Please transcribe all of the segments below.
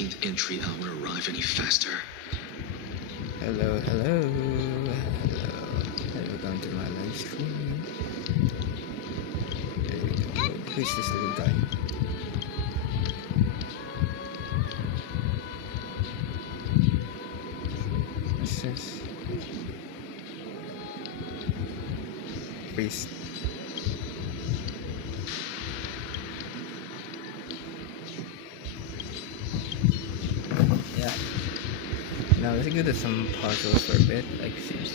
17th entry hour arrive any faster? Hello. Welcome to my live stream. There we go. Who's this little guy? What's this? Priest. Yeah. Now let's go to some puzzles for a bit, like since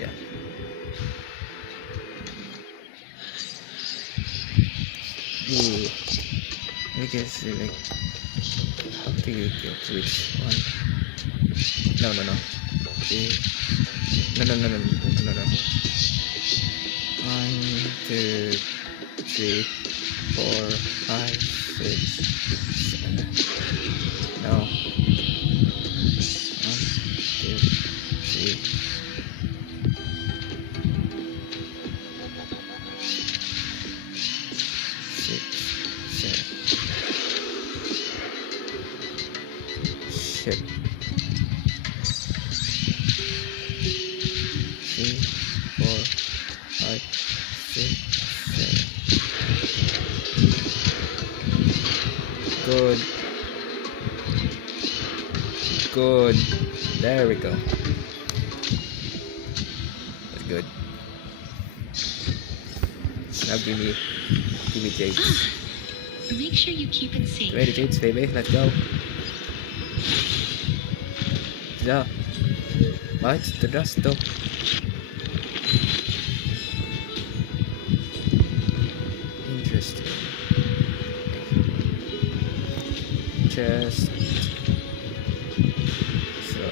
yeah. Ooh. Because like how do you get which one? No. No. 1, 2, 3, 4, 5, 6, 7. No. 1, 2, 3. 6, 7. Shit. 3, 4, 5, 6, 7. Good. There we go. That's good. Now give me Jades. Make sure you keep it safe. Ready, Jades, baby. Let's go. Yeah. What? The dust though. Interesting. Just so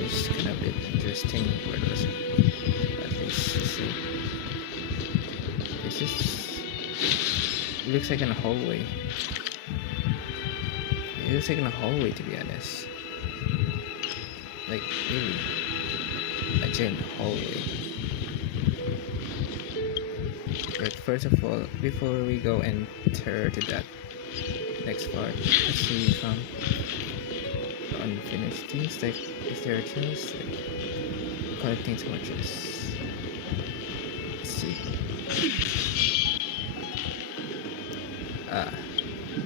it's kind of a bit interesting. Where was it? At least see. This is. It looks like in a hallway. It looks like in a hallway, to be honest. Like really, a giant hallway. But first of all, before we go enter to that next part, let's see some unfinished things. Like, is there a chance like collecting torches? Let's see.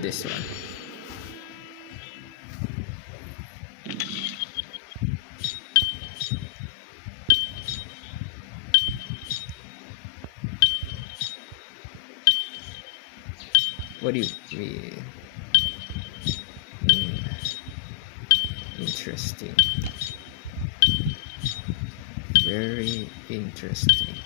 This one. What do you mean? Interesting. Very interesting.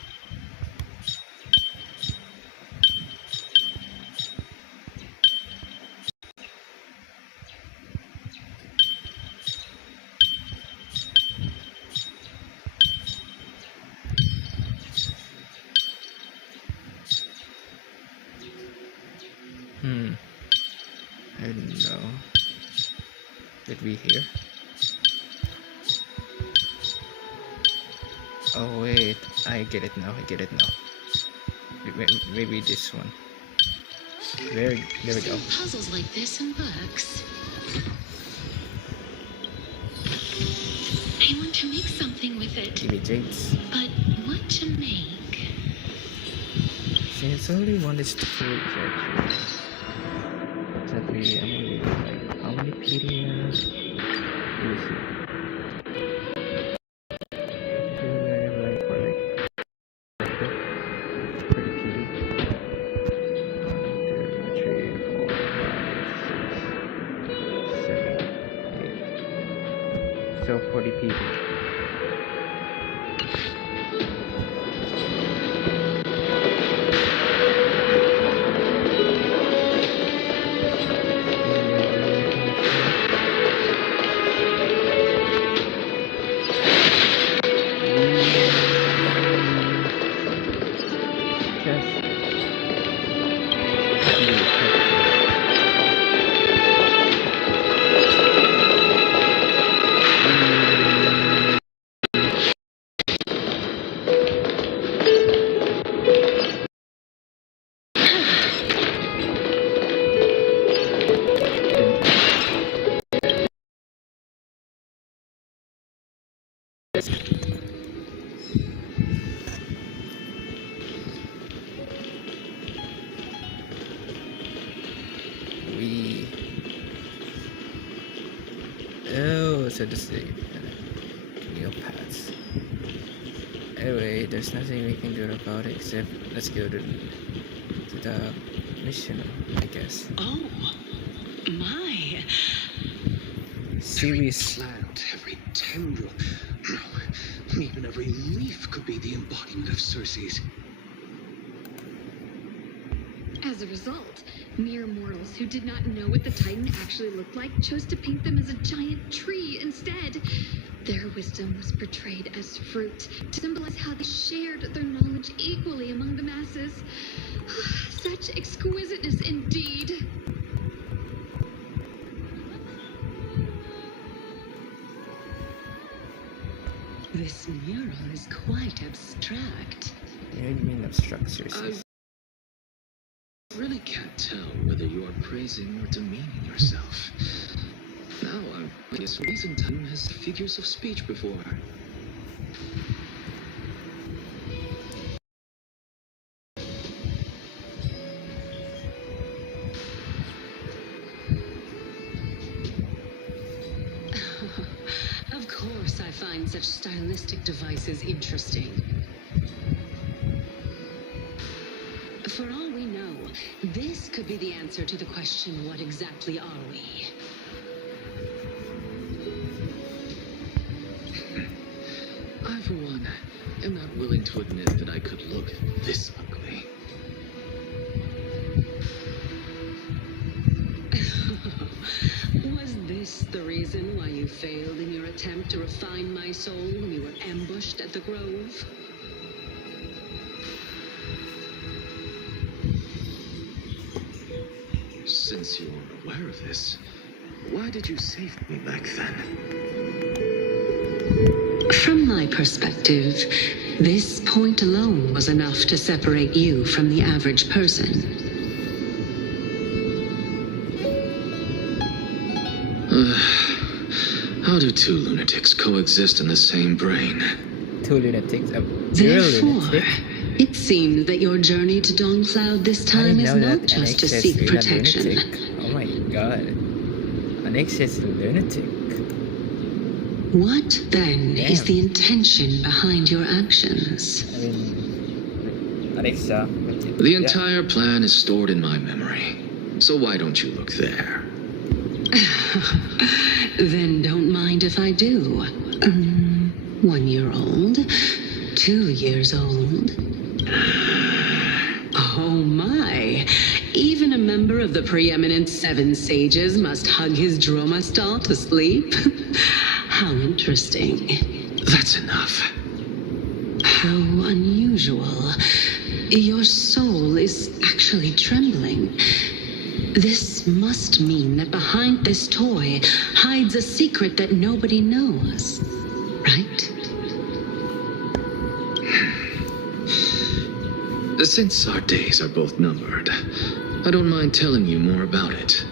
I don't know. Did we hear? Oh wait, I get it now. Maybe this one. There we go. Puzzles like this in books. I want to make something with it. Give me Jades. But what to make? Since only one is the full actually. Exactly, I'm only like how many PDFs do you see? Pretty PD. 1, 2, 3, 4, 5, 6, 7, 8. So 40 PD. Oh, so this is the Neopats. Anyway, there's nothing we can do about it except let's go to the mission, I guess. Oh, my. Series. Plant, every tendril, no, even every leaf could be the embodiment of Circe's. As a result, mere mortals who did not know what the Titan actually looked like chose to paint them as a giant tree instead. Their wisdom was portrayed as fruit to symbolize how they shared their knowledge equally among the masses. Such exquisiteness indeed. This mural is quite abstract. What do you mean abstract Circe? I really can't tell whether you are praising or demeaning yourself. Now, I guess reason time has figures of speech before. Of course, I find such stylistic devices interesting. For all we know, this could be the answer to the question, what exactly are we? I, for one, am not willing to admit that I could look this ugly. Was this the reason why you failed in your attempt to refine my soul when we were ambushed at the Grove? Since you were aware of this, why did you save me back then? From my perspective, this point alone was enough to separate you from the average person. How do two lunatics coexist in the same brain? Two lunatics. You're a Therefore, lunatic. it seems that your journey to Dawnfloud this I time didn't is know not that just to Anix seek is a protection. lunatic. Oh my god. Anix is a lunatic. What then is Damn. the intention behind your actions? I mean, Alexa. The entire plan is stored in my memory. So why don't you look there? Then don't mind if I do. 1 year old, 2 years old. Oh my! Even a member of the preeminent Seven Sages must hug his droma stall to sleep. How interesting. That's enough. How unusual. Your soul is actually trembling. This must mean that behind this toy hides a secret that nobody knows. Right? Since our days are both numbered, I don't mind telling you more about it.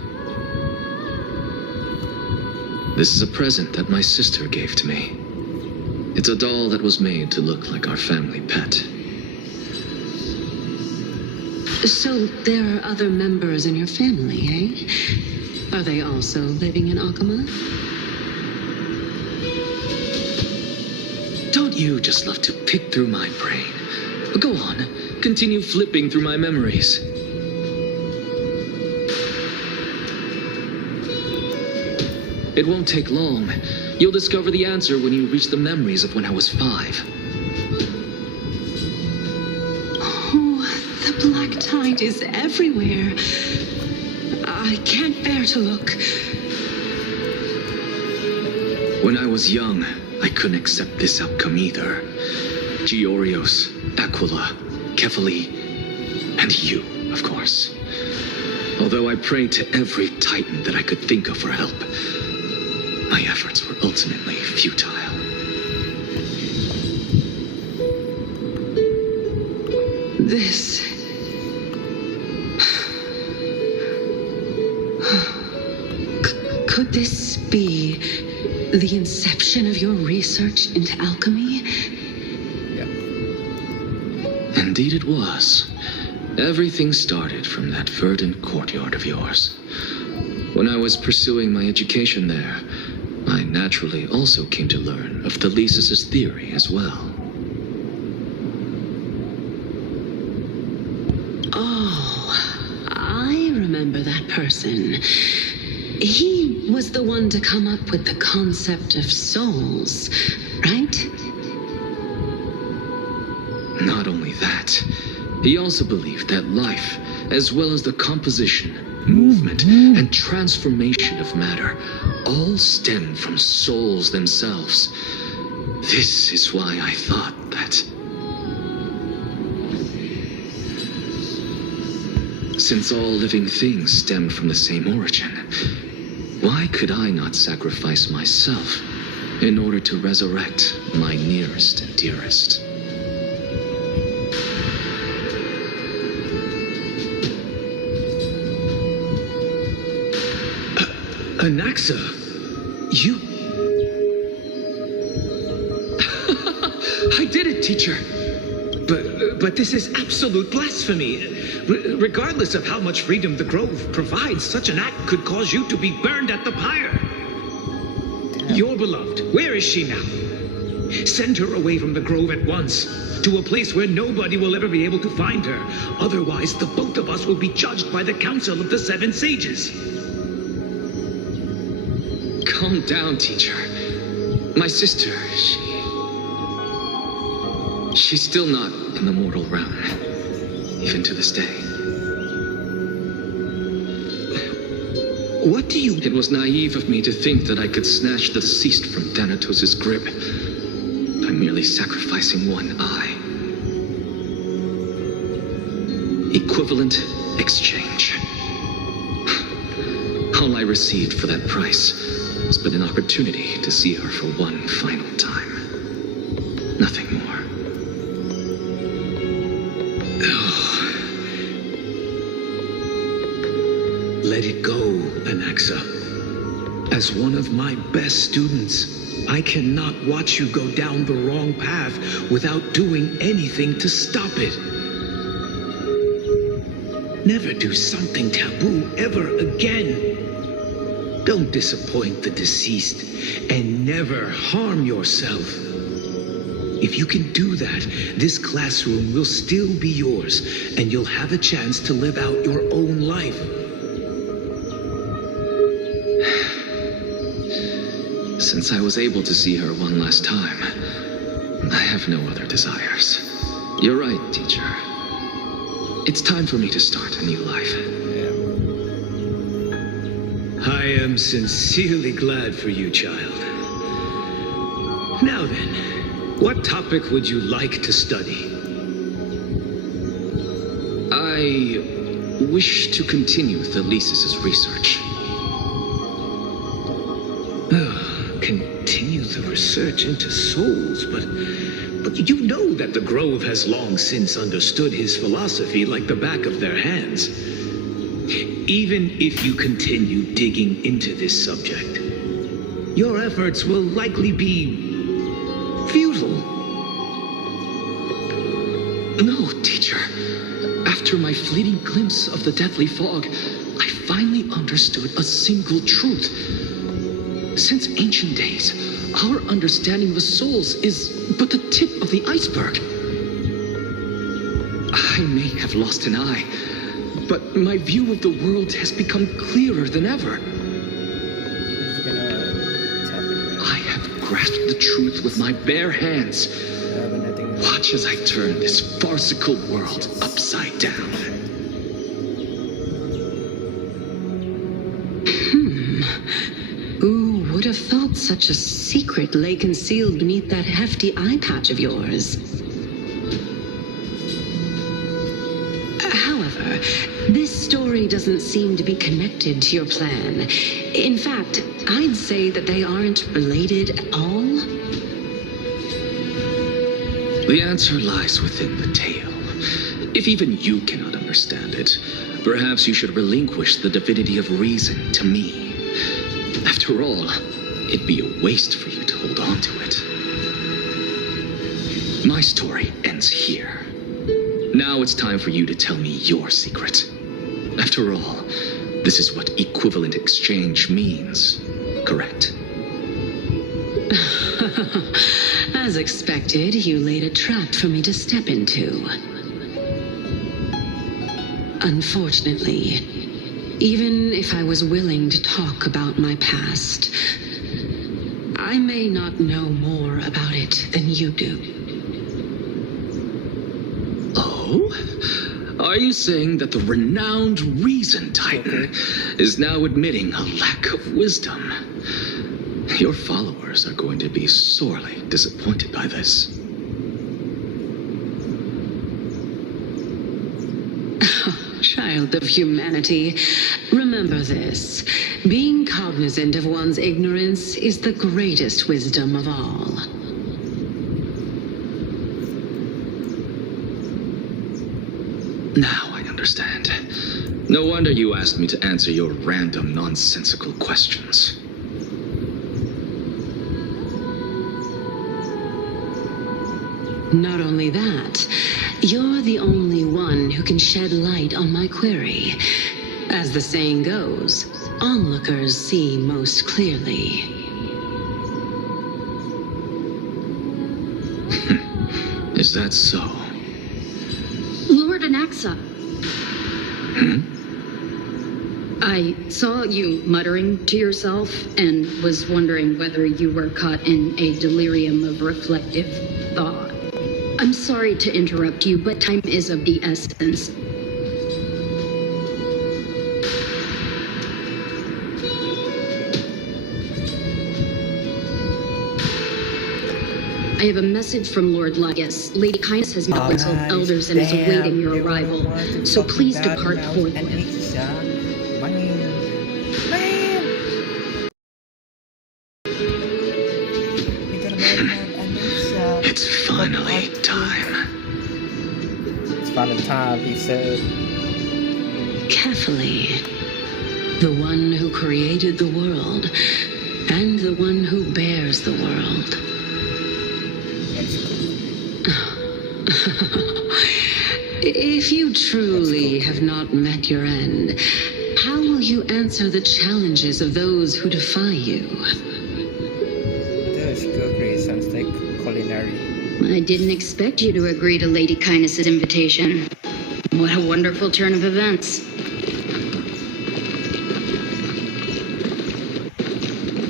This is a present that my sister gave to me. It's a doll that was made to look like our family pet. So there are other members in your family, eh? Are they also living in Akama? Don't you just love to pick through my brain? Go on, continue flipping through my memories. It won't take long. You'll discover the answer when you reach the memories of when I was 5. The black tide is everywhere. I can't bear to look. When I was young, I couldn't accept this outcome either. Georios, Aquila, Kefali, and you, of course. Although I prayed to every titan that I could think of for help, my efforts were ultimately futile. This... Could this be The inception of your research into alchemy? Yep. Indeed it was. Everything started from that verdant courtyard of yours. When I was pursuing my education there, I naturally also came to learn of Thelesis' theory as well. Oh, I remember that person. He was the one to come up with the concept of souls, right? Not only that, he also believed that life, as well as the composition, movement, and transformation of matter, all stem from souls themselves. This is why I thought that since all living things stem from the same origin, why could I not sacrifice myself in order to resurrect my nearest and dearest? Anaxa, you... I did it, teacher! But this is absolute blasphemy. Regardless of how much freedom the Grove provides, such an act could cause you to be burned at the pyre. Your beloved, where is she now? Send her away from the Grove at once, to a place where nobody will ever be able to find her. Otherwise, the both of us will be judged by the Council of the Seven Sages. Calm down, teacher. My sister, she's still not in the mortal realm, even to this day. What do you... It was naive of me to think that I could snatch the deceased from Thanatos' grip by merely sacrificing one eye. Equivalent exchange. All I received for that price was but an opportunity to see her for one final time. Nothing more. Let it go, Anaxa. As one of my best students, I cannot watch you go down the wrong path without doing anything to stop it. Never do something taboo ever again. Don't disappoint the deceased, and never harm yourself. If you can do that, this classroom will still be yours, and you'll have a chance to live out your own life. Since I was able to see her one last time, I have no other desires. You're right, teacher. It's time for me to start a new life. I am sincerely glad for you, child. Now then, what topic would you like to study? I wish to continue Thelesis' research. Continue the research into souls, but you know that the Grove has long since understood his philosophy like the back of their hands. Even if you continue digging into this subject, your efforts will likely be futile. No, teacher. After my fleeting glimpse of the deathly fog, I finally understood a single truth. Since ancient days, our understanding of the souls is but the tip of the iceberg. I may have lost an eye, but my view of the world has become clearer than ever. I have grasped the truth with my bare hands. Watch as I turn this farcical world upside down. Who would have thought such a secret lay concealed beneath that hefty eye patch of yours? However, this story doesn't seem to be connected to your plan. In fact, I'd say that they aren't related at all. The answer lies within the tale. If even you cannot understand it, perhaps you should relinquish the divinity of reason to me. After all, it'd be a waste for you to hold on to it. My story ends here. Now it's time for you to tell me your secret. After all, this is what equivalent exchange means, correct? As expected, you laid a trap for me to step into. Unfortunately, even if I was willing to talk about my past, I may not know more about it than you do. Oh? Are you saying that the renowned Reason Titan is now admitting a lack of wisdom? Your followers are going to be sorely disappointed by this. Child of humanity, remember this. Being cognizant of one's ignorance is the greatest wisdom of all. Now I understand. No wonder you asked me to answer your random, nonsensical questions. Not only that, you're the only one who can shed light on my query. As the saying goes, onlookers see most clearly. Is that so? Lord Anaxa. Hmm? I saw you muttering to yourself and was wondering whether you were caught in a delirium of reflective thought. I'm sorry to interrupt you, but time is of the essence. I have a message from Lord Lygus. Lady Kindness has met with some elders and is awaiting your arrival. So please depart forthwith. It's finally time. It's finally time, he said. Carefully. The one who created the world, and the one who bears the world. If you truly have not met your end, how will you answer the challenges of those who defy you? That's cookery. Sounds like culinary. I didn't expect you to agree to Lady Kindness's invitation. What a wonderful turn of events.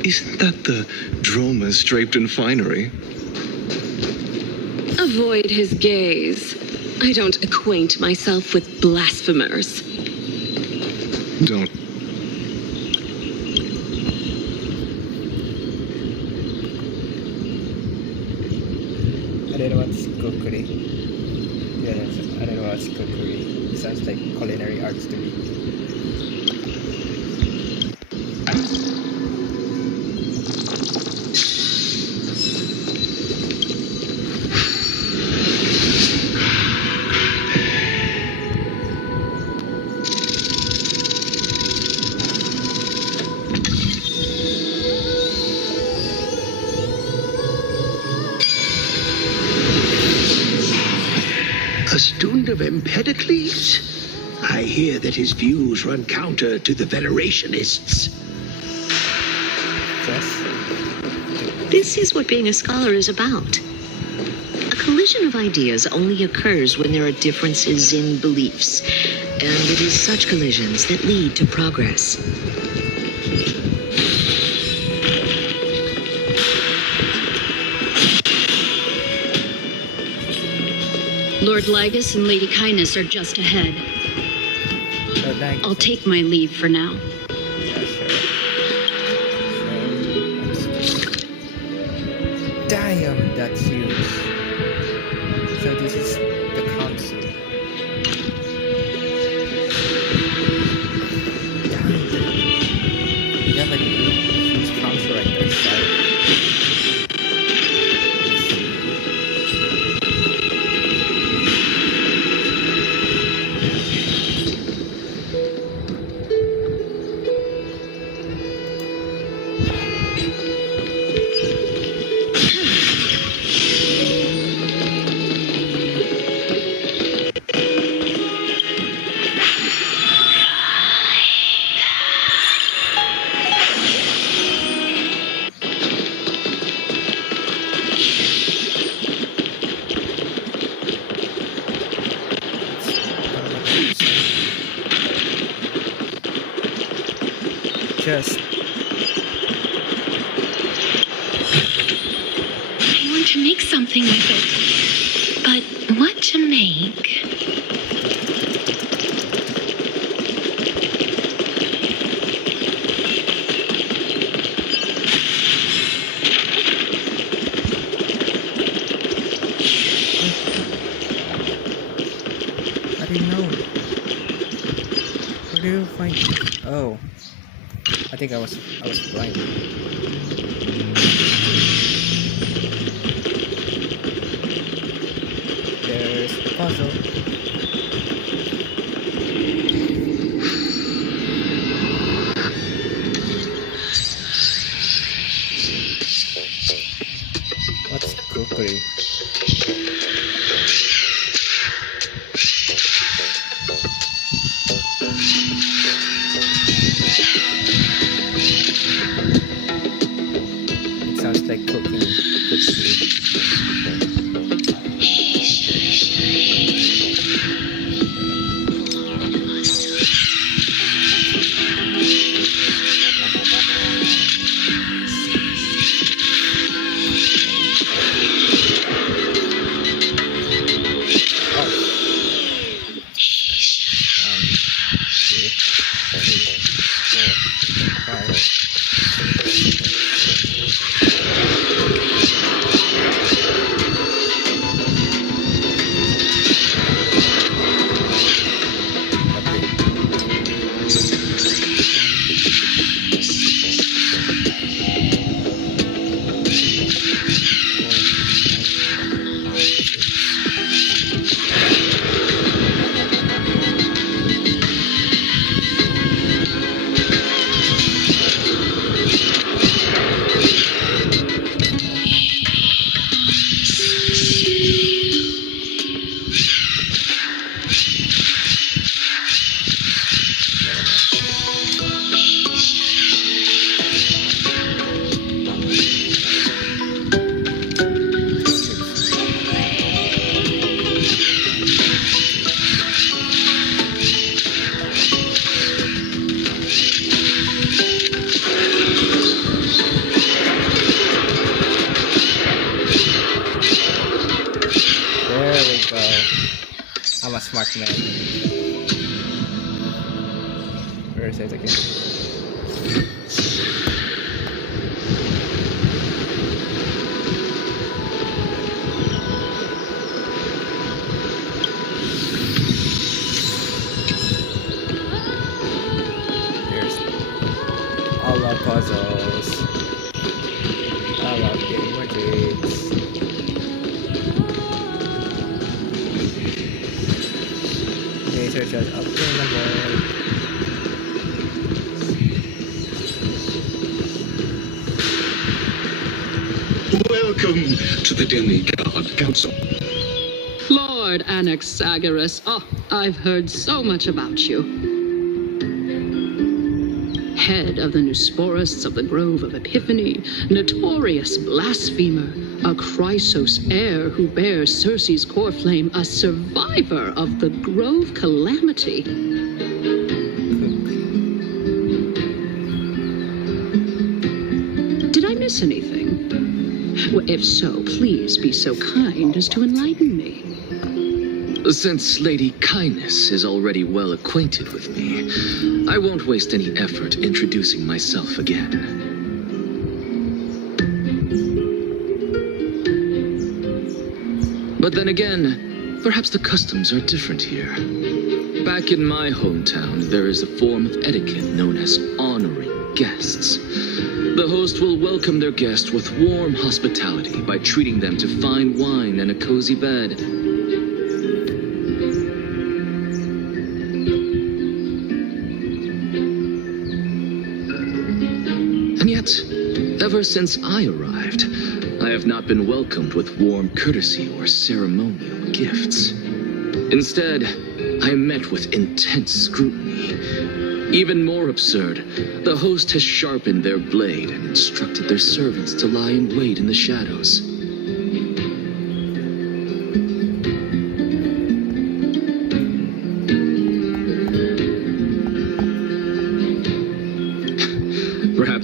Isn't that the dromas draped in finery? Avoid his gaze. I don't acquaint myself with blasphemers. Don't. I don't know what's cookery. Yeah, I don't know what's cookery. It sounds like culinary arts to me. A student of Empedocles? I hear that his views run counter to the Venerationists. Yes. This is what being a scholar is about. A collision of ideas only occurs when there are differences in beliefs, and it is such collisions that lead to progress. Lord Lygus and Lady Kindness are just ahead. I'll take my leave for now. Yeah, sure. Damn, that's huge. So this is the council. Damn. You have like a huge council right there. just... I want to make something with it. But what to make? How do you know? Where do you find... Oh. I think I was blind. There's the puzzle. What's cookery? It sounds like cooking food. I'm a smart man. Where is it again? Here's all our puzzles. I love getting more tricks. Search as obtainable. Welcome to the Demigod Council. Lord Anaxagoras, I've heard so much about you. Head of the Neusporists of the Grove of Epiphany, notorious blasphemer, a Chrysos heir who bears Circe's core flame, a survivor of the Grove calamity. Did I miss anything? Well, if so, please be so kind as to enlighten me. Since Lady Kindness is already well acquainted with me, I won't waste any effort introducing myself again. But then again, perhaps the customs are different here. Back in my hometown, there is a form of etiquette known as honoring guests. The host will welcome their guest with warm hospitality by treating them to fine wine and a cozy bed. And yet, ever since I arrived, I have not been welcomed with warm courtesy or ceremonial gifts. Instead, I am met with intense scrutiny. Even more absurd, the host has sharpened their blade and instructed their servants to lie in wait in the shadows.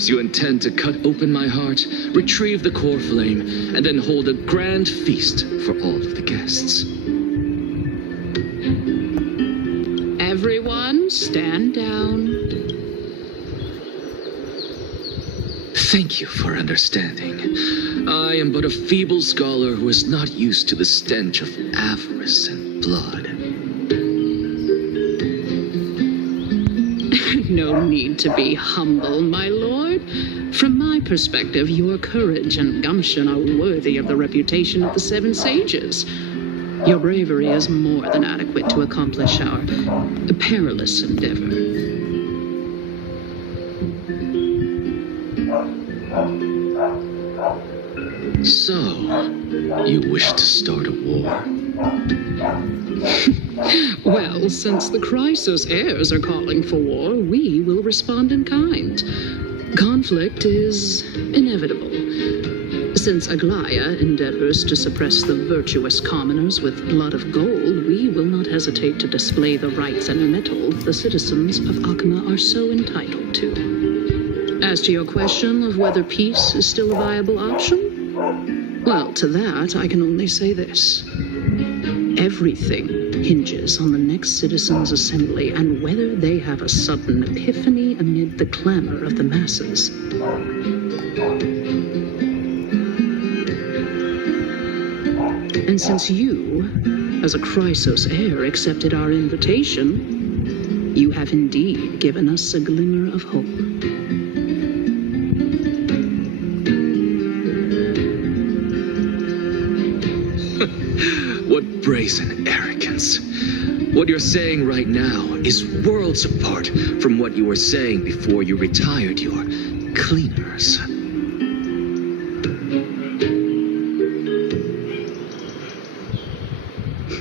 Perhaps you intend to cut open my heart, retrieve the core flame, and then hold a grand feast for all of the guests. Everyone, stand down. Thank you for understanding. I am but a feeble scholar who is not used to the stench of avarice and blood. No need to be humble, my lord. From my perspective, your courage and gumption are worthy of the reputation of the Seven Sages. Your bravery is more than adequate to accomplish our perilous endeavor. So, you wish to start a war? Well, since the Chrysos heirs are calling for war, we will respond in kind. Conflict is inevitable. Since Aglaya endeavors to suppress the virtuous commoners with blood of gold, we will not hesitate to display the rights and mettle the citizens of Akama are so entitled to. As to your question of whether peace is still a viable option, well, to that I can only say this. Everything hinges on the next citizens' assembly and whether they have a sudden epiphany amid the clamor of the masses. And since you, as a Chrysos heir, accepted our invitation, you have indeed given us a glimmer of hope. What brazen arrogance. What you're saying right now is worlds apart from what you were saying before you retired your cleaners.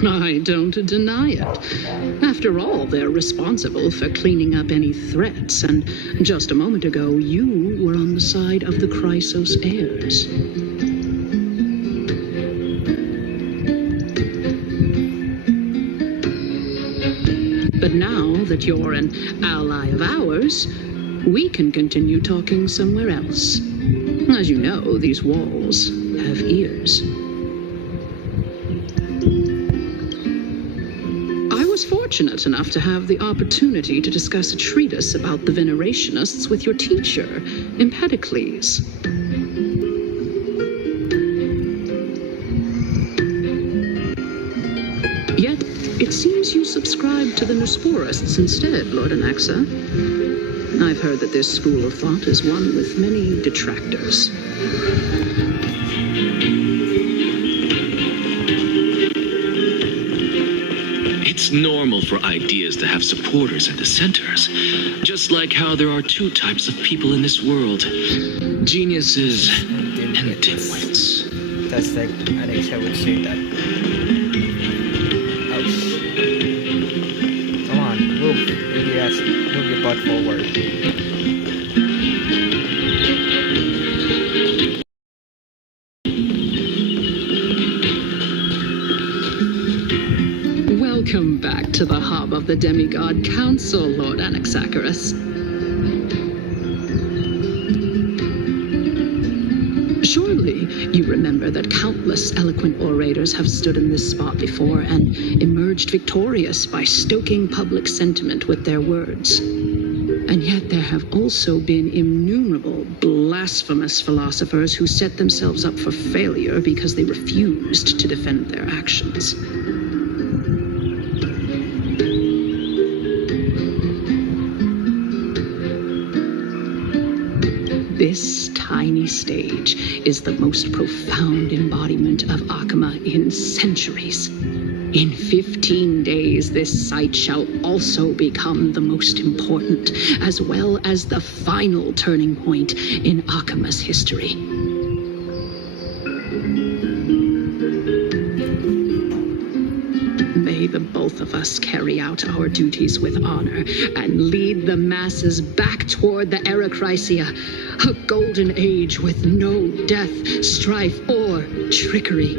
I don't deny it. After all, they're responsible for cleaning up any threats, and just a moment ago, you were on the side of the Chrysos heirs. But now that you're an ally of ours, we can continue talking somewhere else. As you know, these walls have ears. I was fortunate enough to have the opportunity to discuss a treatise about the Venerationists with your teacher, Empedocles. Yet, it seems you subscribe to the Nusporists instead, Lord Anaxa. I've heard that this school of thought is one with many detractors. It's normal for ideas to have supporters and dissenters, just like how there are two types of people in this world: geniuses and dimwits. That's like Alexa would say that. Come on, move. Yes, move your butt forward. Welcome back to the hub of the Demigod Council, Lord Anaxagoras. Surely you remember that countless eloquent orators have stood in this spot before and emerged victorious by stoking public sentiment with their words. And yet there have also been innumerable blasphemous philosophers who set themselves up for failure because they refused to defend their actions. This tiny stage is the most profound embodiment of Akama in centuries. In 15 days, this site shall also become the most important, as well as the final turning point in Akama's history. May the both of us carry out our duties with honor and lead the masses back toward the Erechrysia, a golden age with no death, strife, or trickery.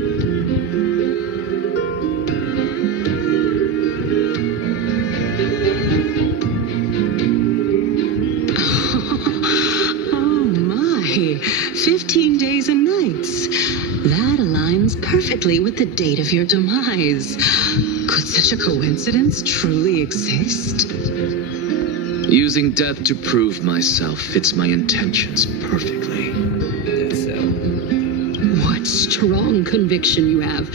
That aligns perfectly with the date of your demise. Could such a coincidence truly exist? Using death to prove myself fits my intentions perfectly. What strong conviction you have.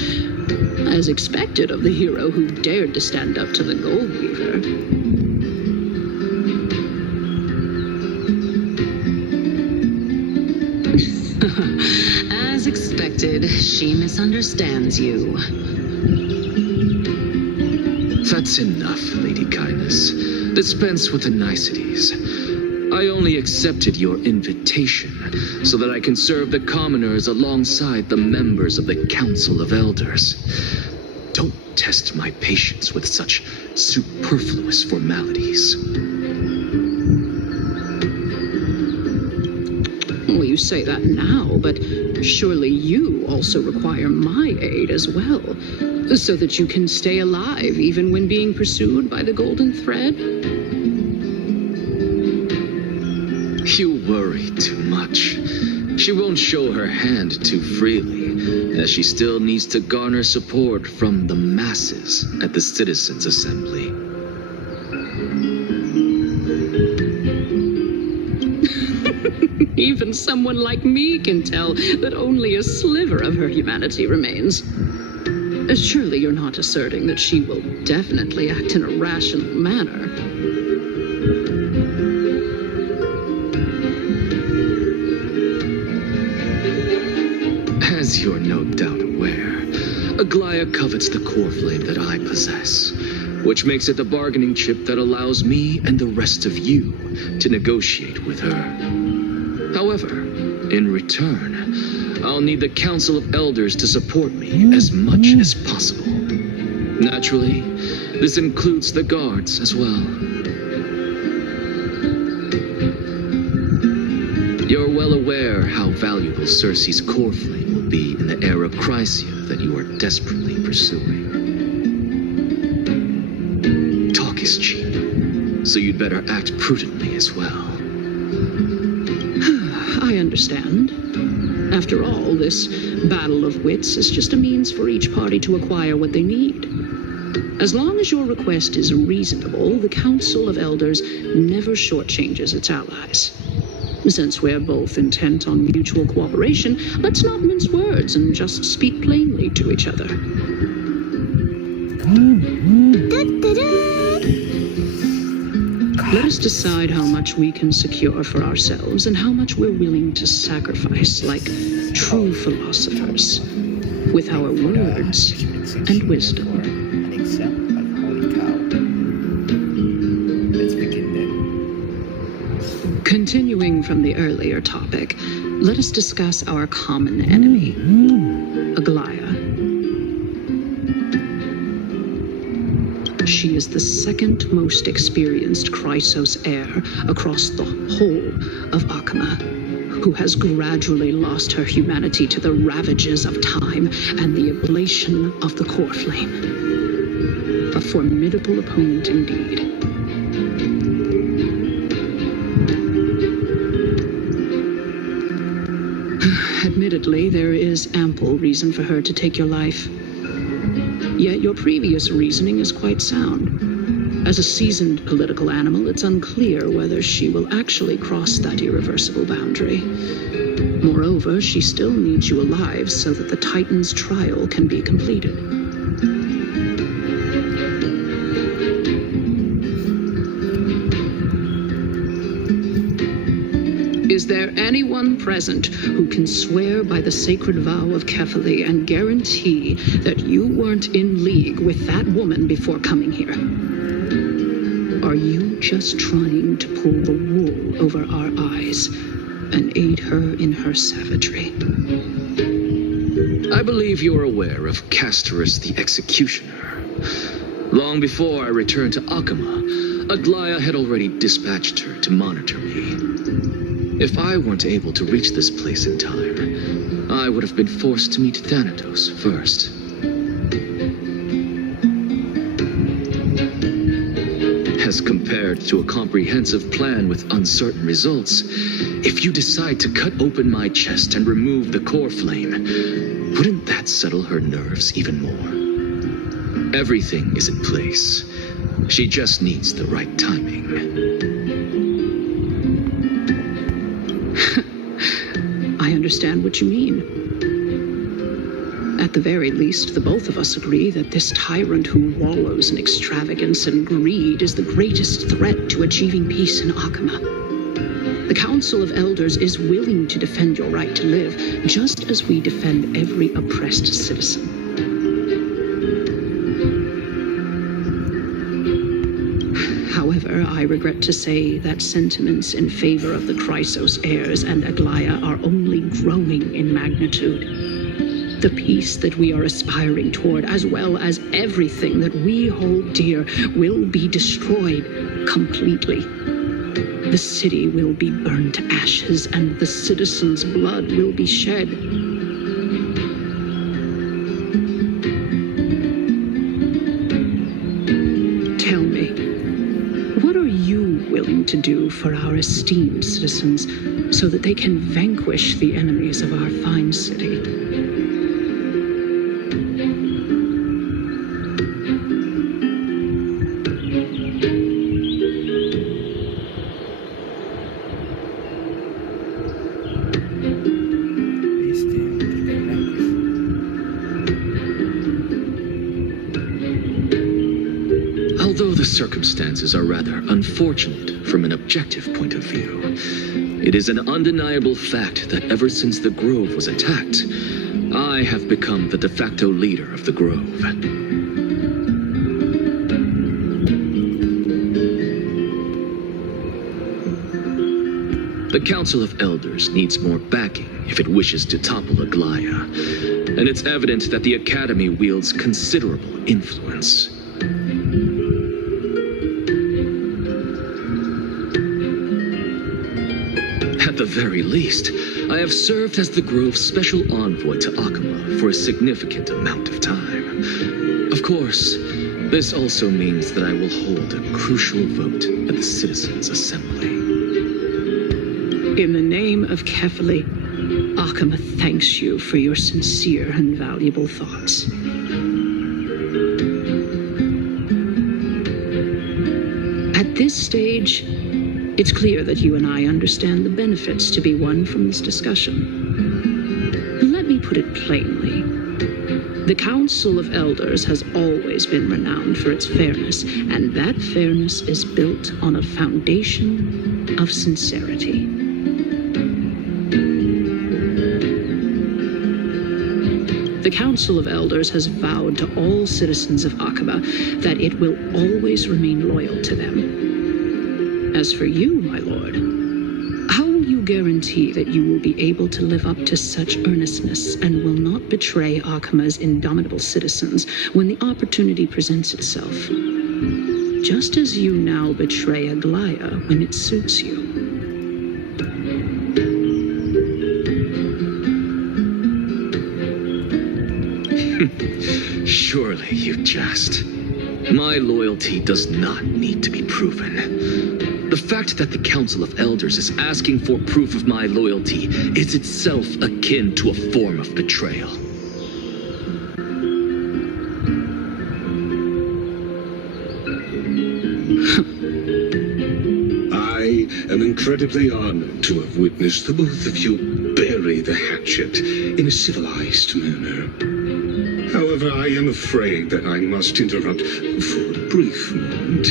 As expected of the hero who dared to stand up to the Gold Weaver. As expected, she misunderstands you. That's enough, Lady Kindness. Dispense with the niceties. I only accepted your invitation so that I can serve the commoners alongside the members of the Council of Elders. Don't test my patience with such superfluous formalities. Well, you say that now, but surely you also require my aid as well, so that you can stay alive even when being pursued by the Golden Thread? You worry too much. She won't show her hand too freely, as she still needs to garner support from the masses at the Citizens' Assembly. Even someone like me can tell that only a sliver of her humanity remains. Surely you're not asserting that she will definitely act in a rational manner. As you're no doubt aware, Aglaia covets the core flame that I possess, which makes it the bargaining chip that allows me and the rest of you to negotiate with her. However, in return, I'll need the Council of Elders to support me as much as possible. Naturally, this includes the guards as well. You're well aware how valuable Cersei's core flame will be in the era Chrysia that you are desperately pursuing. Talk is cheap, so you'd better act prudently as well. I understand. After all, this battle of wits is just a means for each party to acquire what they need. As long as your request is reasonable, the Council of Elders never shortchanges its allies. Since we're both intent on mutual cooperation, let's not mince words and just speak plainly to each other. Let us decide how much we can secure for ourselves and how much we're willing to sacrifice like true philosophers, with our words and wisdom. An example of holy cow. Let's begin then. Continuing from the earlier topic, let us discuss our common enemy, Aglaia. She is the second most experienced Chrysos heir across the whole of Akama, who has gradually lost her humanity to the ravages of time and the ablation of the core flame. A formidable opponent indeed. Admittedly, there is ample reason for her to take your life. Yet your previous reasoning is quite sound. As a seasoned political animal, it's unclear whether she will actually cross that irreversible boundary. Moreover, she still needs you alive so that the Titan's trial can be completed. Is there anyone present who can swear by the sacred vow of Kefali and guarantee that you weren't in league with that woman before coming here? Are you just trying to pull the wool over our eyes and aid her in her savagery? I believe you're aware of Castorus the Executioner. Long before I returned to Akama, Aglaia had already dispatched her to monitor me. If I weren't able to reach this place in time, I would have been forced to meet Thanatos first. As compared to a comprehensive plan with uncertain results, if you decide to cut open my chest and remove the core flame, that settle her nerves even more? Everything is in place. She just needs the right timing. I understand what you mean. At the very least, the both of us agree that this tyrant who wallows in extravagance and greed is the greatest threat to achieving peace in Akama. The Council of Elders is willing to defend your right to live, just as we defend every oppressed citizen. However, I regret to say that sentiments in favor of the Chrysos heirs and Aglaya are only growing in magnitude. The peace that we are aspiring toward, as well as everything that we hold dear, will be destroyed completely. The city will be burned to ashes, and the citizens' blood will be shed. Tell me, what are you willing to do for our esteemed citizens so that they can vanquish the enemies of our fine city? Circumstances are rather unfortunate from an objective point of view. It is an undeniable fact that ever since the Grove was attacked, I have become the de facto leader of the Grove. The Council of Elders needs more backing if it wishes to topple Aglaya, and it's evident that the Academy wields considerable influence. At the very least, I have served as the Grove's special envoy to Akama for a significant amount of time. Of course, this also means that I will hold a crucial vote at the Citizens' Assembly. In the name of Kefali, Akama thanks you for your sincere and valuable thoughts. At this stage, it's clear that you and I understand the benefits to be won from this discussion. Let me put it plainly. The Council of Elders has always been renowned for its fairness, and that fairness is built on a foundation of sincerity. The Council of Elders has vowed to all citizens of Akaba that it will always remain loyal to them. As for you, my lord, how will you guarantee that you will be able to live up to such earnestness and will not betray Akama's indomitable citizens when the opportunity presents itself? Just as you now betray Aglaya when it suits you. Surely you jest. My loyalty does not need to be proven. The fact that the Council of Elders is asking for proof of my loyalty is itself akin to a form of betrayal. I am incredibly honored to have witnessed the both of you bury the hatchet in a civilized manner. However, I am afraid that I must interrupt for a brief moment.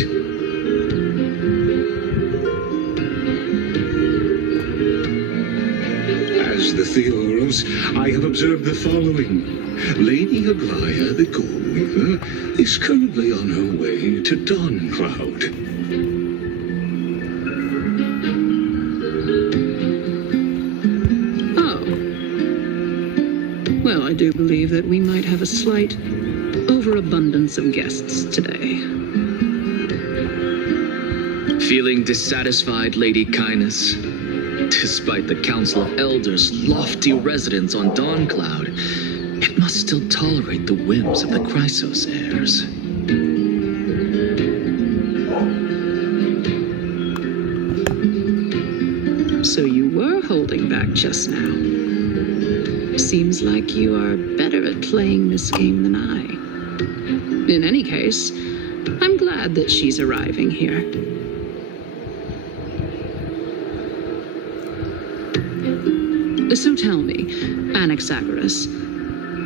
As the Theoros, I have observed the following. Lady Aglaya, the Goldweaver, is currently on her way to Dawncloud. I do believe that we might have a slight overabundance of guests today. Feeling dissatisfied, Lady Kindness? Despite the Council of Elders' lofty residence on Dawncloud, it must still tolerate the whims of the Chrysos heirs. So you were holding back just now. Seems like you are better at playing this game than I. In any case, I'm glad that she's arriving here. So tell me, Anaxagoras,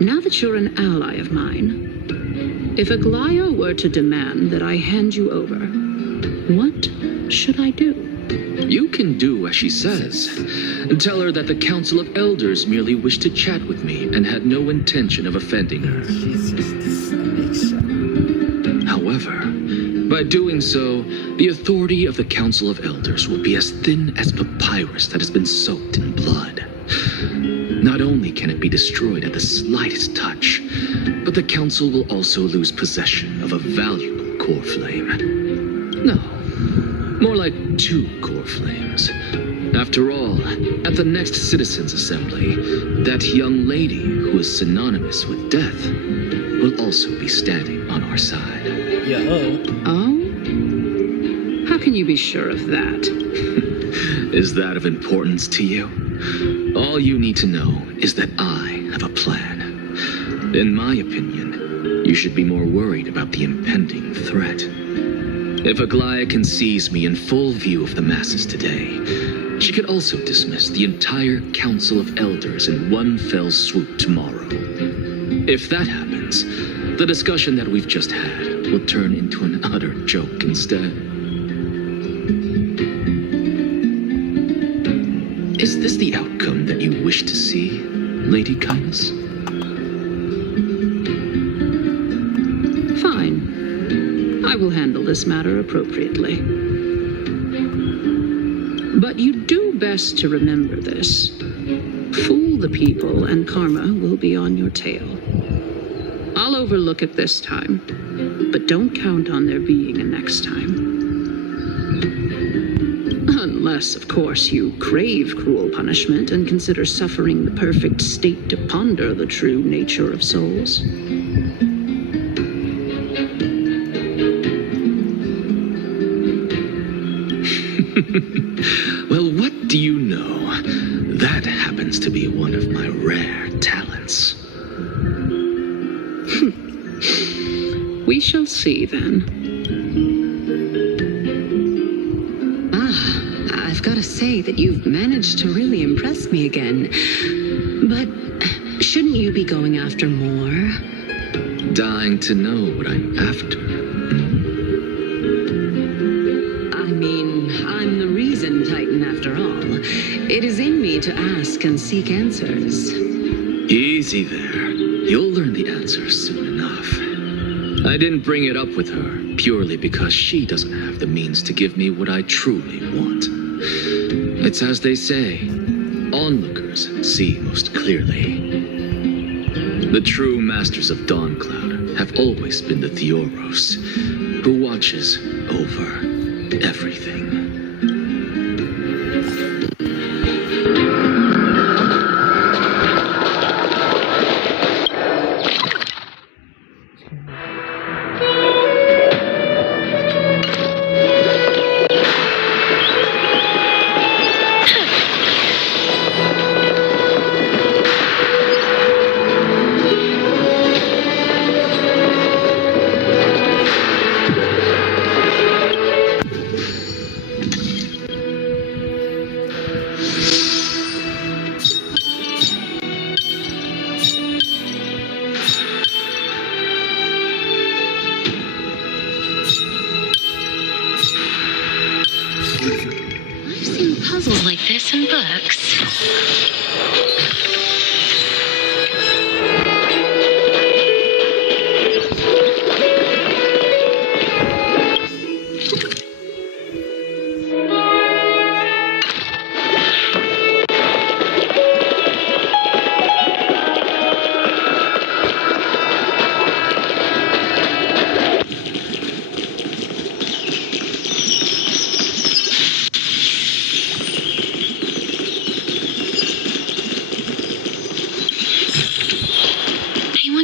now that you're an ally of mine, if Aglaya were to demand that I hand you over, what should I do? You can do as she says. Tell her that the Council of Elders merely wished to chat with me and had no intention of offending her. However, by doing so, the authority of the Council of Elders will be as thin as papyrus that has been soaked in blood. Not only can it be destroyed at the slightest touch, but the Council will also lose possession of a valuable core flame. No, more like 2 core flames. After all, at the next Citizens' Assembly, that young lady who is synonymous with death will also be standing on our side. Oh? How can you be sure of that? Is that of importance to you? All you need to know is that I have a plan. In my opinion, you should be more worried about the impending threat. If Aglaya can seize me in full view of the masses today, she could also dismiss the entire Council of Elders in one fell swoop tomorrow. If that happens, the discussion that we've just had will turn into an utter joke instead. Is this the outcome that you wish to see, Lady Kindness? Fine. I will handle this matter appropriately. But you do best to remember this. Fool the people and karma will be on your tail. I'll overlook it this time, but don't count on there being a next time. Unless, of course, you crave cruel punishment and consider suffering the perfect state to ponder the true nature of souls. Well, what do you know? That happens to be one of my rare talents. We shall see, then. I've got to say that you've managed to really impress me again. But shouldn't you be going after more? Dying to know what I'm after. I mean, I'm the reason Titan after all. It is in me to ask and seek answers. Easy there. You'll learn the answers soon enough. I didn't bring it up with her purely because she doesn't have the means to give me what I truly want. It's as they say, onlookers see most clearly. The true masters of Dawncloud have always been the Theoros, who watches over everything. Puzzles like this in books.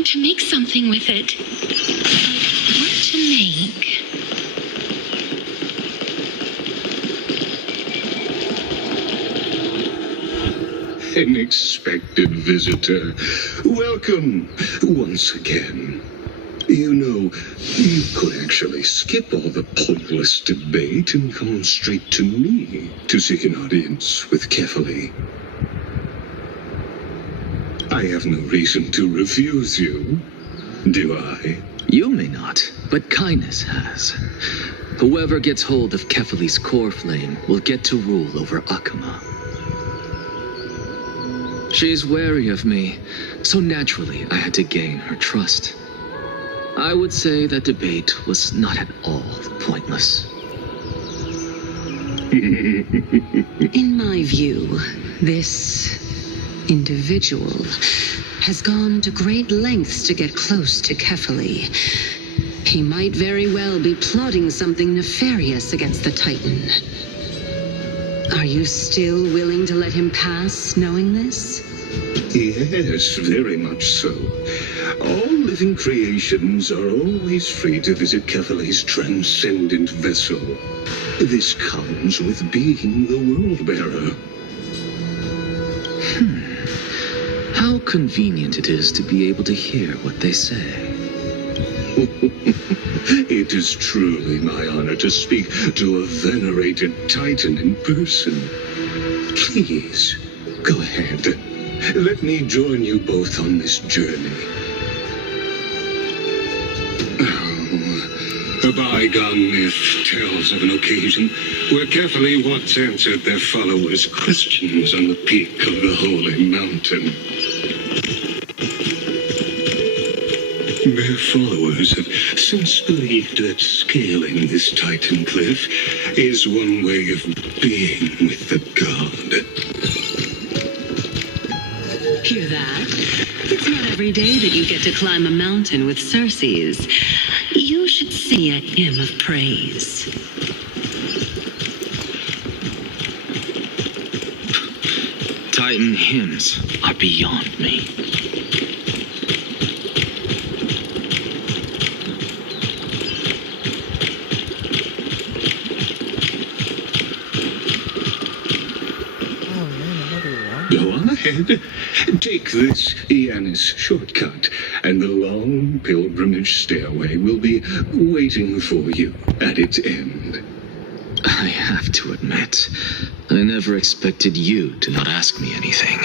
To make something with it. Like what to make? unexpected visitor. Welcome once again. You know, you could actually skip all the pointless debate and come straight to me to seek an audience with Kefali. I have no reason to refuse you, do I? You may not, but kindness has. Whoever gets hold of Kefali's core flame will get to rule over Akama. She's wary of me, so naturally I had to gain her trust. I would say that debate was not at all pointless. In my view, this individual has gone to great lengths to get close to Kefali. He might very well be plotting something nefarious against the Titan. Are you still willing to let him pass, knowing this? Yes, very much so. All living creations are always free to visit Kefali's transcendent vessel. This comes with being the world-bearer. How convenient it is to be able to hear what they say. It is truly my honor to speak to a venerated Titan in person. Please, go ahead. Let me join you both on this journey. A bygone myth tells of an occasion where Kefali once answered their followers' questions on the peak of the holy mountain. Their followers have since believed that scaling this Titan cliff is one way of being with the god. Hear that? It's not every day that you get to climb a mountain with Circes. You should sing a hymn of praise. Titan hymns are beyond me. Go on ahead. Take this Yanis shortcut, and the long pilgrimage stairway will be waiting for you at its end. I have to admit, I never expected you to not ask me anything.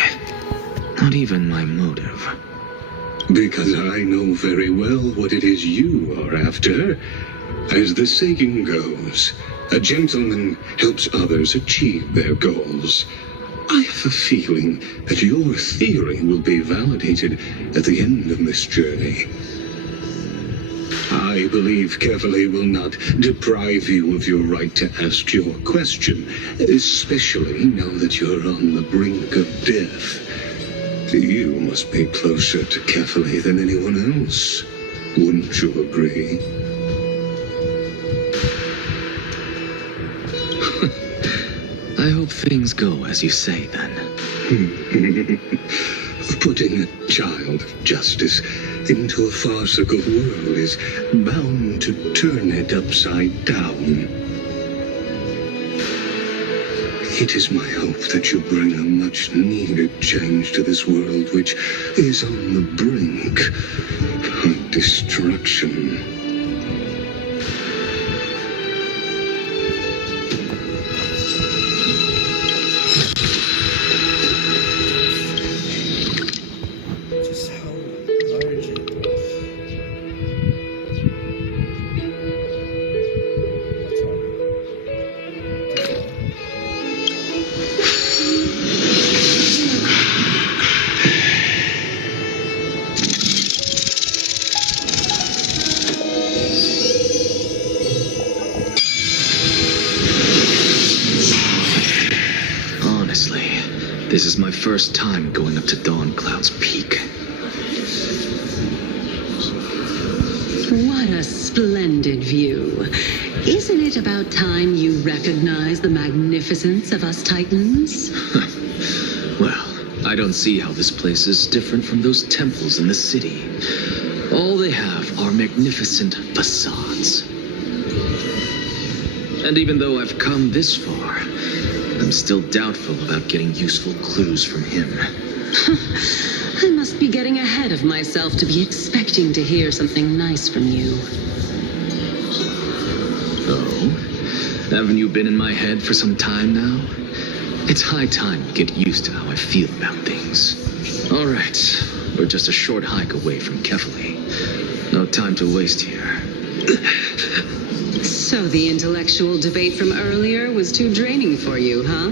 Not even my motive. Because I know very well what it is you are after. As the saying goes, a gentleman helps others achieve their goals. I have a feeling that your theory will be validated at the end of this journey. I believe Kefali will not deprive you of your right to ask your question, especially now that you're on the brink of death. You must be closer to Kefali than anyone else. Wouldn't you agree? I hope things go as you say, then. Putting a child of justice into a farcical world is bound to turn it upside down. It is my hope that you bring a much-needed change to this world, which is on the brink of destruction. Just how large it was. That's all. Honestly, this is my first time going up to Dawn Cloud's peak. What a splendid view. Isn't it about time you recognize the magnificence of us Titans? Well, I don't see how this place is different from those temples in the city. All they have are magnificent facades. And even though I've come this far, I'm still doubtful about getting useful clues from him. I must be getting ahead of myself to be expecting to hear something nice from you. Oh? Haven't you been in my head for some time now? It's high time you get used to how I feel about things. All right, we're just a short hike away from Kefali. No time to waste here. So the intellectual debate from earlier was too draining for you, huh?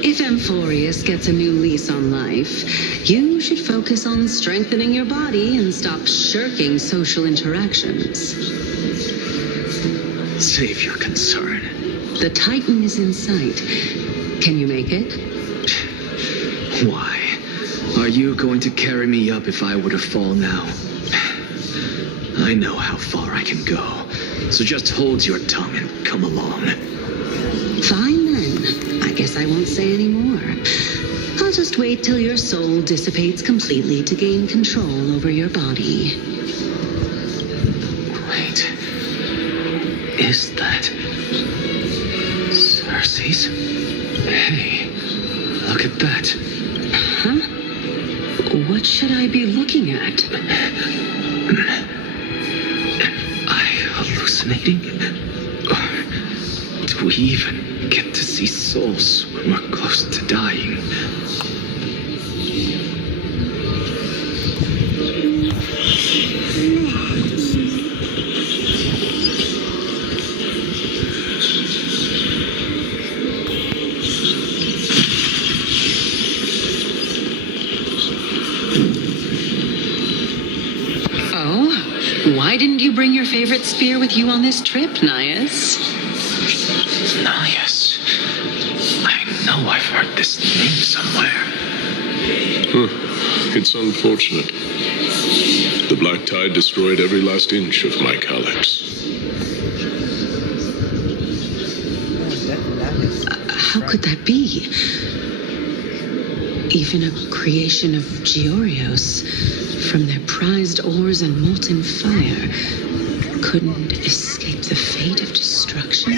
If Amphorius gets a new lease on life, you should focus on strengthening your body and stop shirking social interactions. Save your concern. The Titan is in sight. Can you make it? Why? Are you going to carry me up if I were to fall now? I know how far I can go, so just hold your tongue and come along. Fine then. I guess I won't say any more. I'll just wait till your soul dissipates completely to gain control over your body. Wait. Is that Cersei's? Hey, look at that. Huh? What should I be looking at? Am I hallucinating? Or do we even get to see souls when we're close to dying? Why didn't you bring your favorite spear with you on this trip, Nias? Nias. I know I've heard this name somewhere. It's unfortunate. The black tide destroyed every last inch of my calyx. How could that be? Even a creation of Georios, from their prized ores and molten fire, couldn't escape the fate of destruction?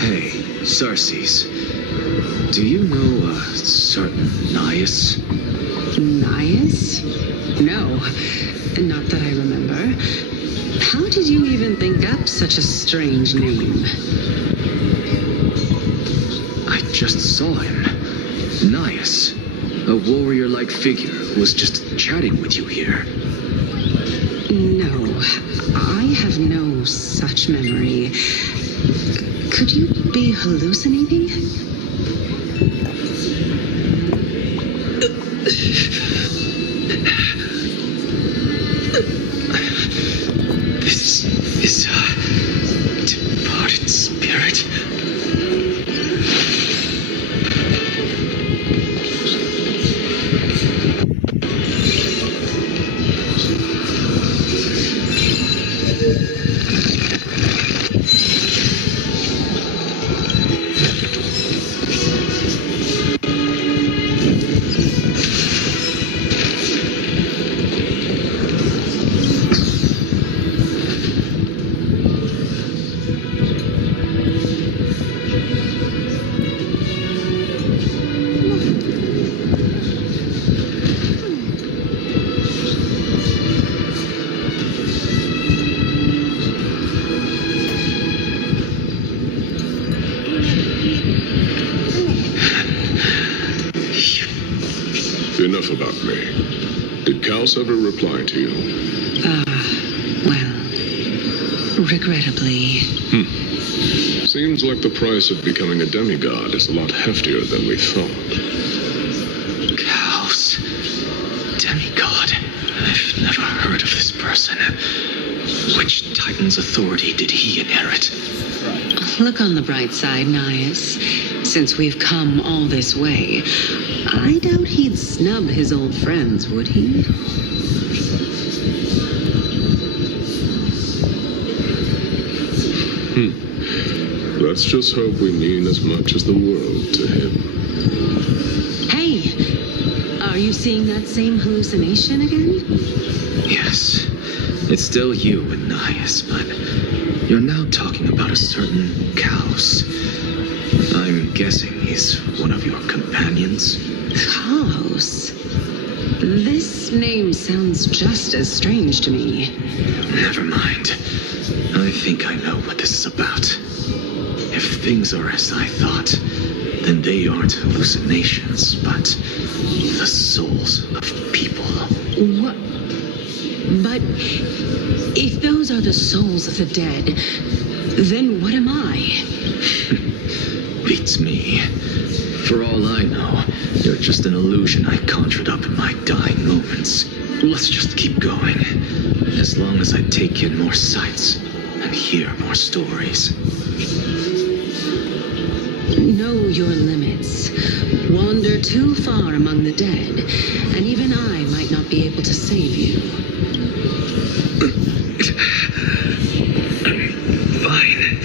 Hey, Cersei's. Do you know a certain Nias? Nias? No, not that I remember. How did you even think up such a strange name? I just saw him. Nias. A warrior-like figure who was just chatting with you here. No, I have no such memory. Could you be hallucinating? This is a departed spirit. Enough about me. Did Kals ever reply to you? Well, regrettably. Seems like the price of becoming a demigod is a lot heftier than we thought. Kals. Demigod. I've never heard of this person. Which Titan's authority did he inherit? Look on the bright side, Nias. Since we've come all this way, I doubt he'd snub his old friends, would he? Let's just hope we mean as much as the world to him. Hey! Are you seeing that same hallucination again? Yes. It's still you and Nias, but you're now talking about a certain Chaos. I'm guessing he's one of your companions? Chaos? This name sounds just as strange to me. Never mind. I think I know what this is about. If things are as I thought, then they aren't hallucinations, but the souls of people. What? But if those are the souls of the dead, then what am I? Beats me. For all I know, you're just an illusion I conjured up in my dying moments. Let's just keep going. As long as I take in more sights and hear more stories. Know your limits. Wander too far among the dead, and even I might not be able to save you. Fine.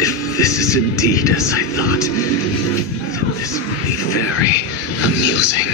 If this is indeed as I thought, then this will be very amusing.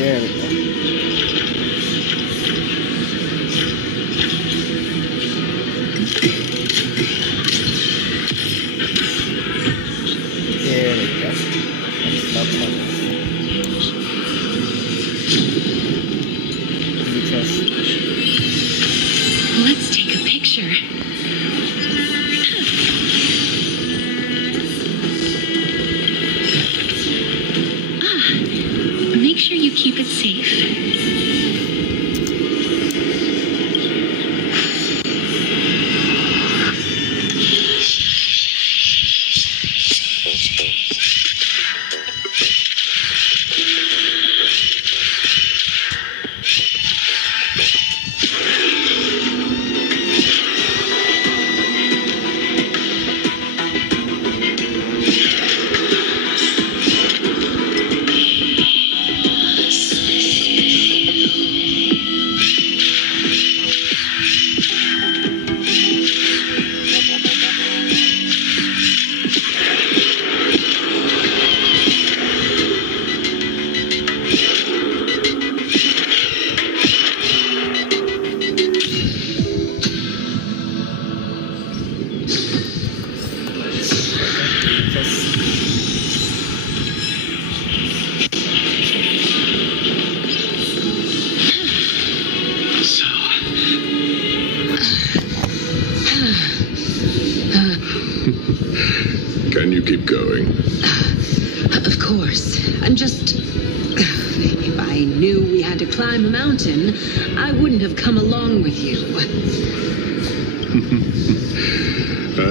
There we go. There we go. Let's stop that. Let's take a picture. Make sure you keep it safe. Can you keep going? Of course. I'm just... If I knew we had to climb a mountain, I wouldn't have come along with you.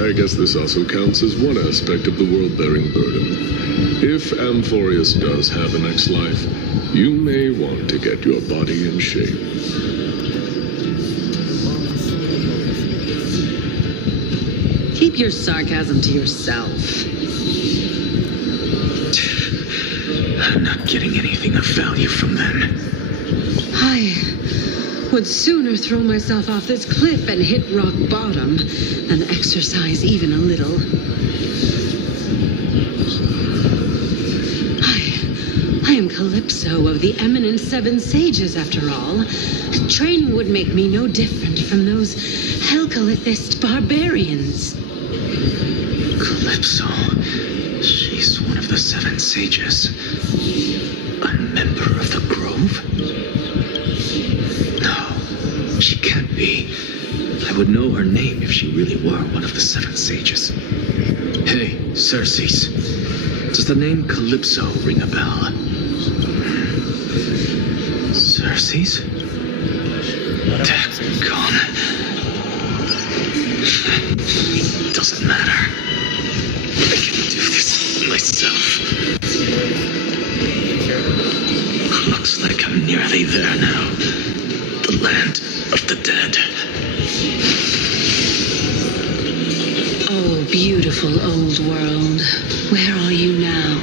I guess this also counts as one aspect of the world-bearing burden. If Amphorius does have a next life, you may want to get your body in shape. Keep your sarcasm to yourself. I'm not getting anything of value from them. I would sooner throw myself off this cliff and hit rock bottom than exercise even a little. I am Calypso of the eminent Seven Sages, after all. Training would make me no different from those Helcalithist barbarians. Calypso. She's one of the Seven Sages. A member of the Grove? No, she can't be. I would know her name if she really were one of the Seven Sages. Hey, Circes. Does the name Calypso ring a bell? Circes? Daggone. Doesn't matter. I can do this myself. Looks like I'm nearly there now. The land of the dead. Oh, beautiful old world. Where are you now?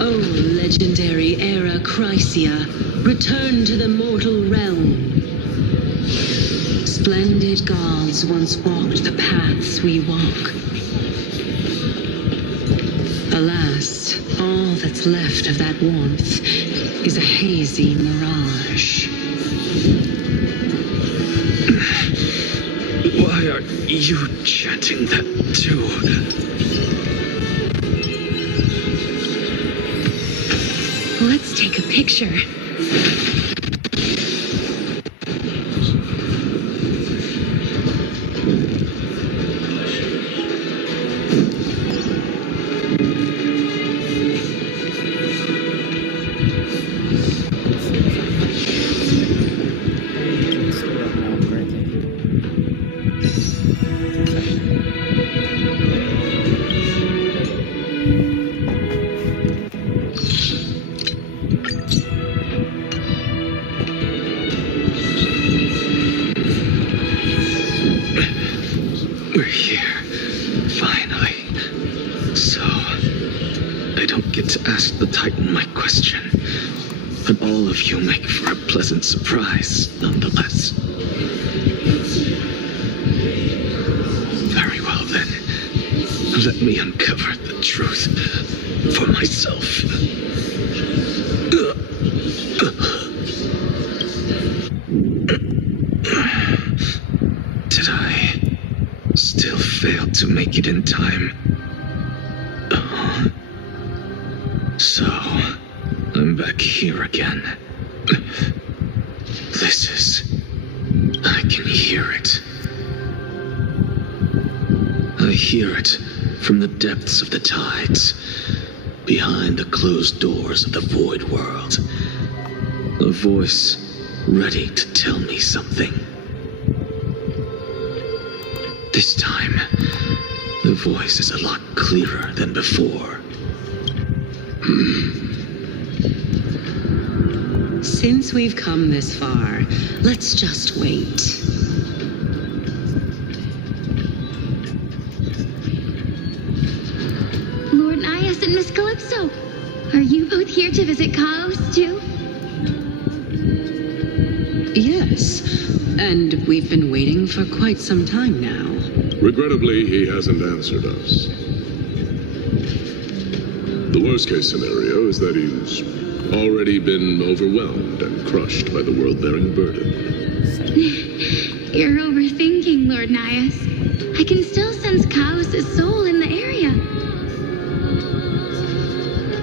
Oh, legendary era Chrysia, return to the mortal realm. Splendid gods once walked the paths we walk. Alas, all that's left of that warmth is a hazy mirage. Why are you chanting that too? Let's take a picture. We're here. Finally. So, I don't get to ask the Titan my question. But all of you make for a pleasant surprise, nonetheless. Very well then. Let me uncover the truth for myself. make it in time. So, I'm back here again. This is... I can hear it. I hear it from the depths of the tides, behind the closed doors of the void world. A voice ready to tell me something. This time, the voice is a lot clearer than before. Since we've come this far, let's just wait. Lord Nias and Miss Calypso, are you both here to visit Chaos too? Yes, and we've been waiting for quite some time now. Regrettably, he hasn't answered us. The worst case scenario is that he's already been overwhelmed and crushed by the world-bearing burden. You're overthinking, Lord Nias. I can still sense Chaos' soul in the area.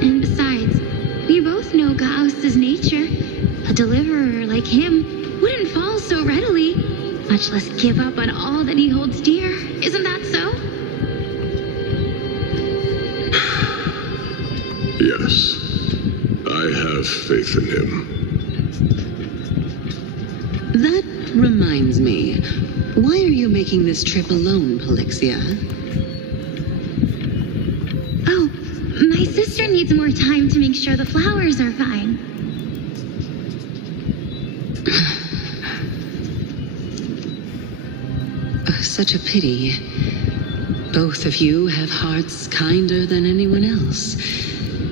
And besides, we both know Chaos' nature. A deliverer like him wouldn't fall so readily, much less give up on all that he holds dear. Isn't that so? Yes, I have faith in him. That reminds me. Why are you making this trip alone, Polixia? Oh, my sister needs more time to make sure the flowers are fine. Such a pity. Both of you have hearts kinder than anyone else.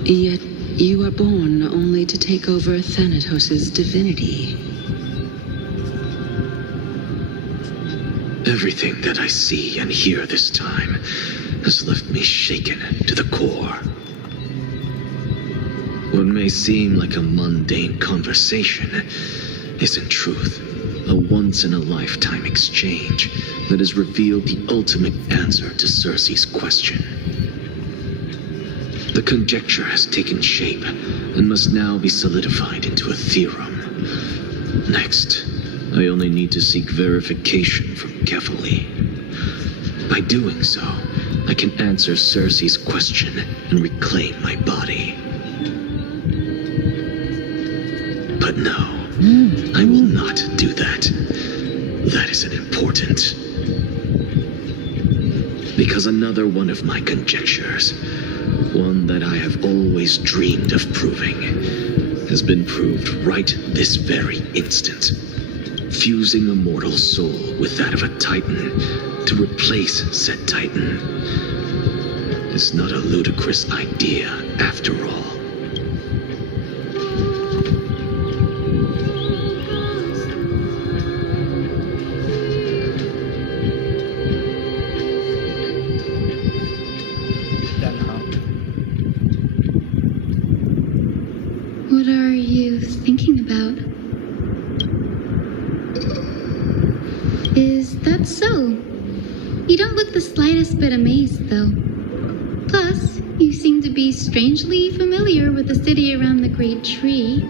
Yet you are born only to take over Thanatos' divinity. Everything that I see and hear this time has left me shaken to the core. What may seem like a mundane conversation is in truth a once-in-a-lifetime exchange that has revealed the ultimate answer to Circe's question. The conjecture has taken shape and must now be solidified into a theorem. Next, I only need to seek verification from Kefali. By doing so, I can answer Circe's question and reclaim my body. But no, I will not do that. That isn't important. Because another one of my conjectures, one that I have always dreamed of proving, has been proved right this very instant. Fusing a mortal soul with that of a Titan to replace said Titan is not a ludicrous idea after all. What are you thinking about? Is that so? You don't look the slightest bit amazed, though. Plus, you seem to be strangely familiar with the city around the Great Tree.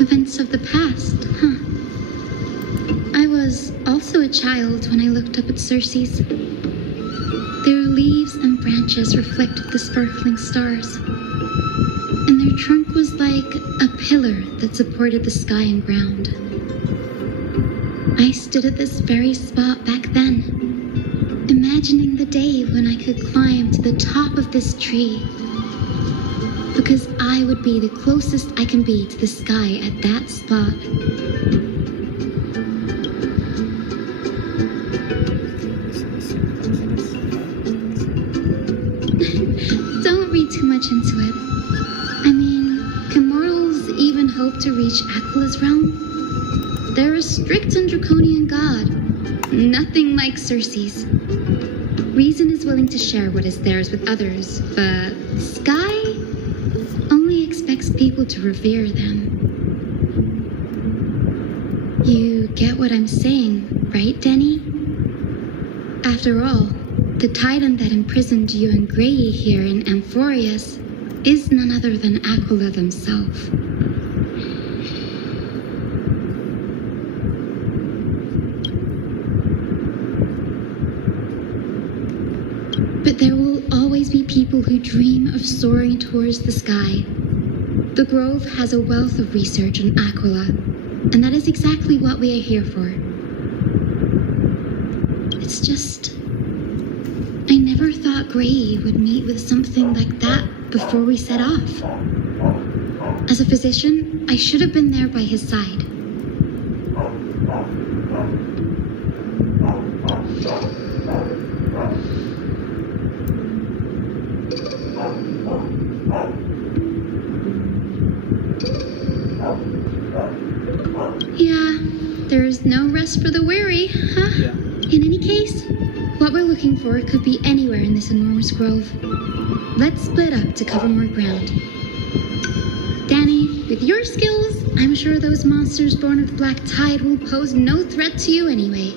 Events of the past, huh? I was also a child when I looked up at Circe's. Their leaves and branches reflected the sparkling stars, and their trunk was like a pillar that supported the sky and ground. I stood at this very spot back then, imagining the day when I could climb to the top of this tree, because I would be the closest I can be to the sky at that spot. Don't read too much into it. I mean, can mortals even hope to reach Aquilah's realm? They're a strict and draconian god. Nothing like Circe's. Reason is willing to share what is theirs with others, but Sky only expects people to revere them. get what I'm saying, right, Denny? After all, the Titan that imprisoned you and Grey here in Amphorius is none other than Aquila themselves. But there will always be people who dream of soaring towards the sky. The Grove has a wealth of research on Aquila, and that is exactly what we are here for. It's just... I never thought Grey would meet with something like that before we set off. As a physician, I should have been there by his side. Yeah, there's no rest for the weary, huh? Yeah. In any case, what we're looking for could be anywhere in this enormous grove. Let's split up to cover more ground. Danny, with your skills, I'm sure those monsters born of the Black Tide will pose no threat to you anyway.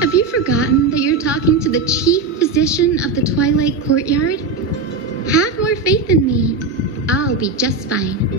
Have you forgotten that you're talking to the chief physician of the Twilight Courtyard? Have more faith in me. I'll be just fine.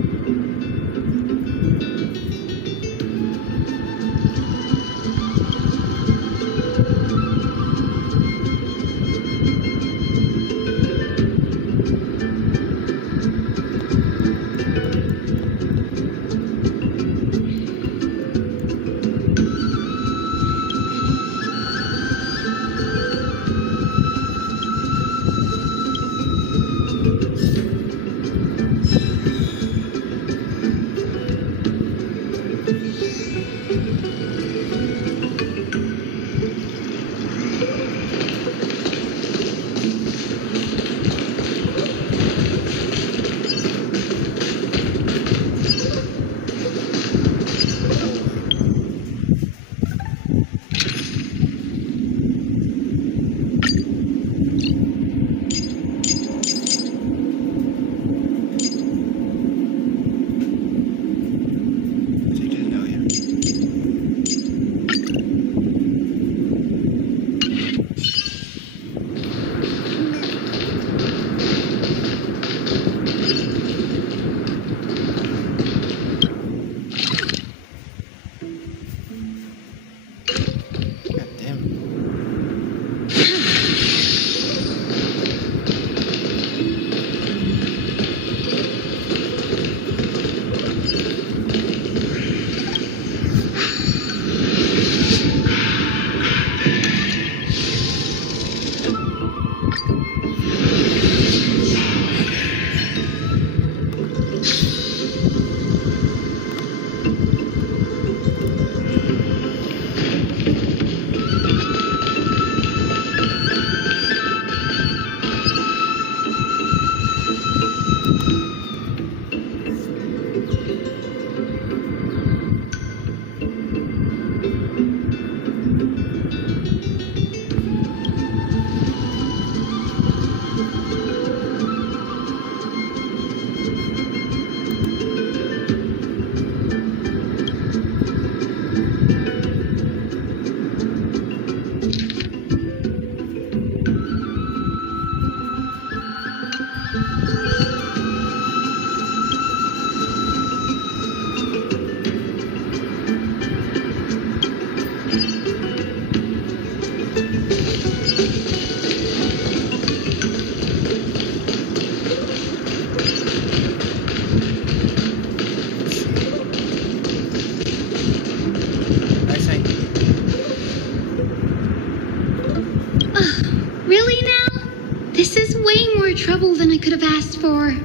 Trouble than I could have asked for.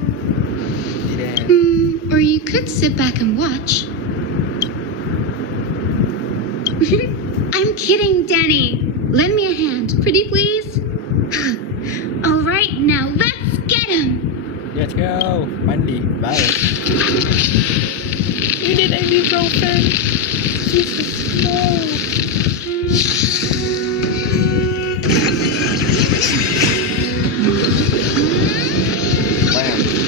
Or you could sit back and watch. I'm kidding, Danny. Lend me a hand, pretty please. All right, now let's get him. Let's go. Wendy, bye. You did ibuprofen. Jesus, no. Bam.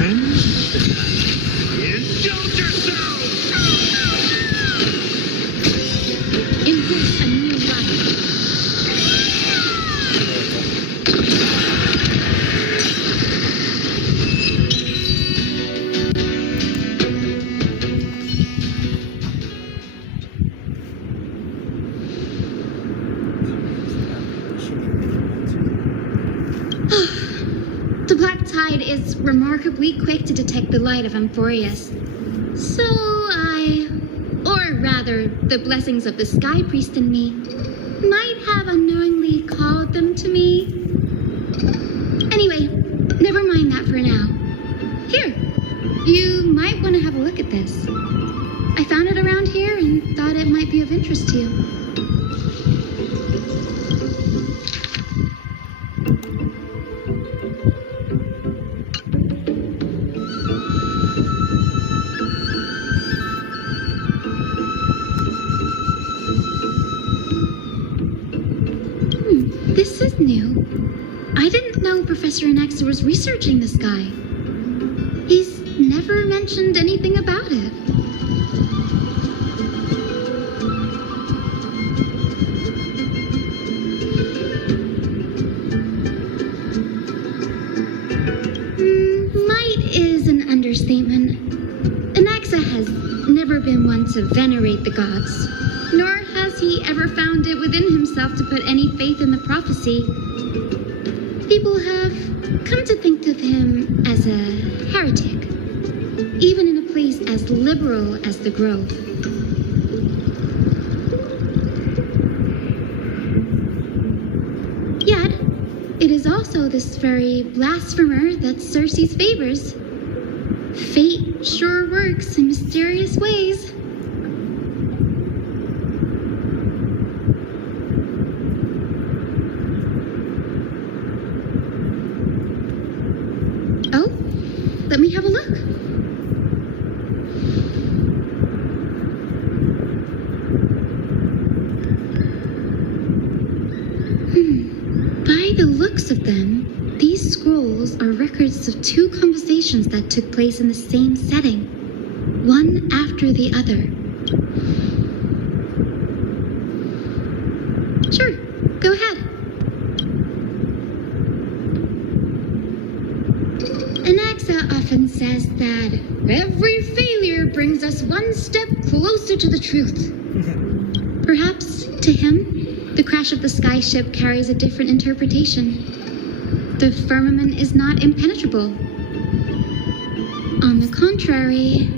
friend. Indulge yourself! Embrace a new life. The black tide is remarkably quick to detect the light of Amphorius. So or rather, the blessings of the Sky Priest in me, might have unknowingly called them to me. Anyway, never mind that for now. Here, you might want to have a look at this. I found it around here and thought it might be of interest to you. This is new. I didn't know Professor Anaxa was researching the sky. He's never mentioned anything about it. Might is an understatement. Anaxa has never been one to venerate the gods, nor has he ever found it within himself to put any faith in the prophecy. People have come to think of him as a heretic, even in a place as liberal as the Grove. Yet, it is also this very blasphemer that Circe's favors. Fate sure works in mysterious ways. Oh, let me have a look. By the looks of them, these scrolls are records of two conversations that took place in the same setting, one after the other. Sure, go ahead. Anaxa often says that every failure brings us one step closer to the truth. Perhaps, to him, the crash of the sky ship carries a different interpretation. The firmament is not impenetrable. On the contrary,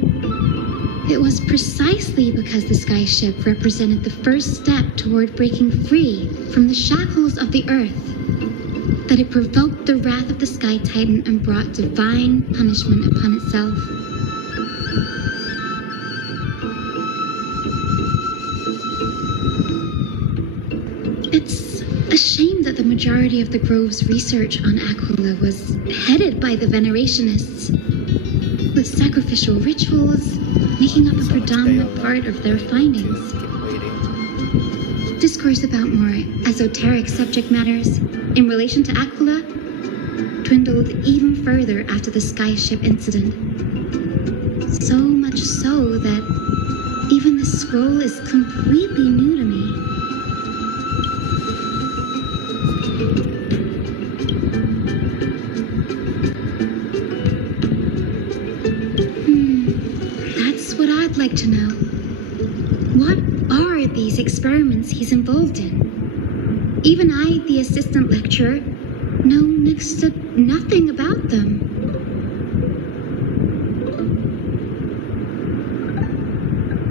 it was precisely because the sky ship represented the first step toward breaking free from the shackles of the earth that it provoked the wrath of the Sky Titan and brought divine punishment upon itself. It's a shame that the majority of the Grove's research on Aquila was headed by the Venerationists, with sacrificial rituals making up a predominant part of their findings. Discourse about more esoteric subject matters in relation to Aquila dwindled even further after the skyship incident. So much so that even the scroll is completely new to me. That's what I'd like to know. What are these experiments he's involved in? Even I, the assistant lecturer, know next to nothing about them.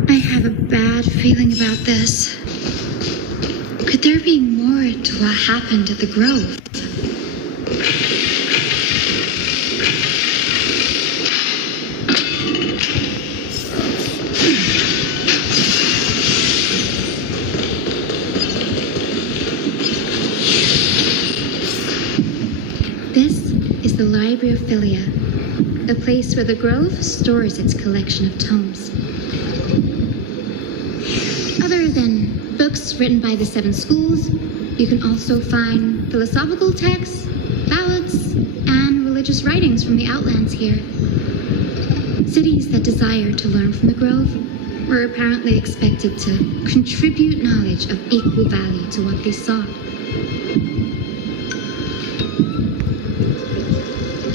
I have a bad feeling about this. Could there be more to what happened at the Grove? The Library of Philia, a place where the Grove stores its collection of tomes. Other than books written by the 7 schools, you can also find philosophical texts, ballads, and religious writings from the outlands here. Cities that desired to learn from the Grove were apparently expected to contribute knowledge of equal value to what they saw.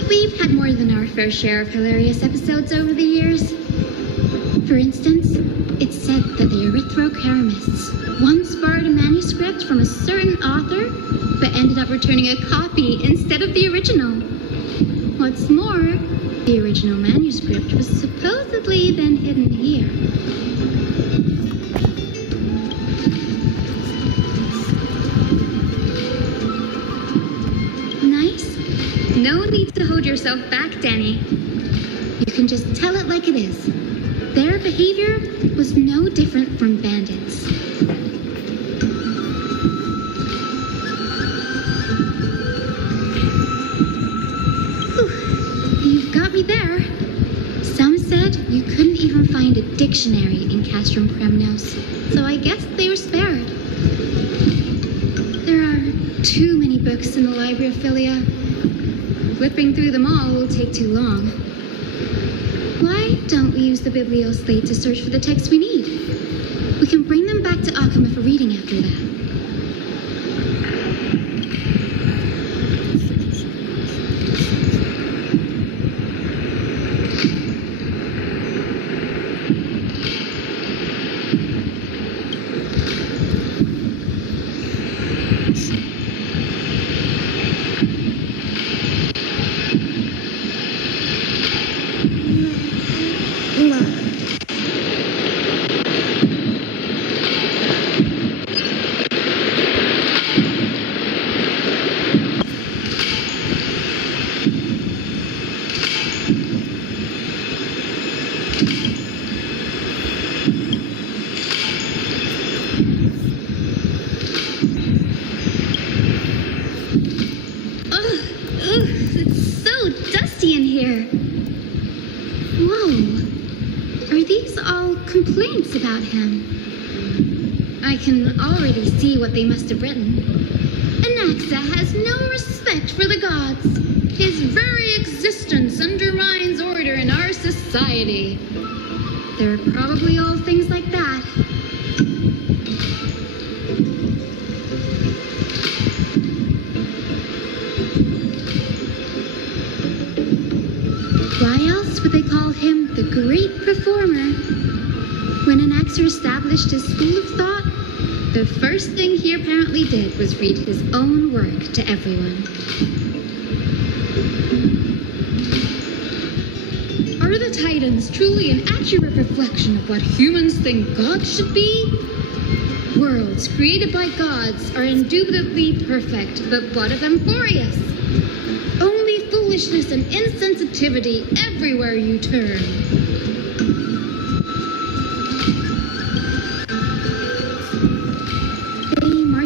We've had more than our fair share of hilarious episodes over the years. For instance, it's said that the Erythrocheramists once borrowed a manuscript from a certain author, but ended up returning a copy instead of the original. What's more, the original manuscript was supposedly then hidden here. Nice? No need to hold yourself back, Danny. You can just tell it like it is. Their behavior was no different from bandits. You've got me there. Some said you couldn't even find a dictionary in Castrum Kremnos, so I guess they were spared. There are too many books in the Library of Philia. Flipping through them all will take too long. Why don't we use the Biblioslate to search for the texts we need? We can bring them back to Akama for reading after that. About him. I can already see what they must have written. Anaxa has no respect for the gods. His very existence undermines order in our society. They're probably all things like that. Why else would they call him the Great Performer? When Anaxer established his school of thought, the first thing he apparently did was read his own work to everyone. Are the Titans truly an accurate reflection of what humans think gods should be? Worlds created by gods are indubitably perfect, but what of Amphorius? Only foolishness and insensitivity everywhere you turn.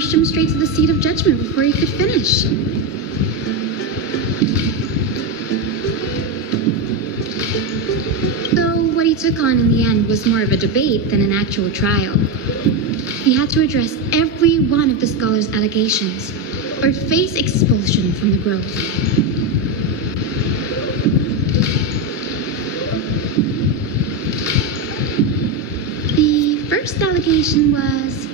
Him straight to the seat of judgment before he could finish. Though what he took on in the end was more of a debate than an actual trial. He had to address every one of the scholar's allegations, or face expulsion from the Grove. The first allegation was...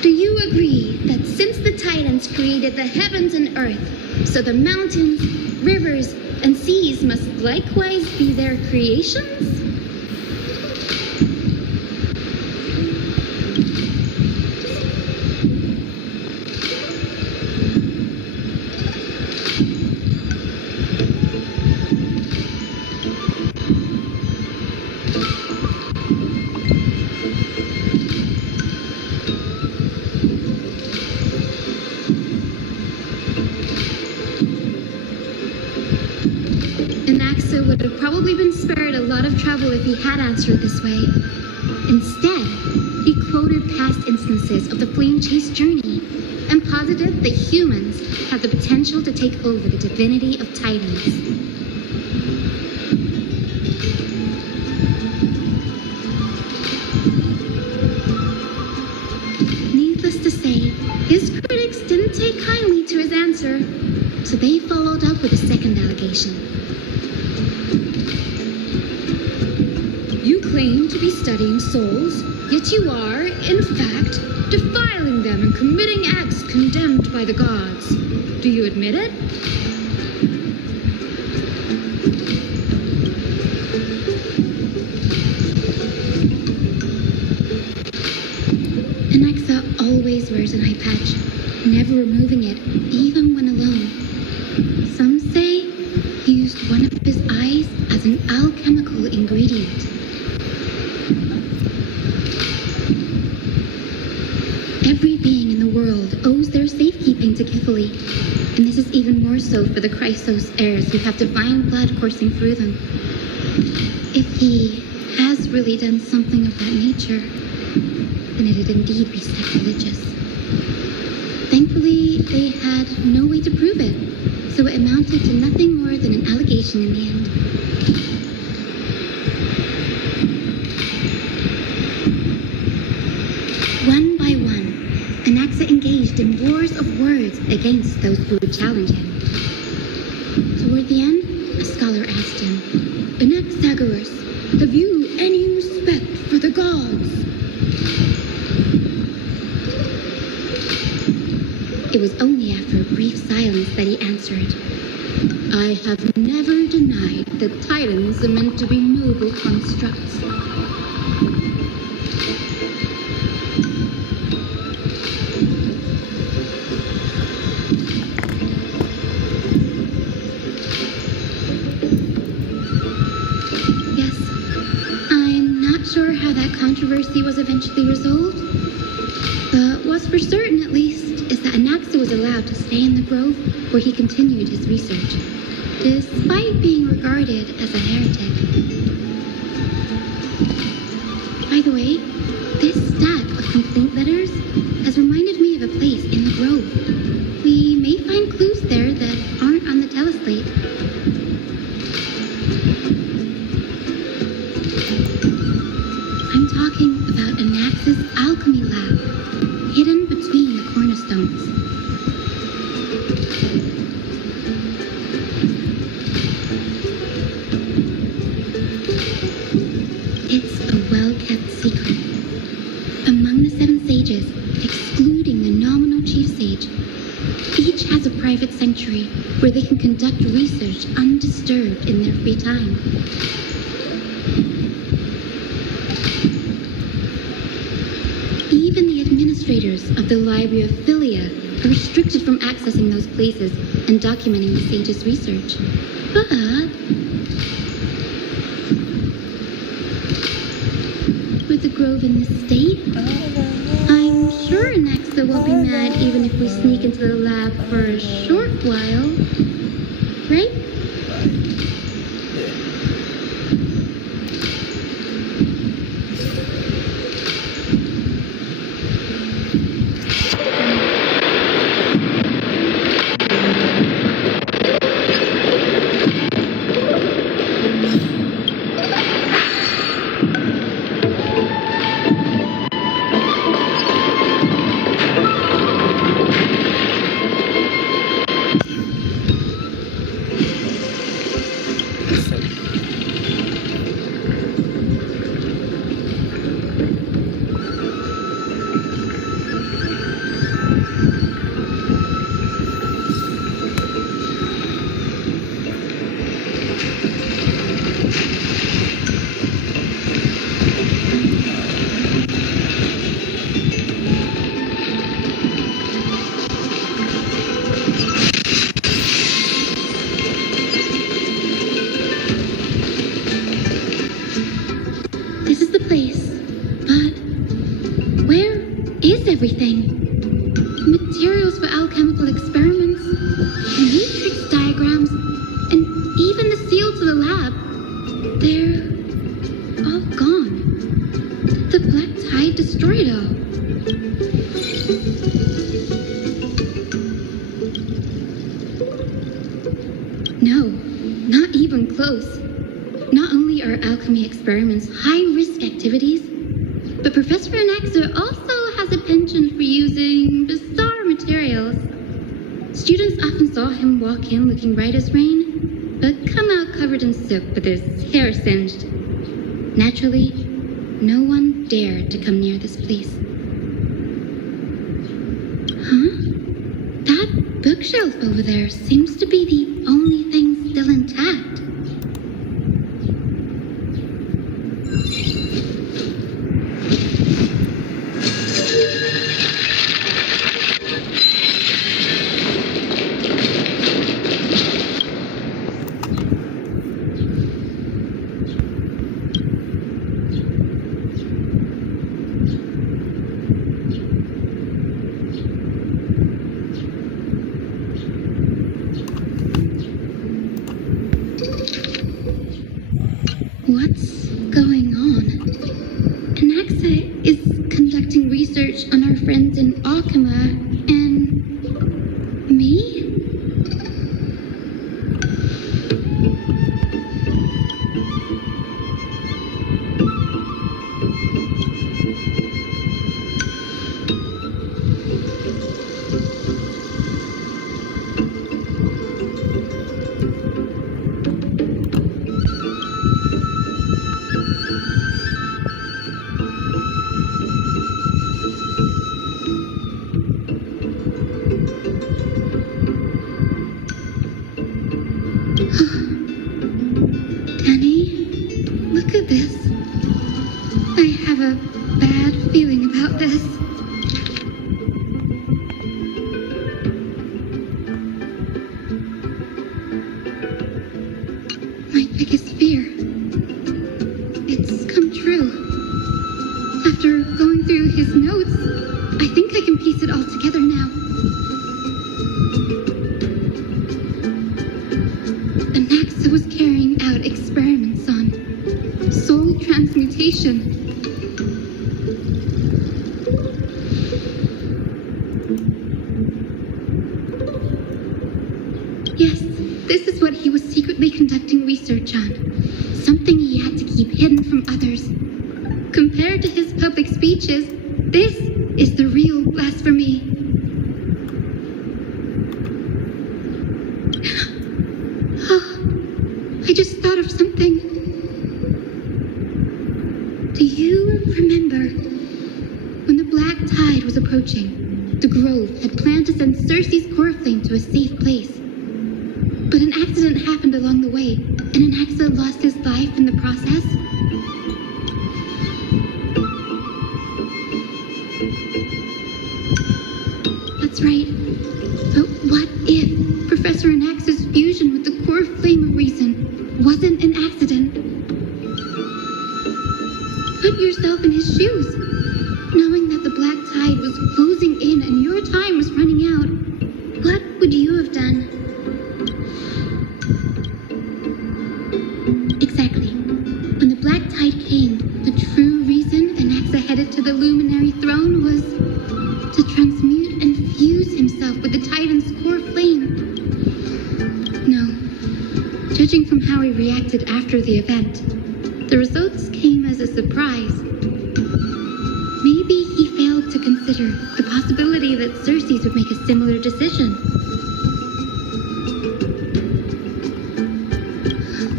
Do you agree that since the Titans created the heavens and earth, so the mountains, rivers, and seas must likewise be their creations? Would have probably been spared a lot of trouble if he had answered this way. Instead, he quoted past instances of the Flame Chase journey and posited that humans have the potential to take over the divinity of Titans. Needless to say, his critics didn't take kindly to his answer, So they followed up with a second allegation. You claim to be studying souls, yet you are, in fact, defiling them and committing acts condemned by the gods. Do you admit it? Anaxa always wears an eye patch, never removing it, even when alone. Some say he used one of his eyes as an alchemical ingredient. Every being in the world owes their safekeeping to Kifili, and this is even more so for the Chrysos heirs who have divine blood coursing through them. If he has really done something of that nature, then it'd indeed be sacrilegious. Thankfully, they had no way to prove it, so it amounted to nothing more than an allegation in the end. One by one, Anaxa engaged in wars of words against those who would challenge him. Toward the end, a scholar asked him, "Anaxagoras, have you any respect for the gods?" It was only after a brief silence that he answered, "I have never denied that titans are meant to be noble constructs. Yes, I'm not sure how that controversy was eventually resolved, but what's for certain at least is that Anaxa was allowed to stay in the grove where he continued his research, despite being regarded as a heretic. By the way, this stack of complaint letters has reminded me of a place in the grove. We may find clues there that aren't on the teleslate. I'm talking about Anaxa's alchemy lab, hidden between the cornerstones. It's a well-kept secret. Among the 7 sages, excluding the nominal chief sage, each has a private sanctuary where they can conduct research undisturbed in their free time. Even the administrators of the Library of Philia are restricted from accessing those places and documenting the sage's research. But with the grove in this state, I'm sure Anaxa will be mad even if we sneak into the lab for a short while. Right? Everything. Materials for alchemical experiments, matrix diagrams, and even the seal to the lab. They're all gone. The black tide destroyed it all. No, not even close. Not only are alchemy experiments high-risk activities, but Professor Anaxa also has a penchant for using bizarre materials. Students often saw him walk in looking bright as rain, but come out covered in soot with his hair singed. Naturally, no one dared to come near this place. Huh? That bookshelf over there seems to be the only thing still intact. What's going on? Anaxa is conducting research on our friends in Alchema, and me? Danny, look at this. I have a bad feeling about this. My biggest fear. It's come true. After going through his notes, I think I can piece it all together now. Anaxa was carrying out experiments on soul transmutation. Yes, this is what he was secretly conducting research on. Something he had to keep hidden from others. Compared to his public speeches, this is the real blasphemy. I just thought of something. Do you remember when the black tide was approaching? The grove had planned to send Cersei's core flame to a safe place. But an accident happened along the way, and Anaxa lost his life in the process. That's right. But what if Professor Anaxa's fusion with the core flame of reason wasn't an accident? Put yourself in his shoes. Knowing that the black tide was closing in and your time was running out, what would you have done? Exactly. When the black tide came, the true reason Anaxa headed to the luminary throne was to transmute and fuse himself with the Titan's core flame. No. Judging from how he reacted after the event, the results came as a surprise. Maybe he failed to consider the possibility that Cersei's would make a similar decision.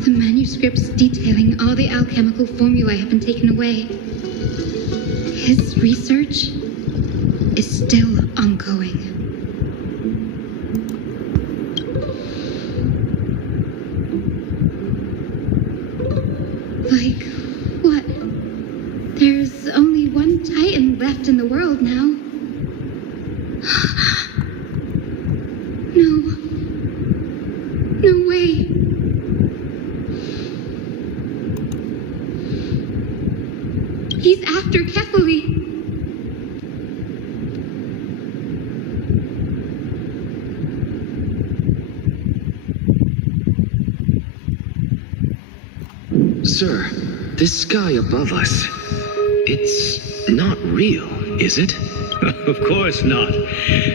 The manuscripts detailing all the alchemical formulae have been taken away. His research is still ongoing. Like what? There's only one Titan left in the world now. No. No way. He's after Kefali. Sir, this sky above us, it's not real, is it? Of course not.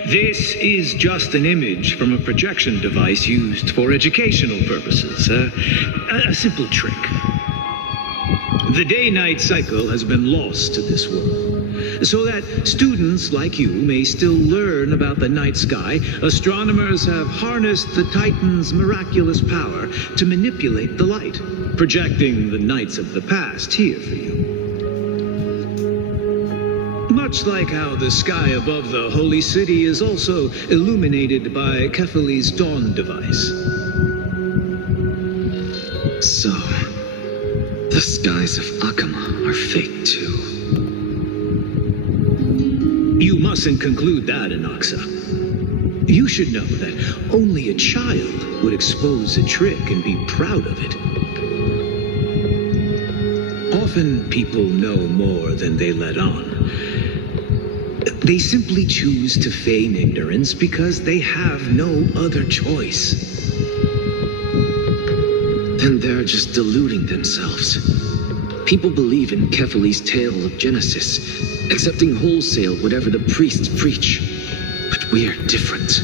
This is just an image from a projection device used for educational purposes. A simple trick. The day-night cycle has been lost to this world. So that students like you may still learn about the night sky, astronomers have harnessed the Titan's miraculous power to manipulate the light, projecting the nights of the past here for you. Much like how the sky above the holy city is also illuminated by Kefali's dawn device. So, the skies of Akama are fake too. You mustn't conclude that, Inoxa. You should know that only a child would expose a trick and be proud of it. Often people know more than they let on. They simply choose to feign ignorance because they have no other choice. Then they're just deluding themselves. People believe in Kefali's tale of Genesis, accepting wholesale whatever the priests preach. But we're different.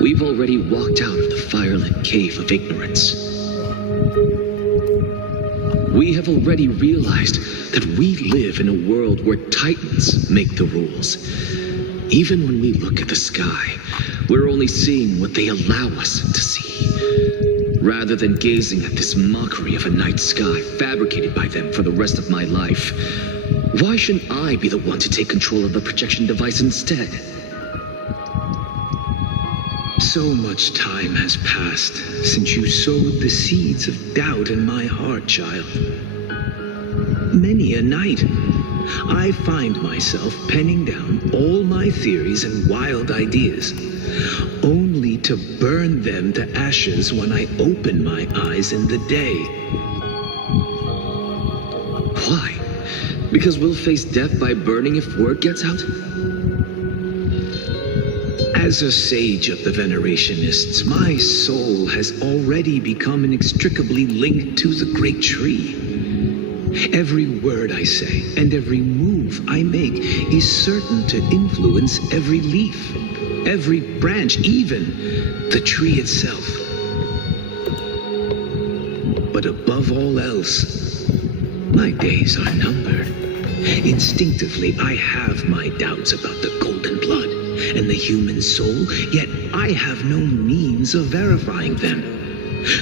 We've already walked out of the firelit cave of ignorance. We have already realized that we live in a world where Titans make the rules. Even when we look at the sky, we're only seeing what they allow us to see, rather than gazing at this mockery of a night sky fabricated by them for the rest of my life. Why shouldn't I be the one to take control of the projection device instead? So much time has passed since you sowed the seeds of doubt in my heart, child. Many a night, I find myself penning down all my theories and wild ideas, only to burn them to ashes when I open my eyes in the day. Why? Because we'll face death by burning if word gets out? As a sage of the Venerationists, my soul has already become inextricably linked to the great tree. Every word I say and every move I make is certain to influence every leaf, every branch, even the tree itself. But above all else, my days are numbered. Instinctively, I have my doubts about the golden blood and the human soul, yet I have no means of verifying them.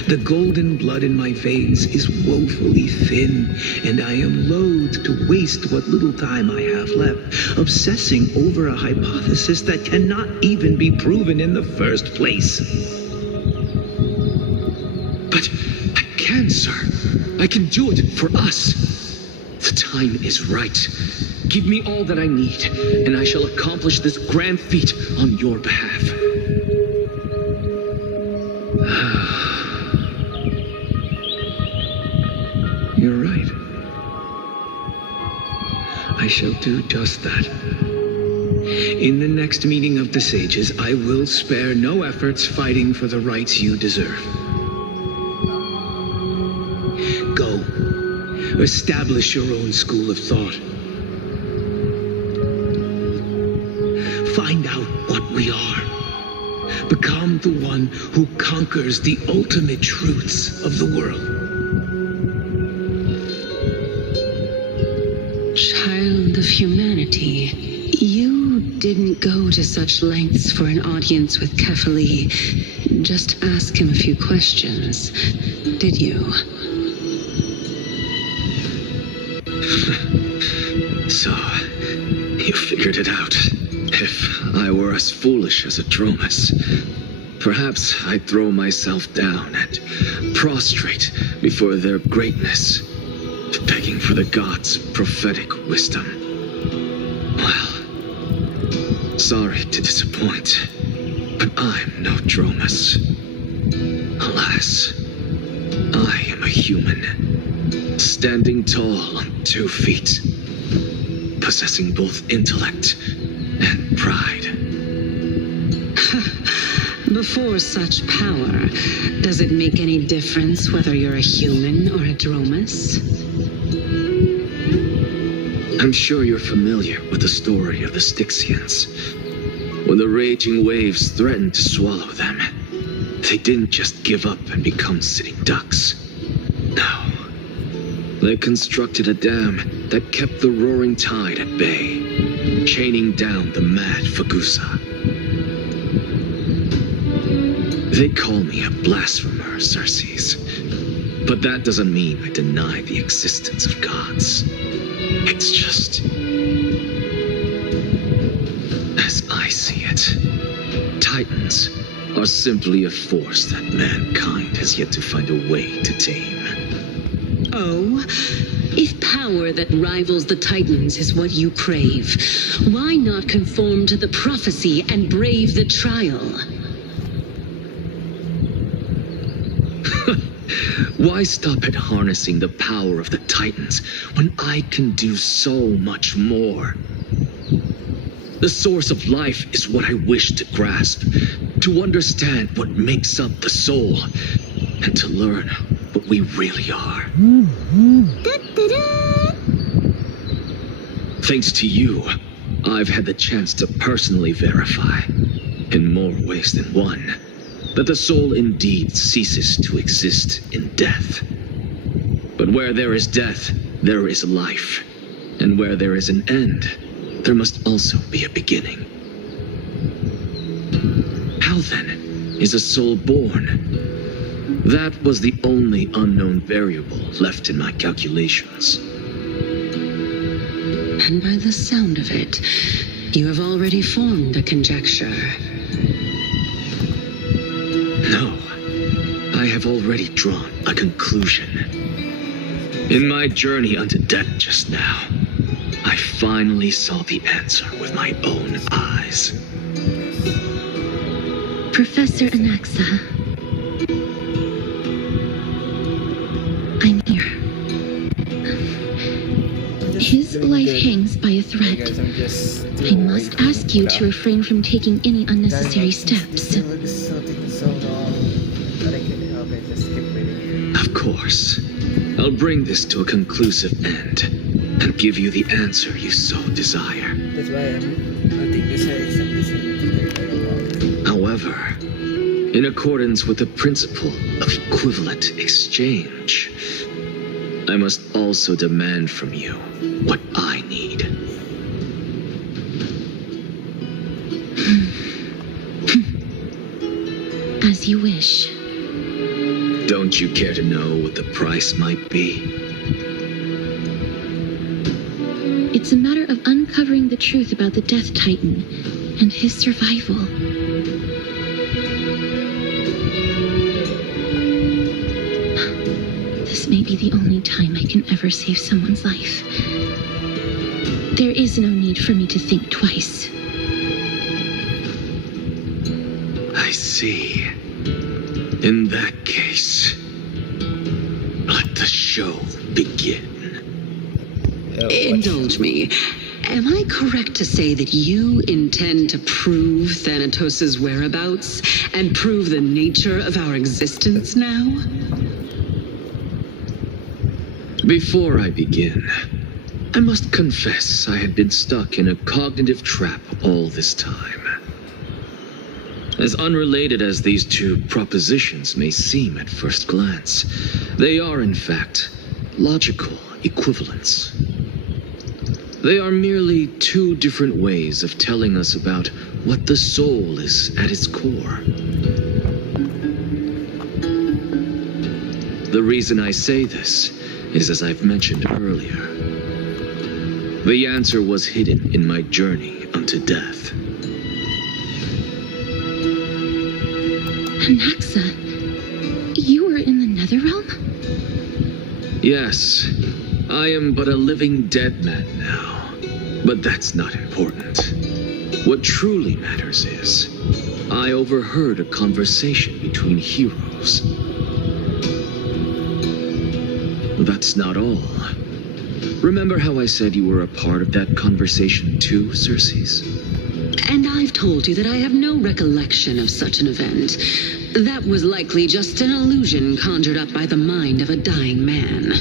The golden blood in my veins is woefully thin, and I am loath to waste what little time I have left obsessing over a hypothesis that cannot even be proven in the first place. But I can, sir. I can do it for us. The time is right. Give me all that I need, and I shall accomplish this grand feat on your behalf. You're right. I shall do just that. In the next meeting of the sages, I will spare no efforts fighting for the rights you deserve. Go. Establish your own school of thought. Find out what we are. Become the one who conquers the ultimate truths of the world. Child of humanity, you didn't go to such lengths for an audience with Kefali. Just ask him a few questions, did you? So, you figured it out. If I were as foolish as a Dromus, perhaps I'd throw myself down and prostrate before their greatness, begging for the gods' prophetic wisdom. Well, sorry to disappoint, but I'm no Dromus. Alas, I am a human, standing tall on 2 feet, possessing both intellect and pride. Before such power, does it make any difference whether you're a human or a Dromus? I'm sure you're familiar with the story of the Styxians. When the raging waves threatened to swallow them, they didn't just give up and become sitting ducks. No. They constructed a dam that kept the roaring tide at bay. chaining down the mad Fagusa. They call me a blasphemer, Xerxes. But that doesn't mean I deny the existence of gods. It's just... as I see it, Titans are simply a force that mankind has yet to find a way to tame. Oh? If power that rivals the Titans is what you crave, why not conform to the prophecy and brave the trial? Why stop at harnessing the power of the Titans when I can do so much more? The source of life is what I wish to grasp, to understand what makes up the soul, and to learn what we really are. Thanks to you, I've had the chance to personally verify, in more ways than one, that the soul indeed ceases to exist in death. But where there is death, there is life. And where there is an end, there must also be a beginning. How then is a soul born? That was the only unknown variable left in my calculations. And by the sound of it, you have already formed a conjecture. No, I have already drawn a conclusion. In my journey unto death just now, I finally saw the answer with my own eyes. Professor Anaxa. I'm here. His life hangs by a thread. I must ask you to refrain from taking any unnecessary steps. Of course. I'll bring this to a conclusive end and give you the answer you so desire. However, in accordance with the principle of equivalent exchange, I must also demand from you what I need. As you wish. Don't you care to know what the price might be? It's a matter of uncovering the truth about the Death Titan and his survival. This may be the only time I can ever save someone's life. There is no need for me to think twice. I see. In that case, let the show begin. Indulge me. Am I correct to say that you intend to prove Thanatos' whereabouts and prove the nature of our existence now? Before I begin, I must confess I had been stuck in a cognitive trap all this time. As unrelated as these two propositions may seem at first glance, they are in fact logical equivalents. They are merely two different ways of telling us about what the soul is at its core. The reason I say this is, as I've mentioned earlier, the answer was hidden in my journey unto death. Anaxa, you were in the Netherrealm? Yes, I am but a living dead man now, but that's not important. What truly matters is, I overheard a conversation between heroes. That's not all. Remember how I said you were a part of that conversation too, Xerxes? And I've told you that I have no recollection of such an event. That was likely just an illusion conjured up by the mind of a dying man.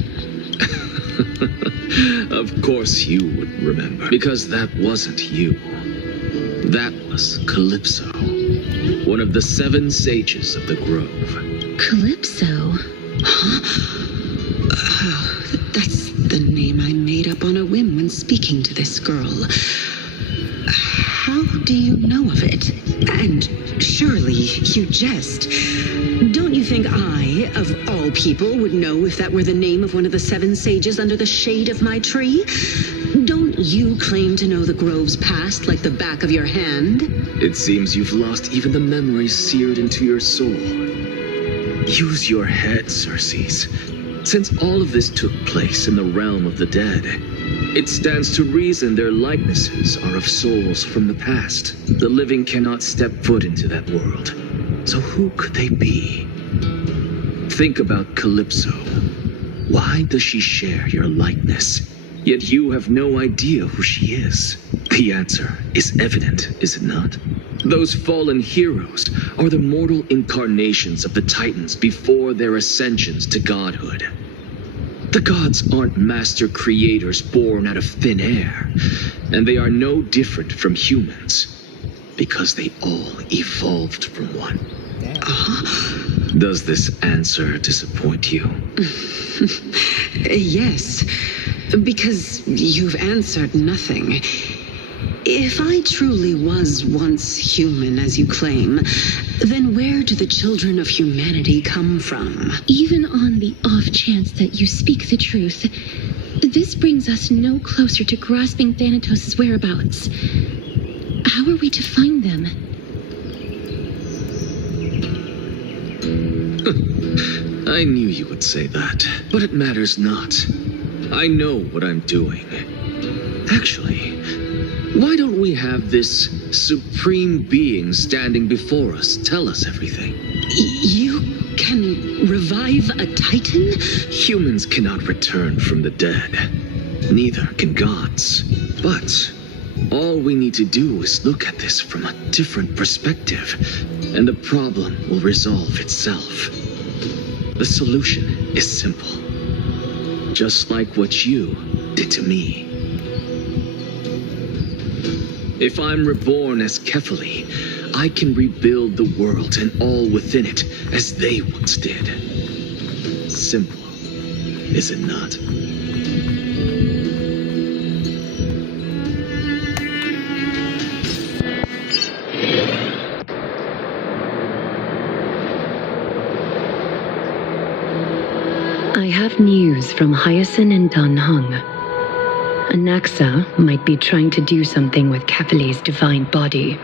Of course you would remember, because that wasn't you. That was Calypso, one of the 7 sages of the Grove. Calypso? That's the name I made up on a whim when speaking to this girl. You jest. Don't you think I, of all people, would know if that were the name of one of the 7 sages under the shade of my tree? Don't you claim to know the grove's past like the back of your hand? It seems you've lost even the memories seared into your soul. Use your head, Circes. Since all of this took place in the realm of the dead, it stands to reason their likenesses are of souls from the past. The living cannot step foot into that world. So who could they be? Think about Calypso. Why does she share your likeness? Yet you have no idea who she is. The answer is evident, is it not? Those fallen heroes are the mortal incarnations of the Titans before their ascensions to godhood. The gods aren't master creators born out of thin air, and they are no different from humans, because they all evolved from one. Does this answer disappoint you? Yes, because you've answered nothing. If I truly was once human, as you claim, then where do the children of humanity come from? Even on the off chance that you speak the truth, this brings us no closer to grasping Thanatos' whereabouts. How are we to find them? I knew you would say that, but it matters not. I know what I'm doing. Actually, why don't we have this supreme being standing before us tell us everything? You can revive a Titan? Humans cannot return from the dead. Neither can gods. But all we need to do is look at this from a different perspective, and the problem will resolve itself. The solution is simple. Just like what you did to me. If I'm reborn as Kefali, I can rebuild the world and all within it as they once did. Simple, is it not? I have news from Hyacinth and Danheng. Anaxa might be trying to do something with Kefali's divine body.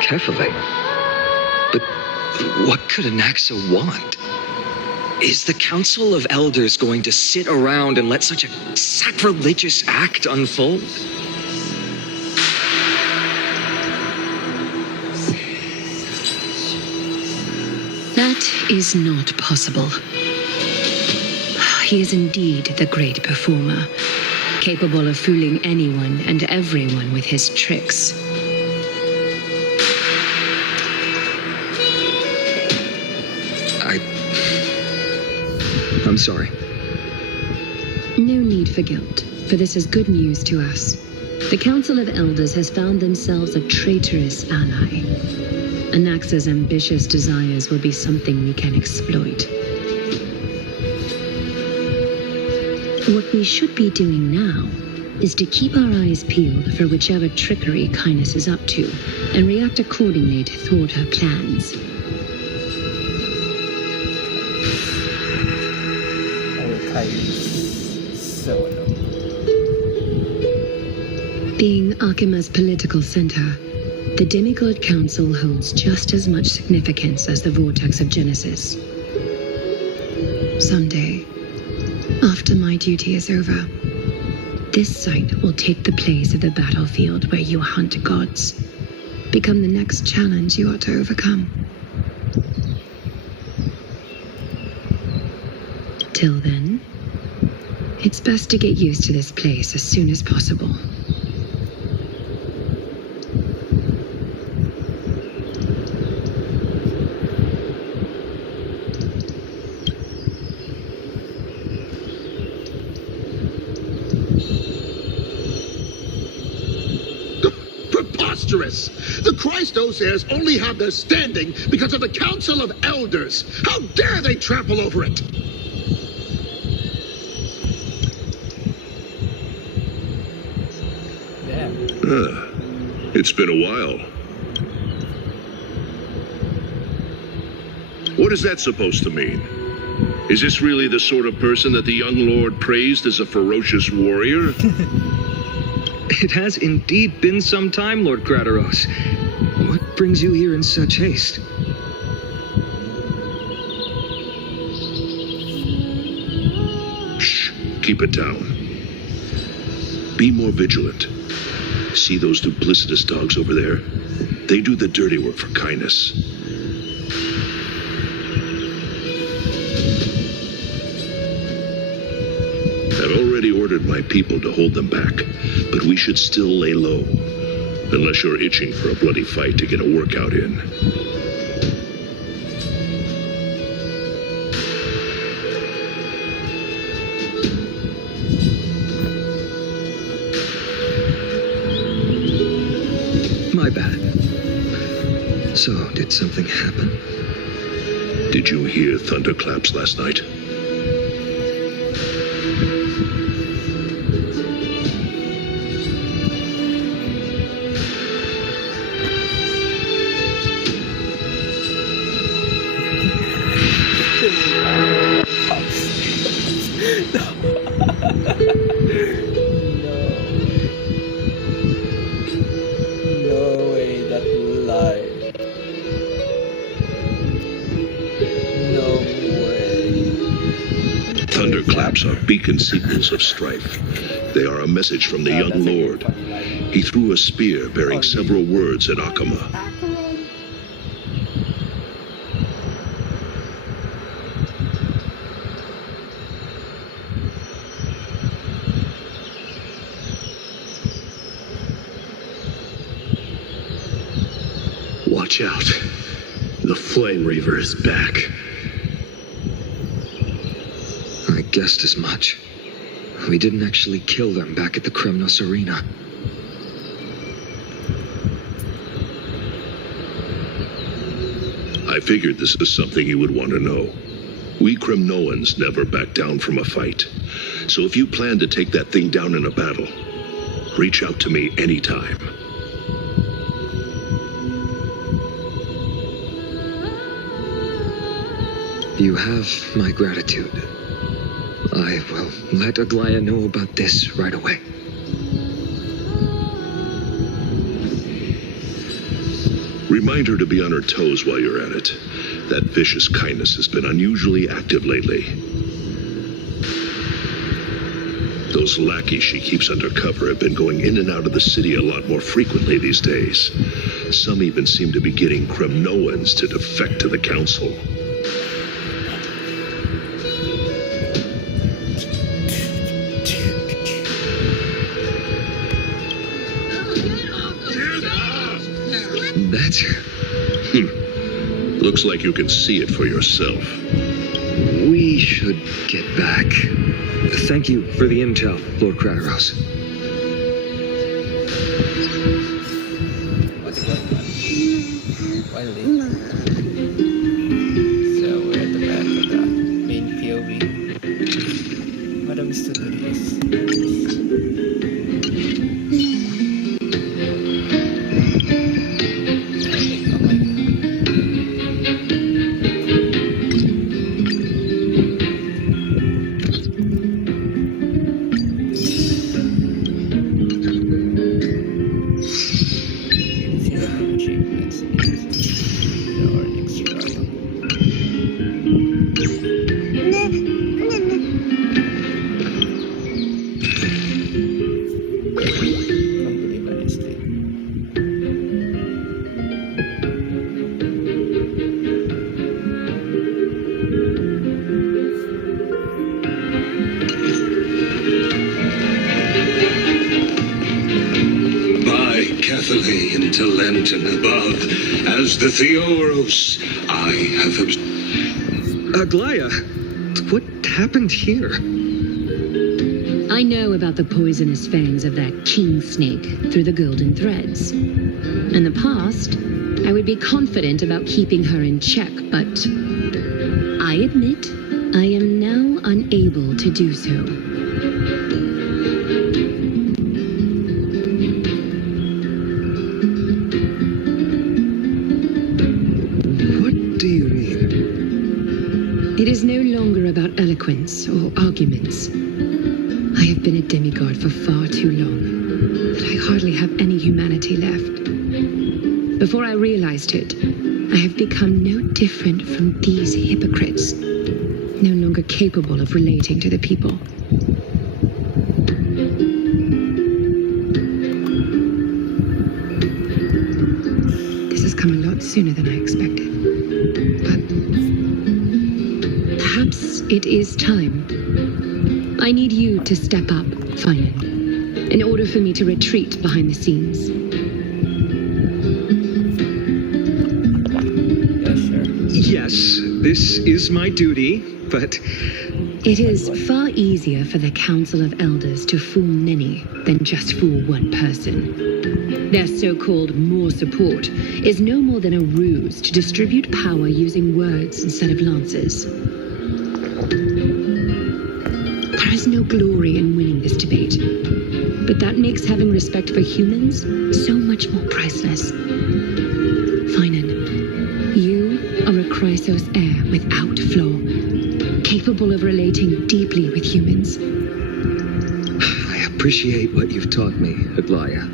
Kefali? But what could Anaxa want? Is the Council of Elders going to sit around and let such a sacrilegious act unfold? That is not possible. He is indeed the great performer, capable of fooling anyone and everyone with his tricks. I'm sorry. No need for guilt, for this is good news to us. The Council of Elders has found themselves a traitorous ally. Anaxa's ambitious desires will be something we can exploit. What we should be doing now is to keep our eyes peeled for whichever trickery Kindness is up to, and react accordingly to thwart her plans. So annoying. Being Akima's political center, the Demigod Council holds just as much significance as the Vortex of Genesis. Someday, after my duty is over, this site will take the place of the battlefield where you hunt gods, become the next challenge you ought to overcome. Till then, it's best to get used to this place as soon as possible. Preposterous! The Christos heirs only have their standing because of the Council of Elders. How dare they trample over it? It's been a while. What is that supposed to mean? Is this really the sort of person that the young lord praised as a ferocious warrior? It has indeed been some time, Lord Crateros. What brings you here in such haste? Shh, keep it down. Be more vigilant. See those duplicitous dogs over there? They do the dirty work for kindness. I've already ordered my people to hold them back, but we should still lay low. Unless you're itching for a bloody fight to get a workout in. My bad. So, did something happen? Did you hear thunderclaps last night? No way, that lie. No way. Thunderclaps are beacon signals of strife. They are a message from the young lord. He threw a spear bearing several words at Akama. Watch out. The Flame Reaver is back. I guessed as much. We didn't actually kill them back at the Kremnos Arena. I figured this is something you would want to know. We Kremnoans never back down from a fight. So if you plan to take that thing down in a battle, reach out to me anytime. You have my gratitude. I will let Aglaya know about this right away. Remind her to be on her toes while you're at it. That vicious kindness has been unusually active lately. Those lackeys she keeps under cover have been going in and out of the city a lot more frequently these days. Some even seem to be getting Kremnoans to defect to the council. That's... Looks like you can see it for yourself. We should get back. Thank you for the intel, Lord Crateros. What's going on? Finally. So we're at the back of the main POV. Madam Studios. Into Lenten above, as the Theoros, I have Aglaya, what happened here? I know about the poisonous fangs of that king snake through the golden threads. In the past, I would be confident about keeping her in check, but I admit I am now unable to do so. What do you mean? eloquence or arguments. I have been a demigod for far too long that I hardly have any humanity left. Before I realized it, I have become no different from these hypocrites, no longer capable of relating to the people. This has come a lot sooner than I expected. But perhaps it is time. I need you to step up, Finan, in order for me to retreat behind the scenes. Yes, this is my duty, but... It is far easier for the Council of Elders to fool many than just fool one person. Their so-called more support is no more than a ruse to distribute power using words instead of lances. There is no glory in winning this debate, but that makes having respect for humans so much more priceless. Finan, you are a Chrysos heir without flaw, capable of relating deeply with humans. I appreciate what you've taught me, Aglaya.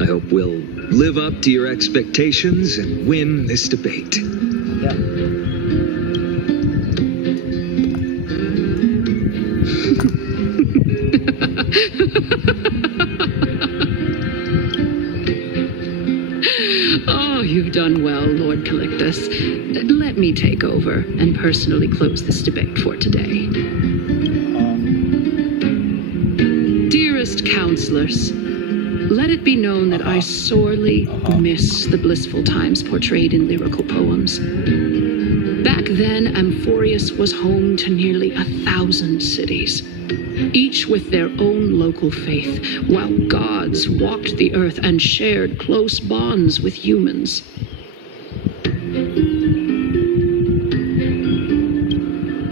I hope we'll live up to your expectations and win this debate. Yeah. Oh, you've done well, Lord Calictus. Let me take over and personally close this debate for today. Dearest counselors, let it be known that I sorely miss the blissful times portrayed in lyrical poems. Back then, Amphorius was home to nearly 1,000 cities, each with their own local faith, while gods walked the earth and shared close bonds with humans.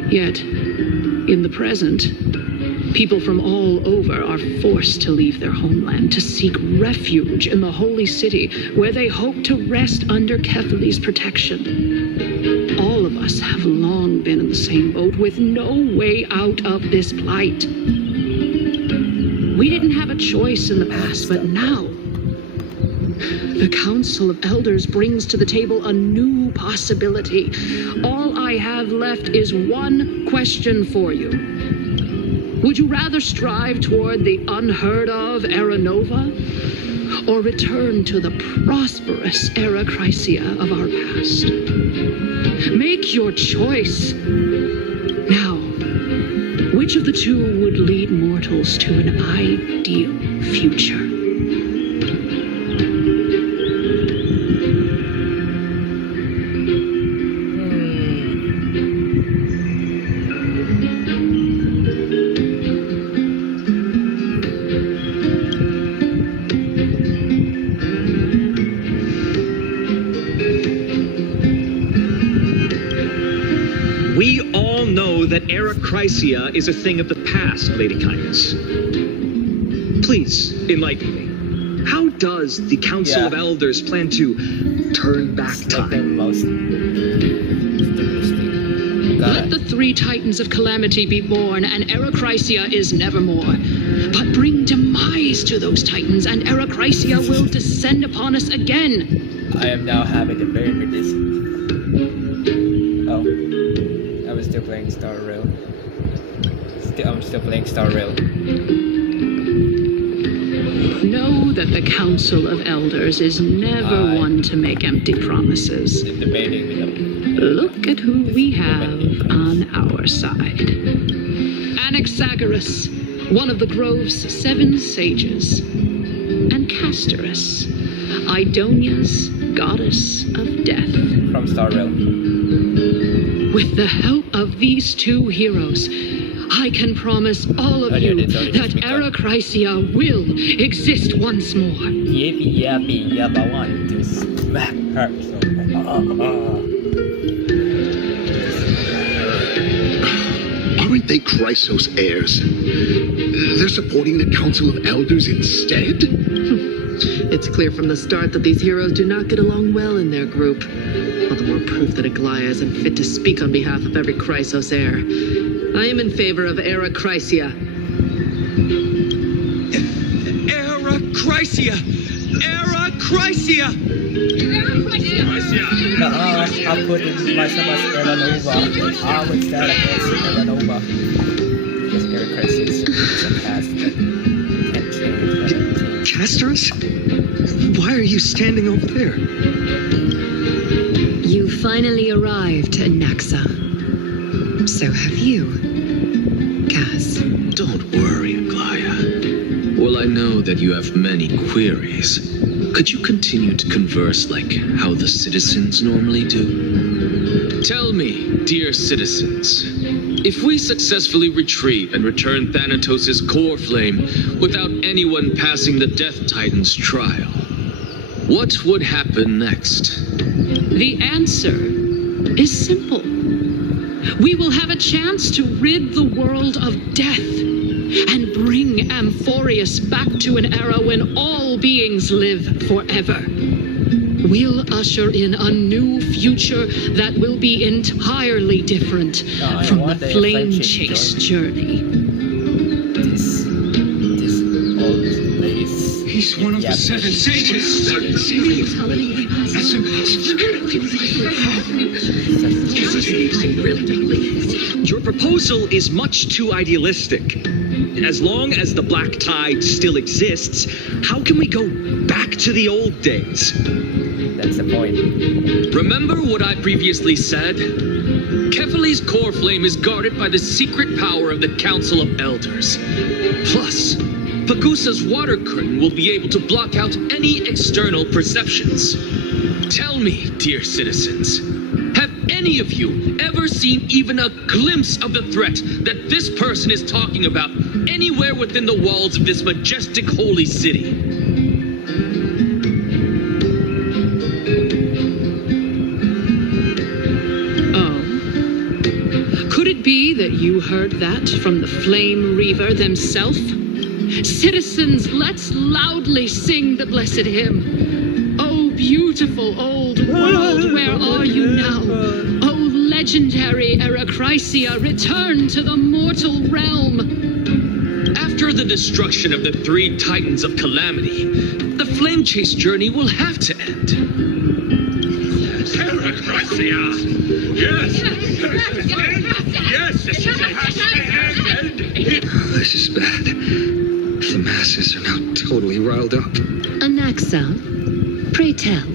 Yet, in the present, people from all over are forced to leave their homeland to seek refuge in the holy city, where they hope to rest under Kefali's protection. All of us have long been in the same boat, with no way out of this plight. We didn't have a choice in the past, but now the Council of Elders brings to the table a new possibility. All I have left is one question for you. Would you rather strive toward the unheard of Era Nova, or return to the prosperous Era Chrysia of our past? Make your choice. Now, which of the two would lead mortals to an ideal future? That Era Chrysia is a thing of the past, Lady Kindness. Please, enlighten me. How does the Council of Elders plan to turn back time? Let the three Titans of Calamity be born, and Era Chrysia is nevermore. But bring demise to those Titans, and Era Chrysia will descend upon us again. I am now having to bear with this. I was still playing Star Rail. I'm still playing Star Rail. Know that the Council of Elders is never one to make empty promises. Debating with them. Look at who we have on our side. Anaxagoras, one of the Grove's 7 sages. And Castorus, Idonia's goddess of death. From Star Rail. With the help of these 2 heroes, I can promise all of you that Era Chrysia will exist once more. Yippee yappy yappa, want to smack her. Aren't they Chrysos heirs? They're supporting the Council of Elders instead? It's clear from the start that these heroes do not get along well in their group. All the more proof that Aglaya isn't fit to speak on behalf of every Chrysos heir. I am in favor of Era Chrysia. Era Chrysia! Era Chrysia! I'll put in myself as Era Nova. I would stand against Era Nova. Because Era Chrysia is a past that can't change. Castorus? Why are you standing over there? You finally arrived, Anaxa. So have you, Kaz. Don't worry, Aglaya. Well, I know that you have many queries. Could you continue to converse like how the citizens normally do? Tell me, dear citizens, if we successfully retrieve and return Thanatos' core flame without anyone passing the Death Titan's trial, what would happen next? The answer is simple. We will have a chance to rid the world of death and bring Amphorius back to an era when all beings live forever. We'll usher in a new future that will be entirely different from the Flame Chase journey. He's one of the seven sages. Your proposal is much too idealistic. As long as the Black Tide still exists, how can we go back to the old days? That's the point. Remember what I previously said? Kefali's core flame is guarded by the secret power of the Council of Elders. Plus, Pagusa's water curtain will be able to block out any external perceptions. Tell me, dear citizens, have any of you ever seen even a glimpse of the threat that this person is talking about anywhere within the walls of this majestic holy city? Oh. Could it be that you heard that from the Flame Reaver themselves? Citizens, let's loudly sing the blessed hymn. Oh, beautiful old world, where are you now? Oh, legendary Era Chrysia, return to the mortal realm. After the destruction of the three Titans of Calamity, the Flame Chase journey will have to end. Era Chrysia! Yes! Yes! This is bad. The masses are now totally riled up. Anaxa, pray tell.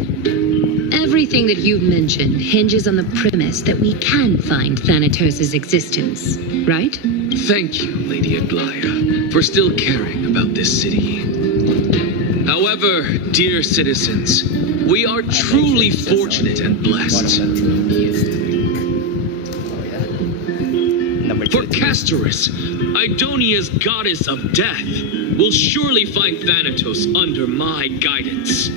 Everything that you've mentioned hinges on the premise that we can find Thanatos' existence, right? Thank you, Lady Aglaya, for still caring about this city. However, dear citizens, we are truly fortunate and blessed. For Castorus, Idonia's goddess of death, will surely find Thanatos under my guidance.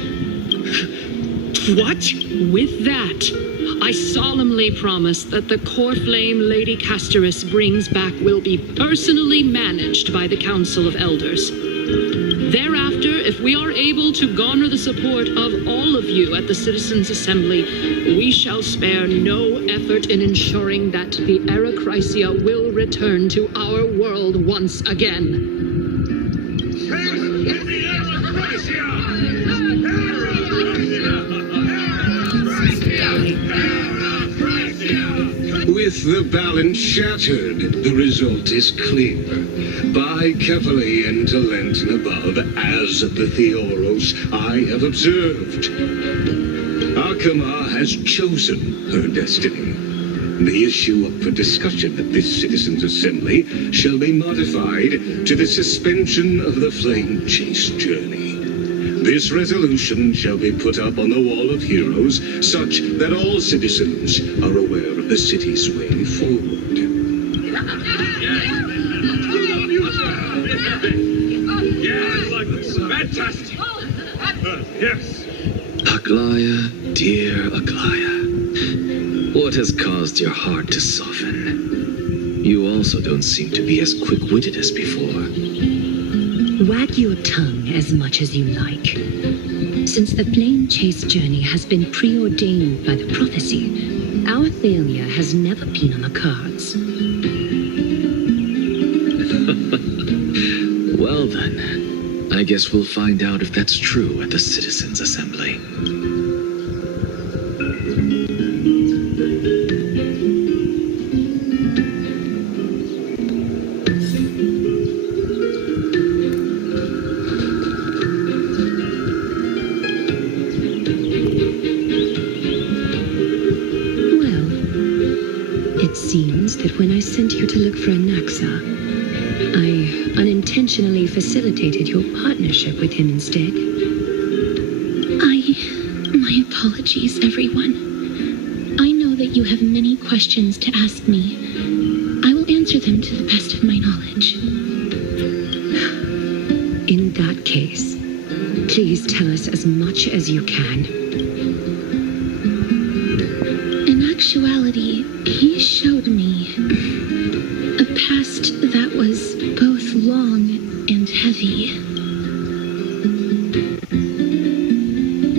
What? With that, I solemnly promise that the core flame Lady Castorus brings back will be personally managed by the Council of Elders. Thereafter, if we are able to garner the support of all of you at the Citizens' Assembly, we shall spare no effort in ensuring that the Era Chrysia will return to our world once again. With the balance shattered, the result is clear. By Kefali and Talent above, as the Theoros I have observed, Akama has chosen her destiny. The issue up for discussion at this Citizens' Assembly shall be modified to the suspension of the Flame Chase journey. This resolution shall be put up on the Wall of Heroes, such that all citizens are aware of the city's way forward. Fantastic! Yes. Aglaya, dear Aglaya, what has caused your heart to soften? You also don't seem to be as quick-witted as before. Wag your tongue as much as you like. Since the Flame Chase journey has been preordained by the prophecy, our failure has never been on the cards. Well then, I guess we'll find out if that's true at the Citizens' Assembly. It seems that when I sent you to look for Anaxa, I unintentionally facilitated your partnership with him instead. My apologies, everyone. I know that you have many questions to ask me. I will answer them to the best of my knowledge. In that case, please tell us as much as you can. In actuality, he showed me a past that was both long and heavy.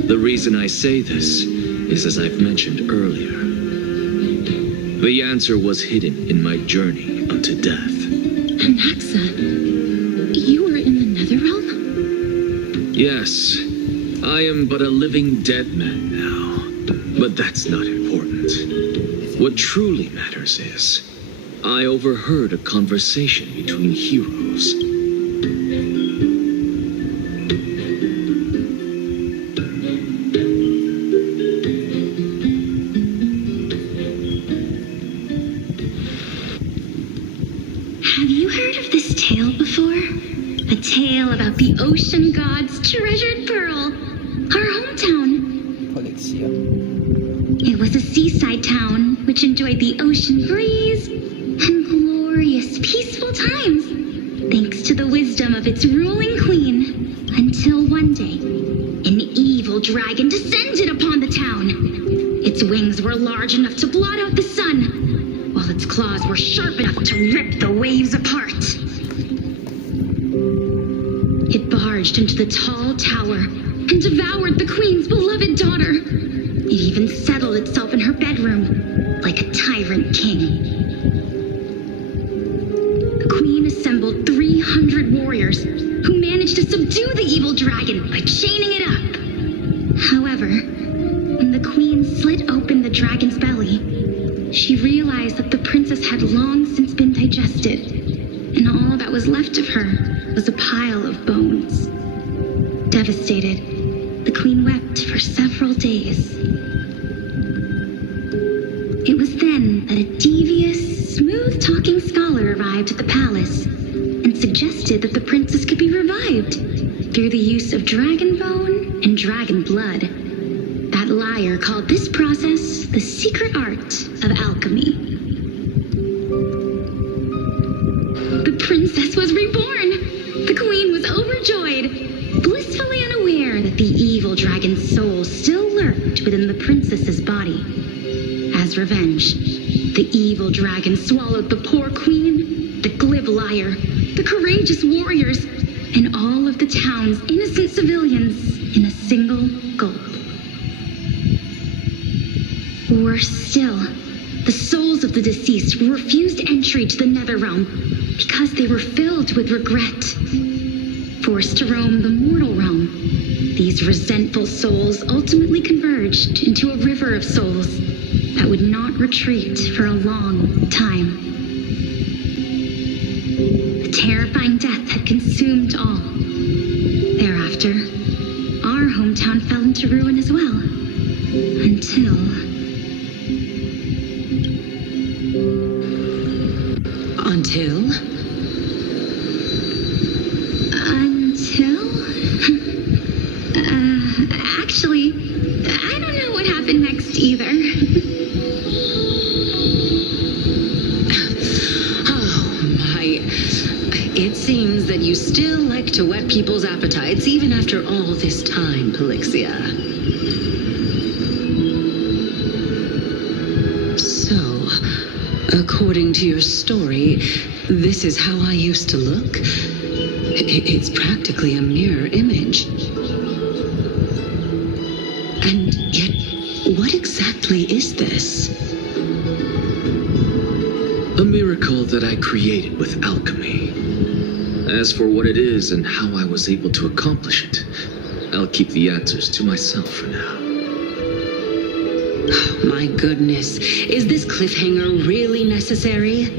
The reason I say this is as I've mentioned earlier. The answer was hidden in my journey unto death. Anaxa, you were in the Netherrealm? Yes, I am but a living dead man now, but that's not important. What truly matters is, I overheard a conversation between heroes. Have you heard of this tale before? A tale about the ocean god's treasured pearl, our hometown. It was a seaside town which enjoyed the ocean breeze and glorious, peaceful times, thanks to the wisdom of its ruling queen, until one day, an evil dragon descended upon the town. Its wings were large enough to blot out the sun, while its claws were sharp enough to rip the waves apart. It barged into the tall tower and devoured the queen's beloved daughter. It even settled itself in her bedroom, like a tyrant king. The queen assembled 300 warriors who managed to subdue the evil dragon by chaining it up. However, when the queen slit open the dragon's belly, she realized that the princess had long since been digested, and all that was left of her was a pile of bones. Devastated, the queen wept for several days. It was then that a devious, smooth-talking scholar arrived at the palace and suggested that the princess could be revived through the use of dragon bone and dragon blood. That liar called this process the secret art of alchemy. The princess was reborn. The queen was overjoyed, blissfully unaware that the evil dragon's soul still lurked within the princess's body. As revenge, the evil dragon swallowed the poor queen, the glib liar, the courageous warriors, and all of the town's innocent civilians in a single gulp. Worse still, the souls of the deceased were refused entry to the Netherrealm because they were filled with regret. Forced to roam the mortal realm, these resentful souls ultimately converged into a river of souls that would not retreat for a long time. The terrifying death had consumed all. Thereafter, our hometown fell into ruin as well. Until... Actually, I don't know what happened next either. It seems that you still like to whet people's appetites even after all this time, Pelixia. So, according to your story, this is how I used to look? It's practically a mirror image. And yet, what exactly is this? A miracle that I created with alchemy. As for what it is and how I was able to accomplish it, I'll keep the answers to myself for now. My goodness, is this cliffhanger really necessary?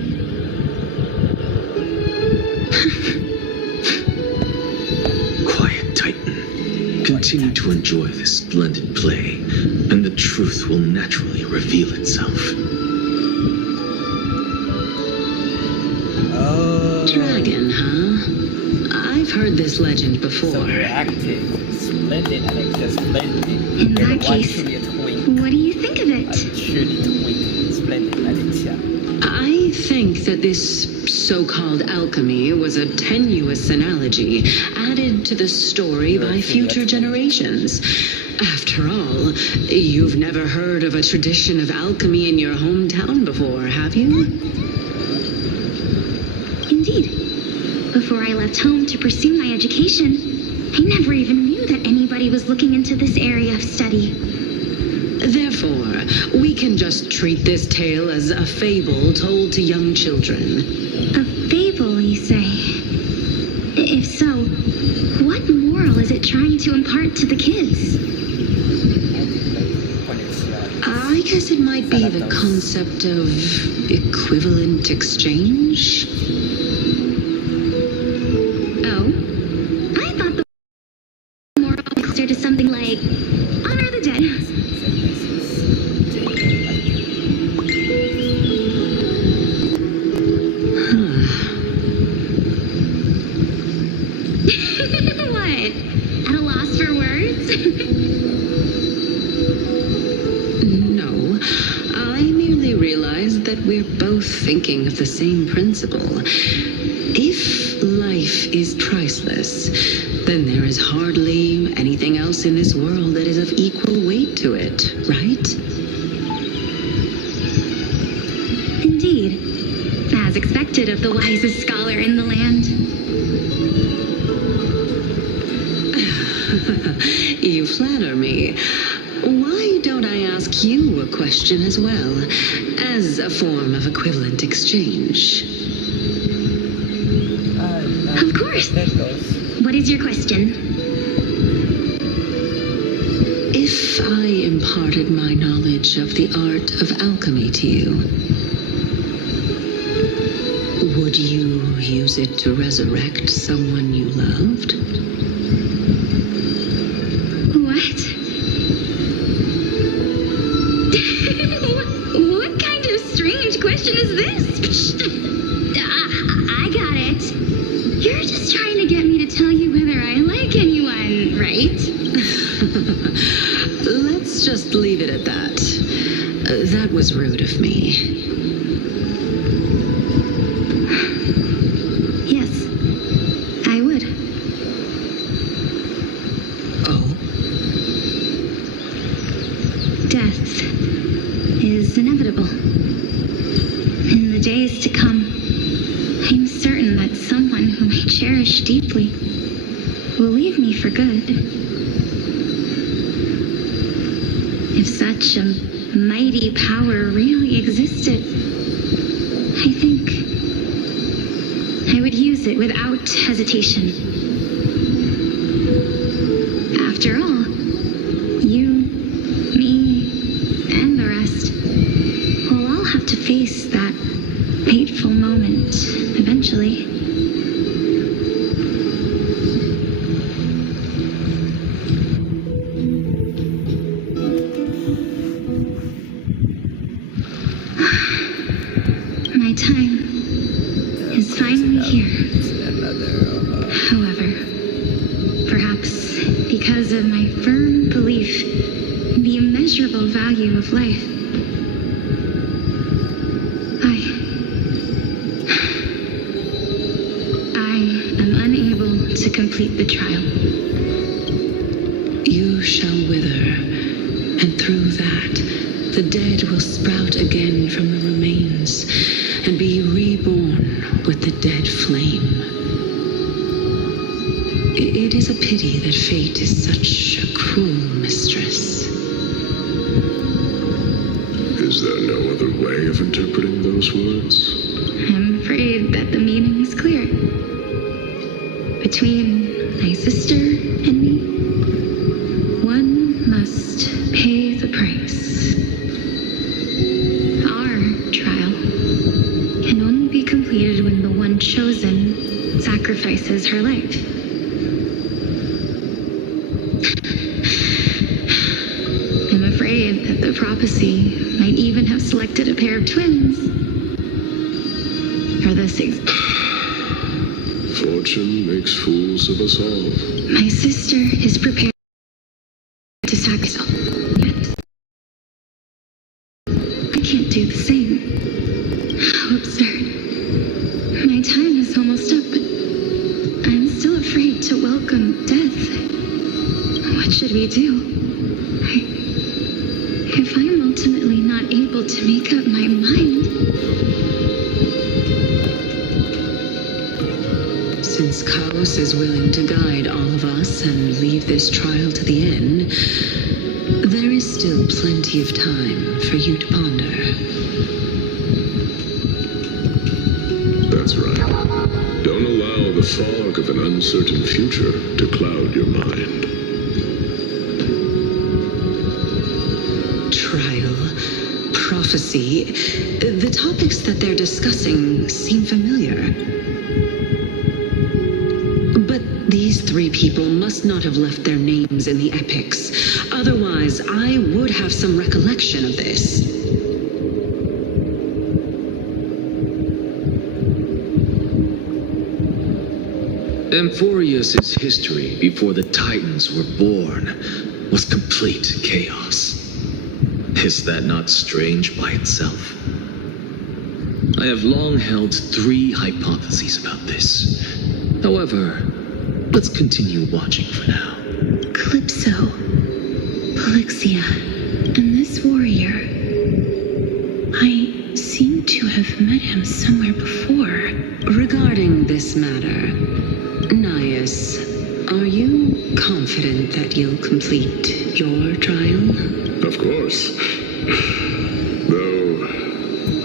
Quiet, Titan. Continue to enjoy this splendid play, and the truth will naturally reveal itself. Dragon, huh? I've heard this legend before. So you're active, splendid, Alex, splendid. In that case, what do you think of it? Splendid, Alexia. I think that this so-called alchemy was a tenuous analogy added to the story by future generations. After all, you've never heard of a tradition of alchemy in your hometown before, have you? Indeed. Before I left home to pursue my education, I never even knew that anybody was looking into this area of study. Therefore, we can just treat this tale as a fable told to young children. A fable, you say? If so, what moral is it trying to impart to the kids? I guess it might be the concept of equivalent exchange. Oh? I thought the moral was closer to something like honor the dead. What? At a loss for words? No, I merely realized that we're both thinking of the same principle. If life is priceless, then there is hardly anything else in this world that is of equal weight to it, right? Indeed. As expected of the wisest scholar in the land. You flatter me. Why don't I ask you a question as well, as a form of equivalent exchange? Of course. What is your question? If I imparted my knowledge of the art of alchemy to you, would you use it to resurrect someone you loved? What? What kind of strange question is this? I got it. You're just trying to get me to tell you whether I like anyone, right? Let's just leave it at that. That was rude of me. Yes, I would. Oh? Death is inevitable. In the days to come, I'm certain that someone whom I cherish deeply will leave me for good. If such a mighty power really existed, I think I would use it without hesitation. After all, you, me, and the rest will all have to face that fateful moment eventually. My time is finally here. However, perhaps because of my firm belief in the immeasurable value of life, I am unable to complete the trial. You shall wither, and through that, the dead will sprout again from the remains and be reborn with the dead flame. It is a pity that fate is such a cruel mistress. Is there no other way of interpreting those words? I'm afraid that the meaning is clear. sacrifices her life. I'm afraid that the prophecy might even have selected a pair of twins for this Fortune makes fools of us all. My sister is prepared to sacrifice herself. Yet I can't do the same. How absurd. My time is almost up, but I'm still afraid to welcome death. What should we do? If I'm ultimately not able to make up my mind... Since Chaos is willing to guide all of us and leave this trial to the end, there is still plenty of time for you to ponder. That's right. Don't allow the fog of an uncertain future to cloud your mind. Trial, prophecy, the topics that they're discussing seem familiar. But these three people must not have left their names in the epics. Otherwise, I would have some recollection of this. Amphorius' history before the Titans were born was complete chaos. Is that not strange by itself? I have long held 3 hypotheses about this. However, let's continue watching for now. Calypso, Polixia, and this warrior. I seem to have met him somewhere before. Regarding this matter, Nias, are you confident that you'll complete your trial? Of course. Though,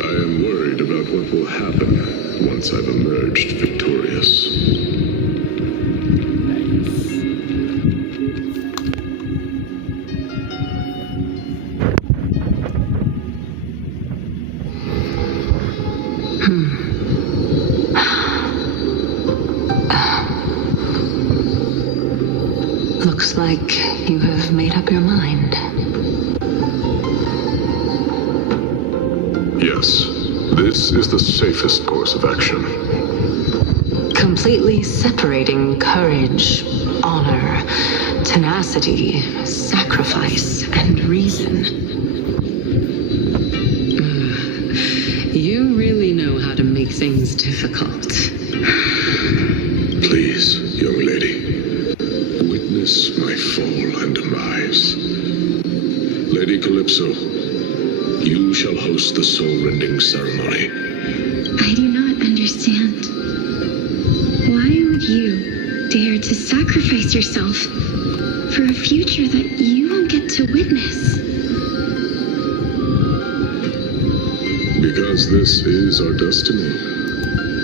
I am worried about what will happen once I've emerged victorious. Looks like you have made up your mind. Yes, this is the safest course of action. Completely separating courage, honor, tenacity, sacrifice, and reason. You really know how to make things difficult. Please, young lady, witness my fall and demise. Lady Calypso, you shall host the soul-rending ceremony. I do not understand. Why would you dare to sacrifice yourself for a future that you won't get to witness? Because this is our destiny.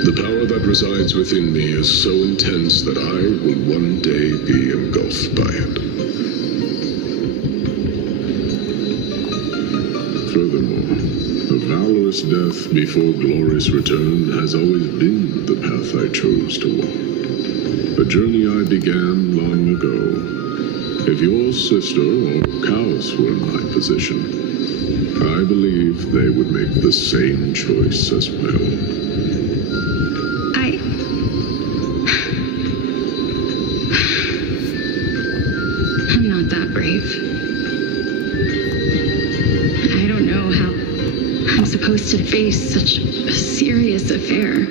The power that resides within me is so intense that I will one day be engulfed by it. Furthermore, a valorous death before glory's return has always been the path I chose to walk. A journey I began long ago. If your sister or Chaos were in my position, I believe they would make the same choice as well. I'm not that brave. I don't know how I'm supposed to face such a serious affair.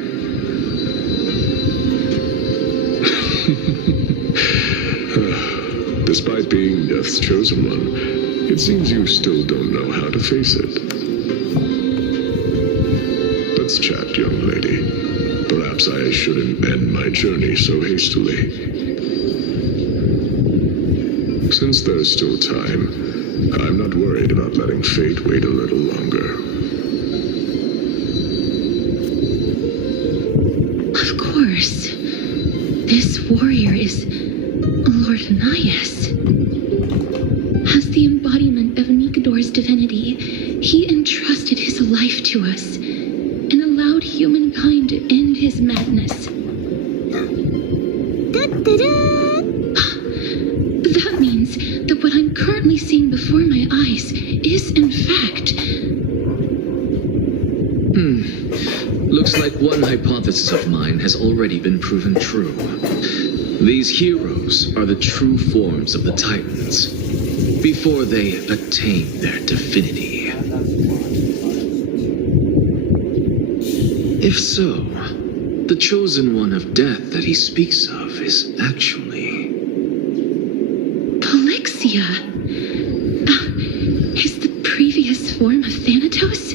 Despite being Death's chosen one, it seems you still don't know how to face it. Let's chat, young lady. Perhaps I shouldn't end my journey so hastily. Since there's still time, I'm not worried about letting fate wait a little longer. Of course. This warrior is Lord Nias. As the embodiment of Nikador's divinity, he entrusted his life to us and allowed humankind to end his madness. One hypothesis of mine has already been proven true. These heroes are the true forms of the Titans, before they attain their divinity. If so, the chosen one of death that he speaks of is actually... Polixia! Is the previous form of Thanatos?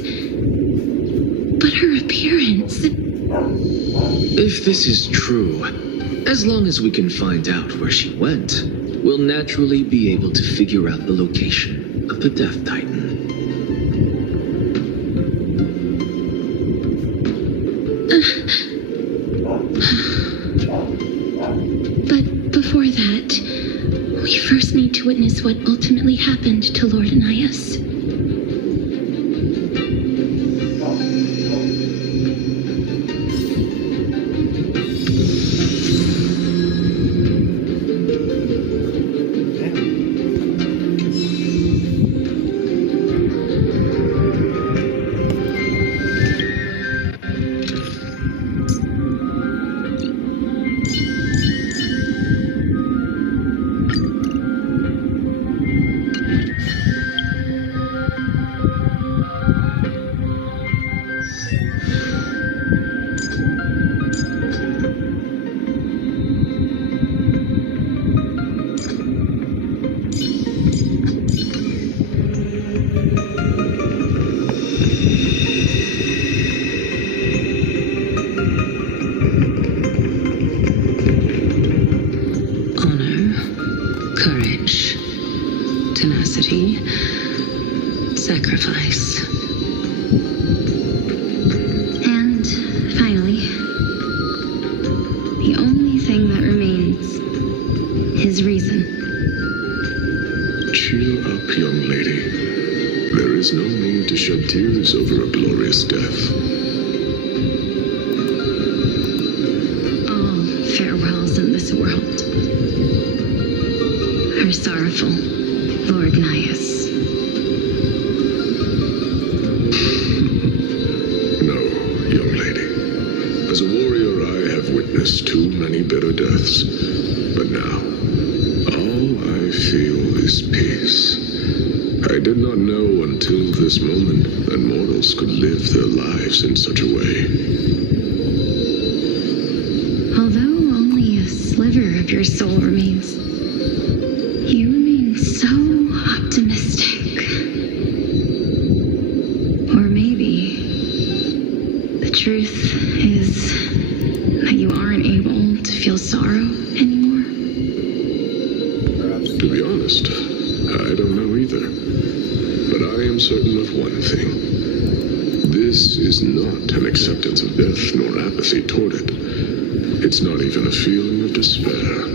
But her appearance... If this is true, as long as we can find out where she went, we'll naturally be able to figure out the location of the Death Titan. But before that, we first need to witness what ultimately happened to Lord Anias. Tenacity, sacrifice. And finally, the only thing that remains is reason. Cheer up, young lady. There is no need to shed tears over a glorious death. All farewells in this world are sorrowful, Lord Nias. No, young lady. As a warrior, I have witnessed too many bitter deaths. But now, all I feel is peace. I did not know until this moment that mortals could live their lives in such a way. Although only a sliver of your soul remains, you remain so optimistic. Or maybe the truth is that you aren't able to feel sorrow anymore. To be honest, I don't know either. But I am certain of one thing. This is not an acceptance of death nor apathy toward it. It's not even a feeling of despair.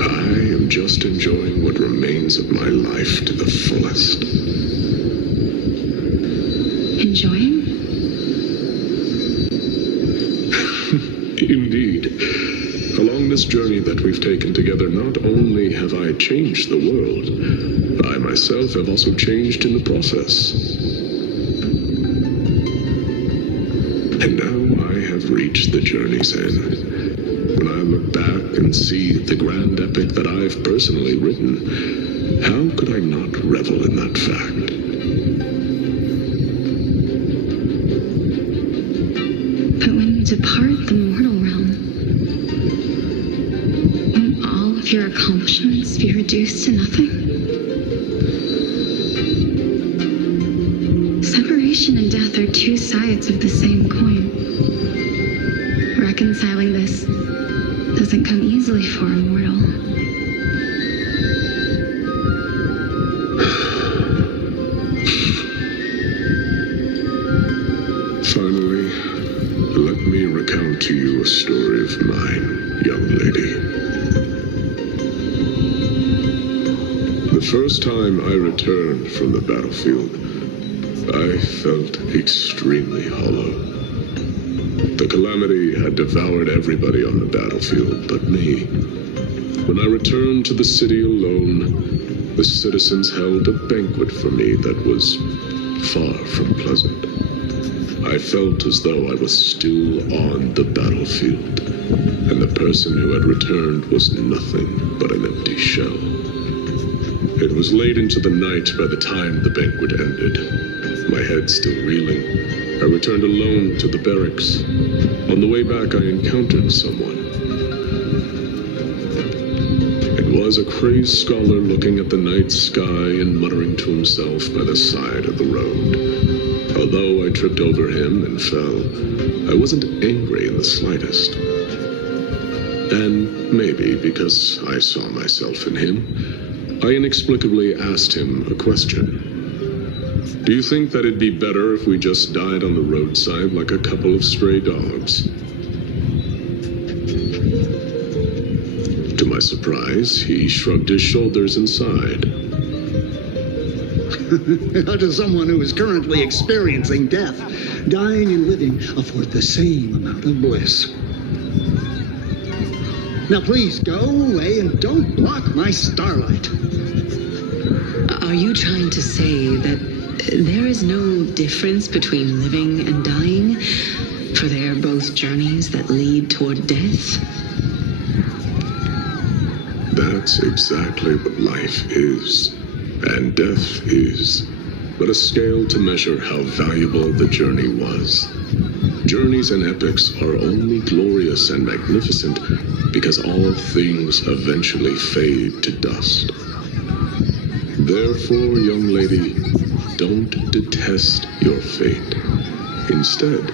I am just enjoying what remains of my life to the fullest. Enjoying? Indeed. Along this journey that we've taken together, not only have I changed the world, I myself have also changed in the process. And now I have reached the journey's end. When I look back and see the grand epic that I've personally written, how could I not revel in that fact? But when you depart the mortal realm, won't all of your accomplishments be reduced to nothing? Separation and death are two sides of the same coin. Reconciling this doesn't come easily for a mortal. Finally, let me recount to you a story of mine, young lady. The first time I returned from the battlefield, I felt extremely hollow. The calamity had devoured everybody on the battlefield but me. When I returned to the city alone, the citizens held a banquet for me that was far from pleasant. I felt as though I was still on the battlefield, and the person who had returned was nothing but an empty shell. It was late into the night by the time the banquet ended. My head still reeling, I returned alone to the barracks. On the way back, I encountered someone. It was a crazed scholar looking at the night sky and muttering to himself by the side of the road. Although I tripped over him and fell, I wasn't angry in the slightest. And maybe because I saw myself in him, I inexplicably asked him a question. Do you think that it'd be better if we just died on the roadside like a couple of stray dogs? To my surprise, he shrugged his shoulders and sighed. To someone who is currently experiencing death, dying and living afford the same amount of bliss. Now please go away and don't block my starlight. Are you trying to say that there is no difference between living and dying? For they are both journeys that lead toward death? That's exactly what life is, and death is, but a scale to measure how valuable the journey was. Journeys and epics are only glorious and magnificent because all things eventually fade to dust. Therefore, young lady, don't detest your fate. Instead,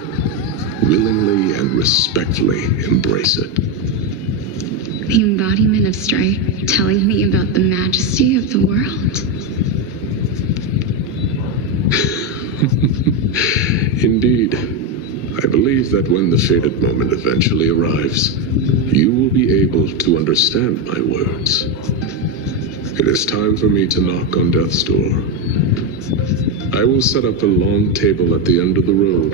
willingly and respectfully embrace it. The embodiment of strife, telling me about the majesty of the world. Indeed. I believe that when the fated moment eventually arrives, you will be able to understand my words. It is time for me to knock on death's door. I will set up a long table at the end of the road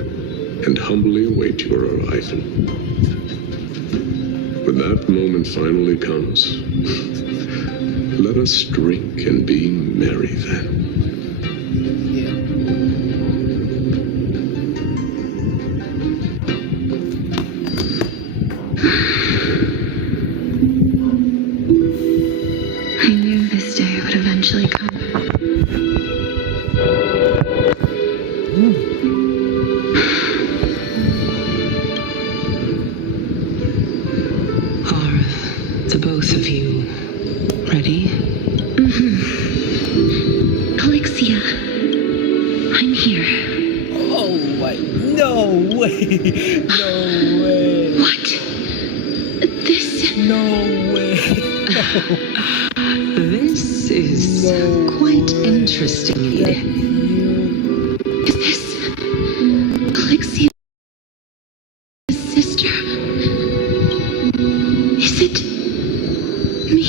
and humbly await your arrival. When that moment finally comes, let us drink and be merry then. I knew this day would eventually come. Are the both of you ready? Alexia, I'm here. Oh my, no way, no way. What? This? No way. This is quite interesting. Is this Alexia's sister? Is it me?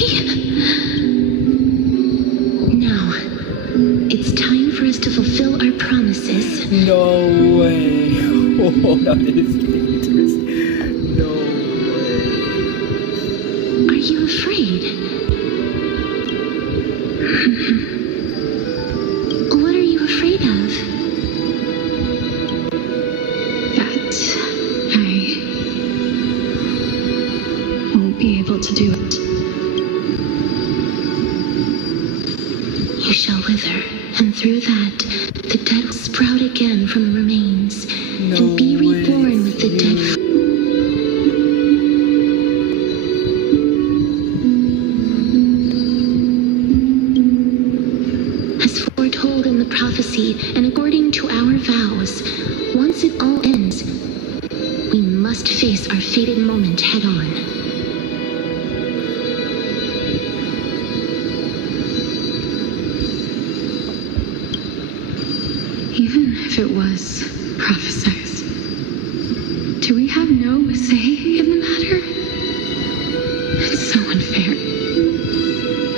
Now, it's time for us to fulfill our promises. No way. Oh, that is dangerous. No way. Are you afraid? What are you afraid of? That I won't be able to do it. You shall wither, and through that, the dead will sprout again from remains, and be reborn with the dead. As foretold in the prophecy, and according to our vows, once it all ends, we must face our fated moment head on. Even if it was prophesized, do we have no say in the matter? It's so unfair.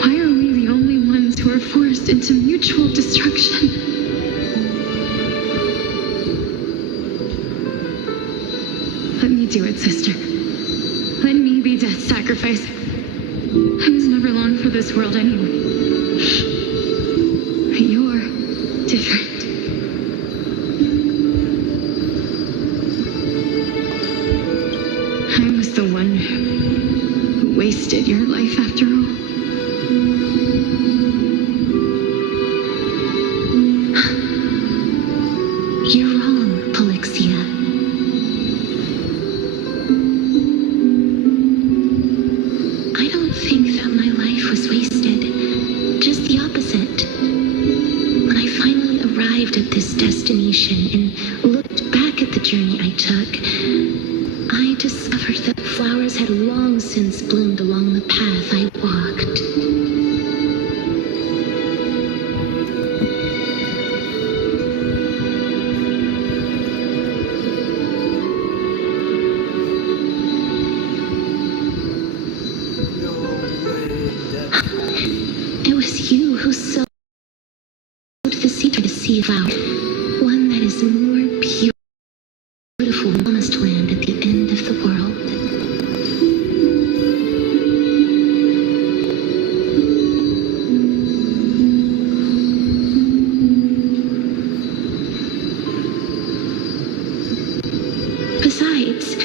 Why are we the only ones who are forced into mutual destruction? Let me do it, sister. Let me be death's sacrifice. I was never long for this world anyway. But you're different. wasted your life after all. You're wrong, Polixia. I don't think that my life was wasted. Just the opposite. When I finally arrived at this destination and looked back at the journey I took, I discovered that flowers had long since bloomed along the path I walked. It was you who sowed the seed to the sea flower, one that is more beautiful than the promised land at the end of the world. Besides,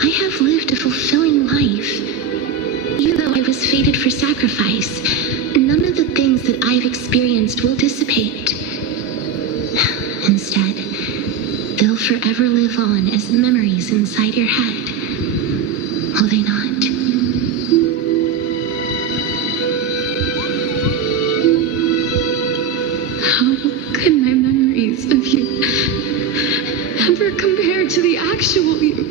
I have lived a fulfilling life. Even though I was fated for sacrifice, none of the things that I've experienced will dissipate. Instead, they'll forever live on as memories inside your head. Will they not? How could my memories of you ever compare to the actual you?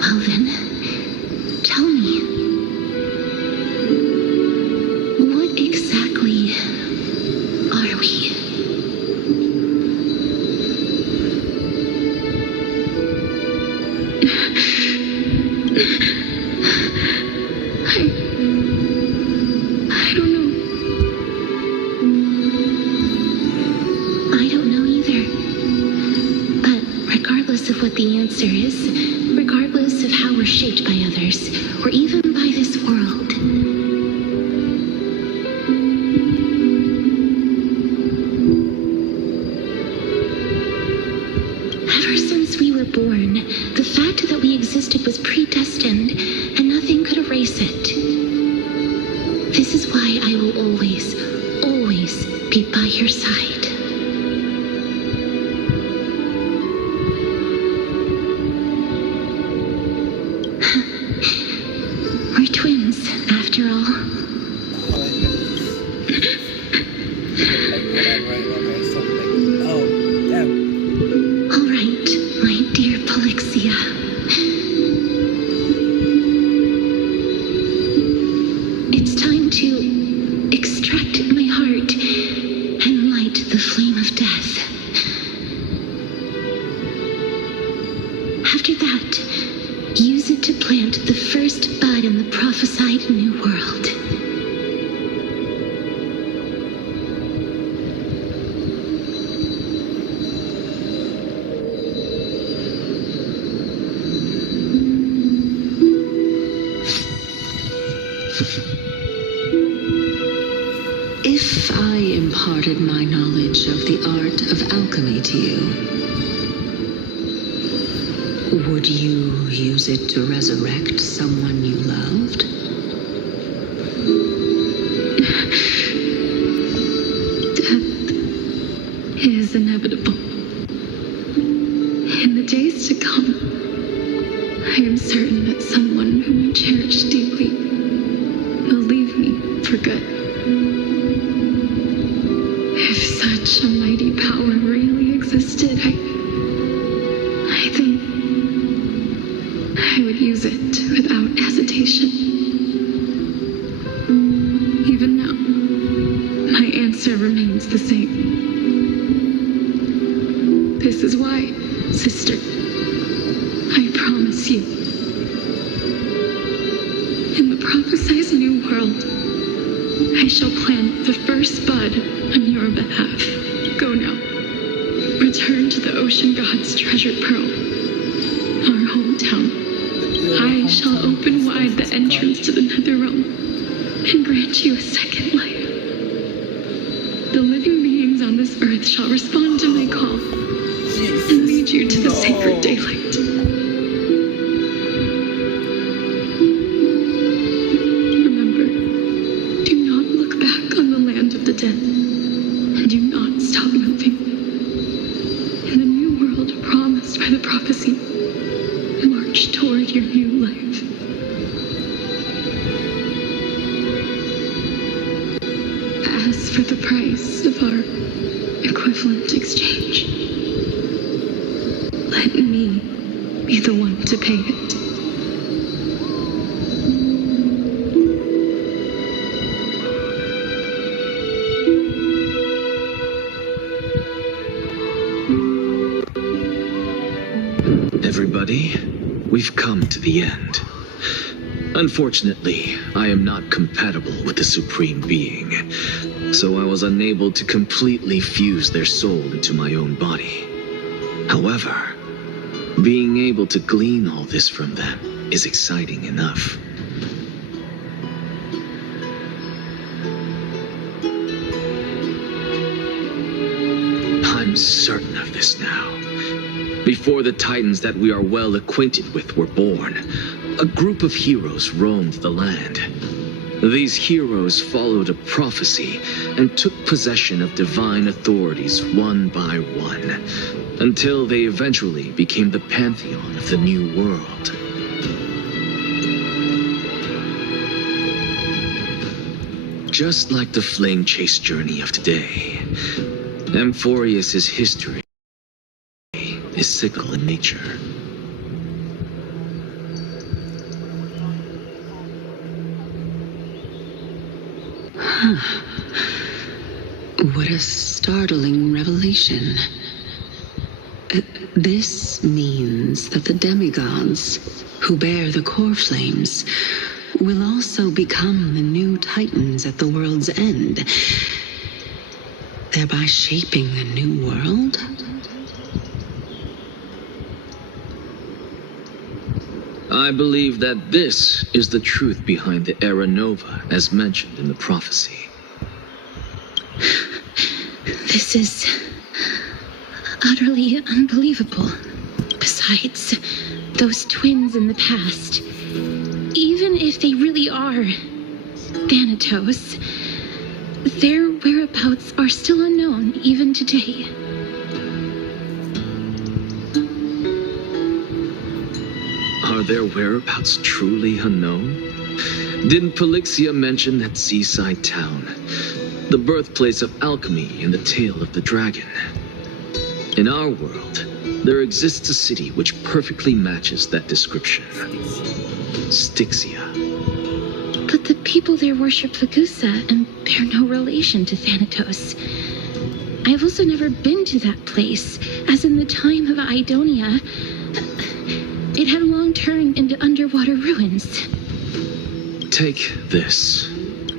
Well then, tell me, what exactly are we? I don't know. I don't know either. But regardless of what the answer is, regardless of how we're shaped by others, or even by this world, ever since we were born, the fact that we existed was predestined, and nothing could erase it. This is why I will always, always be by your side. We're twins, after all. All right, my dear Polixia. It's time to extract my heart and light the flame of death. After that, use it to plant the first bud in the prophesied new world. If I imparted my knowledge of the art of alchemy to you, would you use it to resurrect someone you loved? Death is inevitable. In the days to come, I am certain that someone whom I cherish deeply will leave me for good. If such a mighty power really existed, I think I would use it without hesitation. Even now, my answer remains the same. This is why, sister, I promise you, in the prophesied new world, I shall plant the first bud on your behalf. Go now. Return to the ocean god's treasured pearl, our hometown. I shall open wide the entrance to the nether realm and grant you a second life. The living beings on this earth shall respond to my call and lead you to the sacred daylight. by the prophecy. March toward your new life. As for the price of our equivalent exchange, let me be the one to pay it. Everybody, we've come to the end. Unfortunately, I am not compatible with the Supreme Being, so I was unable to completely fuse their soul into my own body. However, being able to glean all this from them is exciting enough. I'm certain of this now. Before the Titans that we are well acquainted with were born, a group of heroes roamed the land. These heroes followed a prophecy and took possession of divine authorities one by one, until they eventually became the pantheon of the new world. Just like the flame chase journey of today, Amphorius's history is sickle in nature. What a startling revelation. This means that the demigods, who bear the core flames, will also become the new Titans at the world's end, thereby shaping a new world? I believe that this is the truth behind the Era Nova, as mentioned in the prophecy. This is utterly unbelievable. Besides, those twins in the past, even if they really are Thanatos, their whereabouts are still unknown even today. Are their whereabouts truly unknown? Didn't Polixia mention that seaside town, the birthplace of alchemy and the tale of the dragon? In our world, there exists a city which perfectly matches that description. Styxia. But the people there worship Fagusa and bear no relation to Thanatos. I've also never been to that place, as in the time of Idonia, it had long turned into underwater ruins. Take this.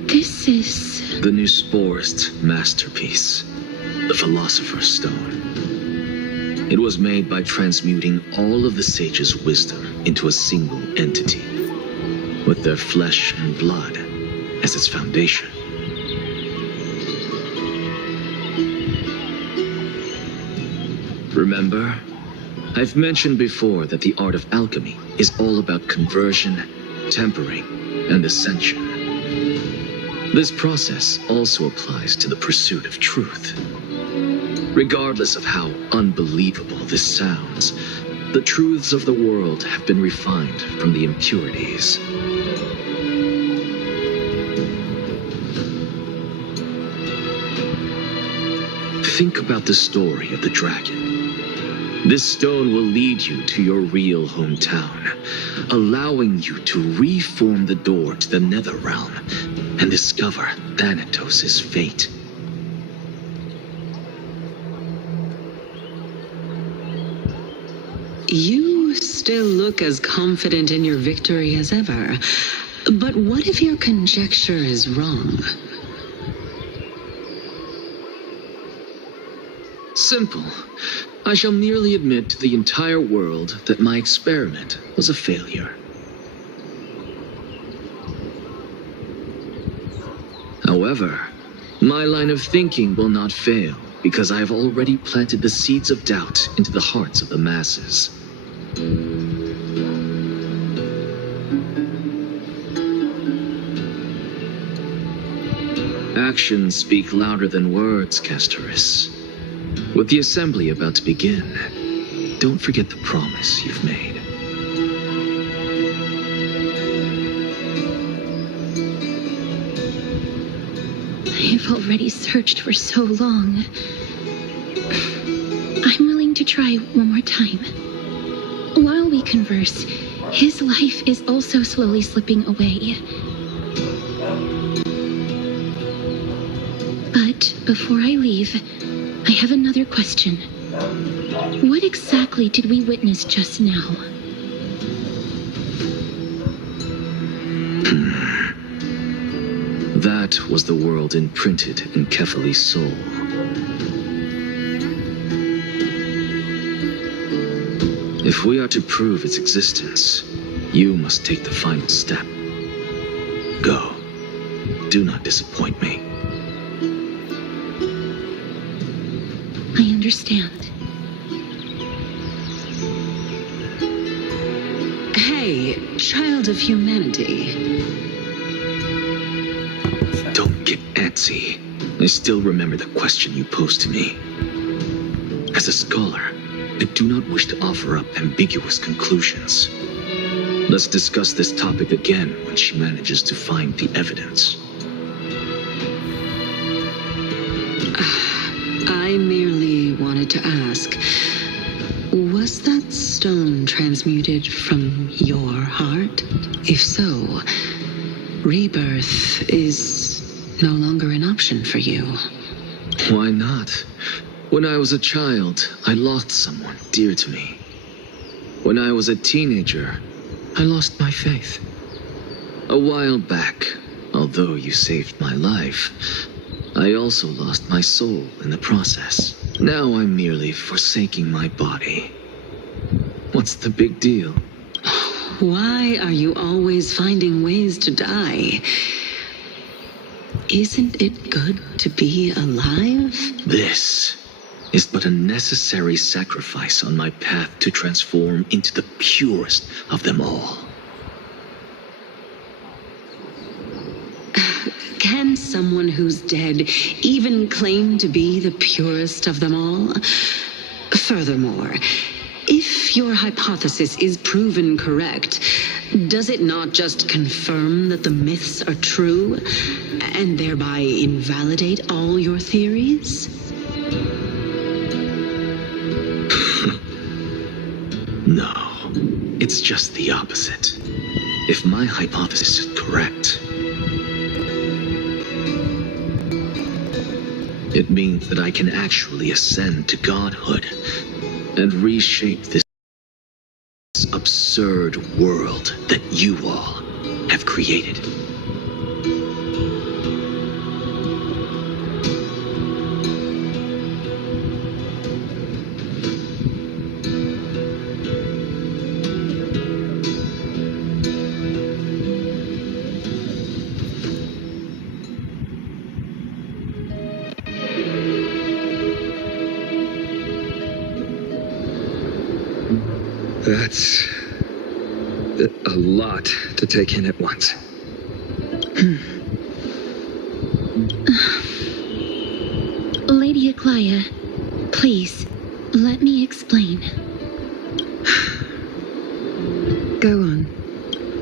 This is... the Nusporist masterpiece, the Philosopher's Stone. It was made by transmuting all of the sages' wisdom into a single entity, with their flesh and blood as its foundation. Remember, I've mentioned before that the art of alchemy is all about conversion, tempering, and ascension. This process also applies to the pursuit of truth. Regardless of how unbelievable this sounds, the truths of the world have been refined from the impurities. Think about the story of the dragon. This stone will lead you to your real hometown, allowing you to reform the door to the nether realm and discover Thanatos' fate. You still look as confident in your victory as ever. But what if your conjecture is wrong? Simple. I shall merely admit to the entire world that my experiment was a failure. However, my line of thinking will not fail because I have already planted the seeds of doubt into the hearts of the masses. Actions speak louder than words, Castorus. With the assembly about to begin, don't forget the promise you've made. I've already searched for so long. I'm willing to try one more time. While we converse, his life is also slowly slipping away. But before I leave, I have another question. What exactly did we witness just now? That was the world imprinted in Kefali's soul. If we are to prove its existence, you must take the final step. Go. Do not disappoint me. I understand. Hey, child of humanity. Don't get antsy. I still remember the question you posed to me. As a scholar, I do not wish to offer up ambiguous conclusions. Let's discuss this topic again when she manages to find the evidence. I merely wanted to ask, was that stone transmuted from your heart? If so, rebirth is no longer an option for you. Why not? When I was a child, I lost someone dear to me. When I was a teenager, I lost my faith. A while back, although you saved my life, I also lost my soul in the process. Now I'm merely forsaking my body. What's the big deal? Why are you always finding ways to die? Isn't it good to be alive? This is but a necessary sacrifice on my path to transform into the purest of them all. Can someone who's dead even claim to be the purest of them all? Furthermore, if your hypothesis is proven correct, does it not just confirm that the myths are true, and thereby invalidate all your theories? No, it's just the opposite. If my hypothesis is correct, it means that I can actually ascend to godhood and reshape this absurd world that you all have created. That's a lot to take in at once. Lady Aglaya, please, let me explain. Go on.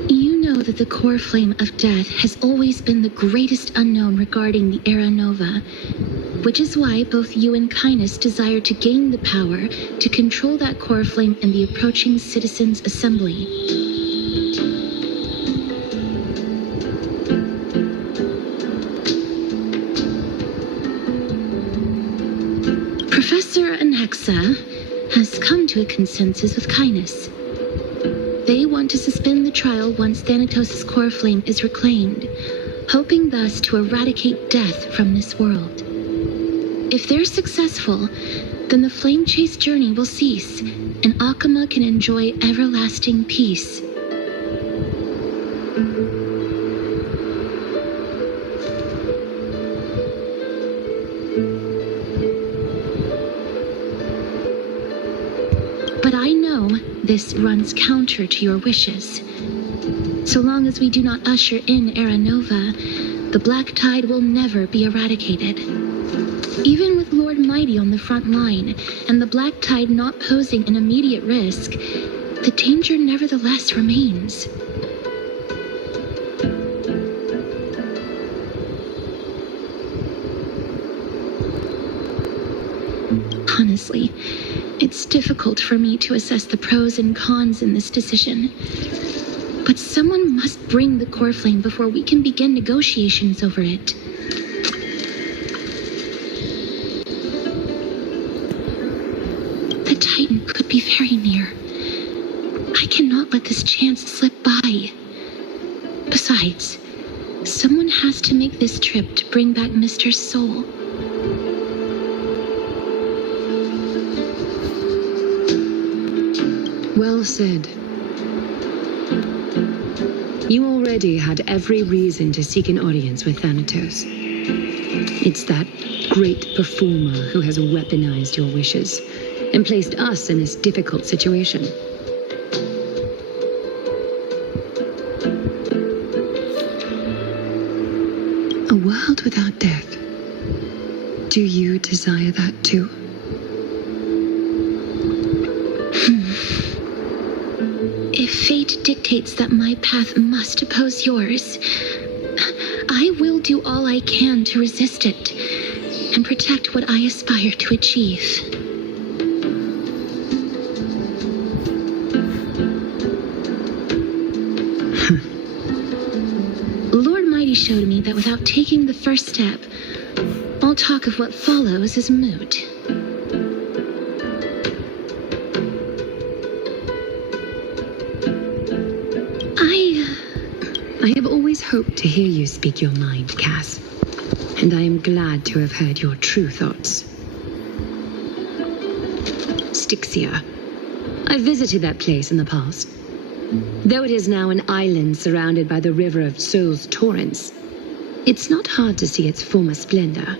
You know that the core flame of death has always been the greatest unknown regarding the Era Nova, which is why both you and Kindness desire to gain the power to control that core flame in the approaching Citizens' Assembly. Professor Anexa has come to a consensus with Kindness. They want to suspend the trial once Thanatos' core flame is reclaimed, hoping thus to eradicate death from this world. If they're successful, then the flame chase journey will cease, and Akama can enjoy everlasting peace. But I know this runs counter to your wishes. So long as we do not usher in Era Nova, the Black Tide will never be eradicated. Even with Lord Mighty on the front line, and the Black Tide not posing an immediate risk, the danger nevertheless remains. Honestly, it's difficult for me to assess the pros and cons in this decision. But someone must bring the core flame before we can begin negotiations over it. The Titan could be very near. I cannot let this chance slip by. Besides, someone has to make this trip to bring back Mr. Soul. Well said. You already had every reason to seek an audience with Thanatos. It's that great performer who has weaponized your wishes and placed us in this difficult situation. A world without death. Do you desire that too? If fate dictates that my path must oppose yours, I will do all I can to resist it and protect what I aspire to achieve. Lord Mighty showed me that without taking the first step, all talk of what follows is moot. I have always hoped to hear you speak your mind, Cass. And I am glad to have heard your true thoughts. Styxia. I visited that place in the past. Though it is now an island surrounded by the river of Soul's torrents, it's not hard to see its former splendor.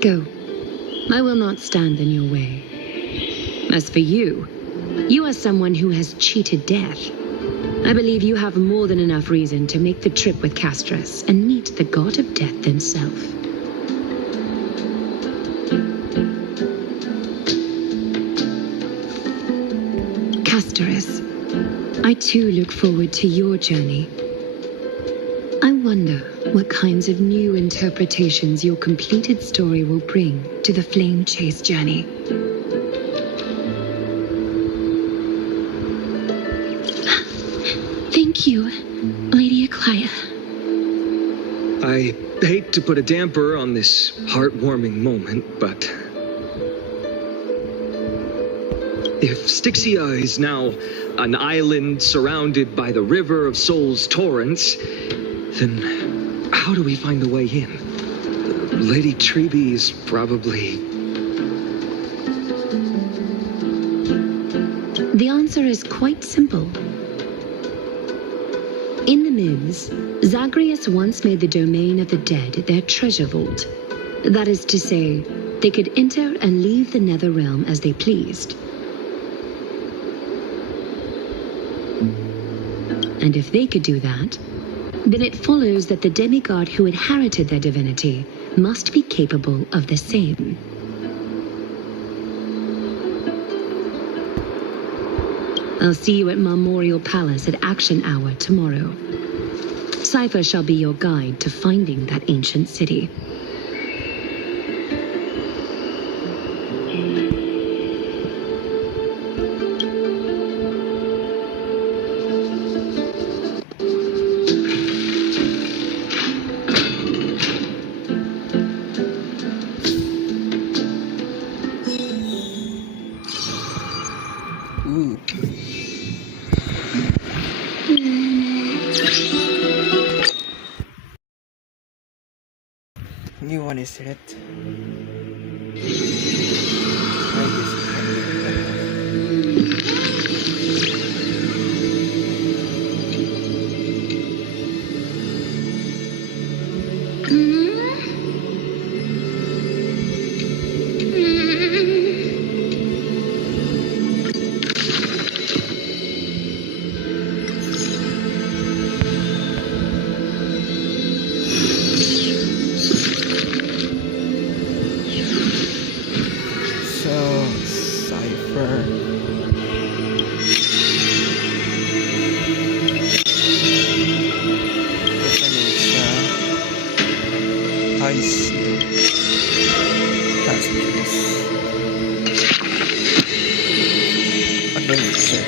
Go. I will not stand in your way. As for you, you are someone who has cheated death. I believe you have more than enough reason to make the trip with Castras and meet the god of death himself. Castras, I too look forward to your journey. I wonder what kinds of new interpretations your completed story will bring to the Flame Chase journey. Thank you, Lady Aklia. I hate to put a damper on this heartwarming moment, but if Styxia is now an island surrounded by the river of Soul's torrents, then how do we find a way in? Lady Treby is probably... The answer is quite simple. In the Mids, Zagreus once made the domain of the dead their treasure vault. That is to say, they could enter and leave the Nether Realm as they pleased. And if they could do that, then it follows that the demigod who inherited their divinity must be capable of the same. I'll see you at Memorial Palace at Action Hour tomorrow. Cypher shall be your guide to finding that ancient city. New one is red. heist. Passengers. Let me check.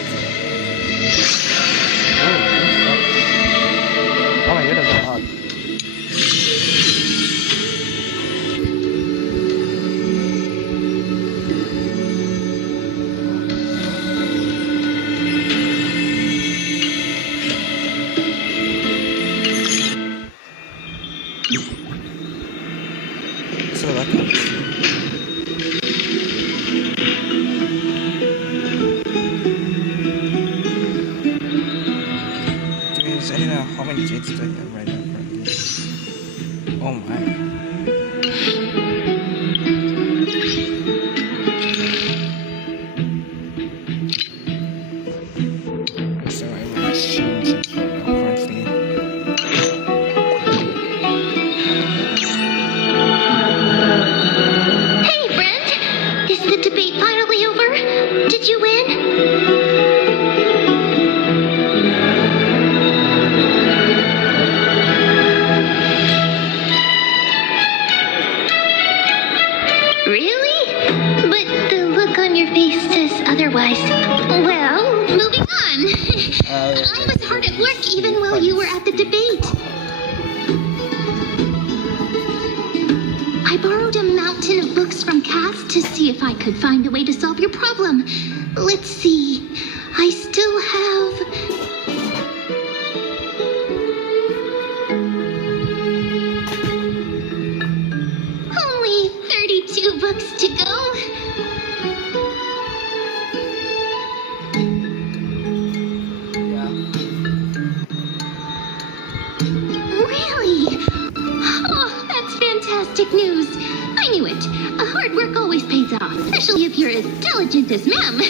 Oh my god, that's a lot. So that counts. I don't know how many jets do I have right now currently. Oh my. So I will change it right now currently. Hey, Brent! Is the debate finally over? Did you win? Really? But the look on your face says otherwise. Well, moving on. I was hard at work even while you were at the debate. I borrowed a mountain of books from Cass to see if I could find a way to solve your problem. Let's see. I still have... only 32 books to go. Really? Oh, that's fantastic news. I knew it. Hard work always pays off, especially if you're as diligent as Ma'am.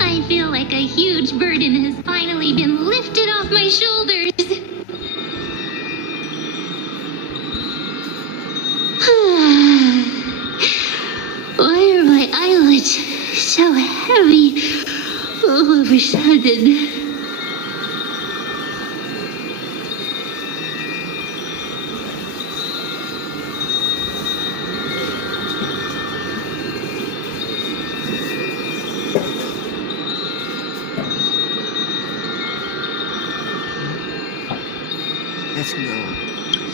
I feel like a huge burden has finally been lifted off my shoulders. Why are my eyelids so heavy all of a sudden? Let's go.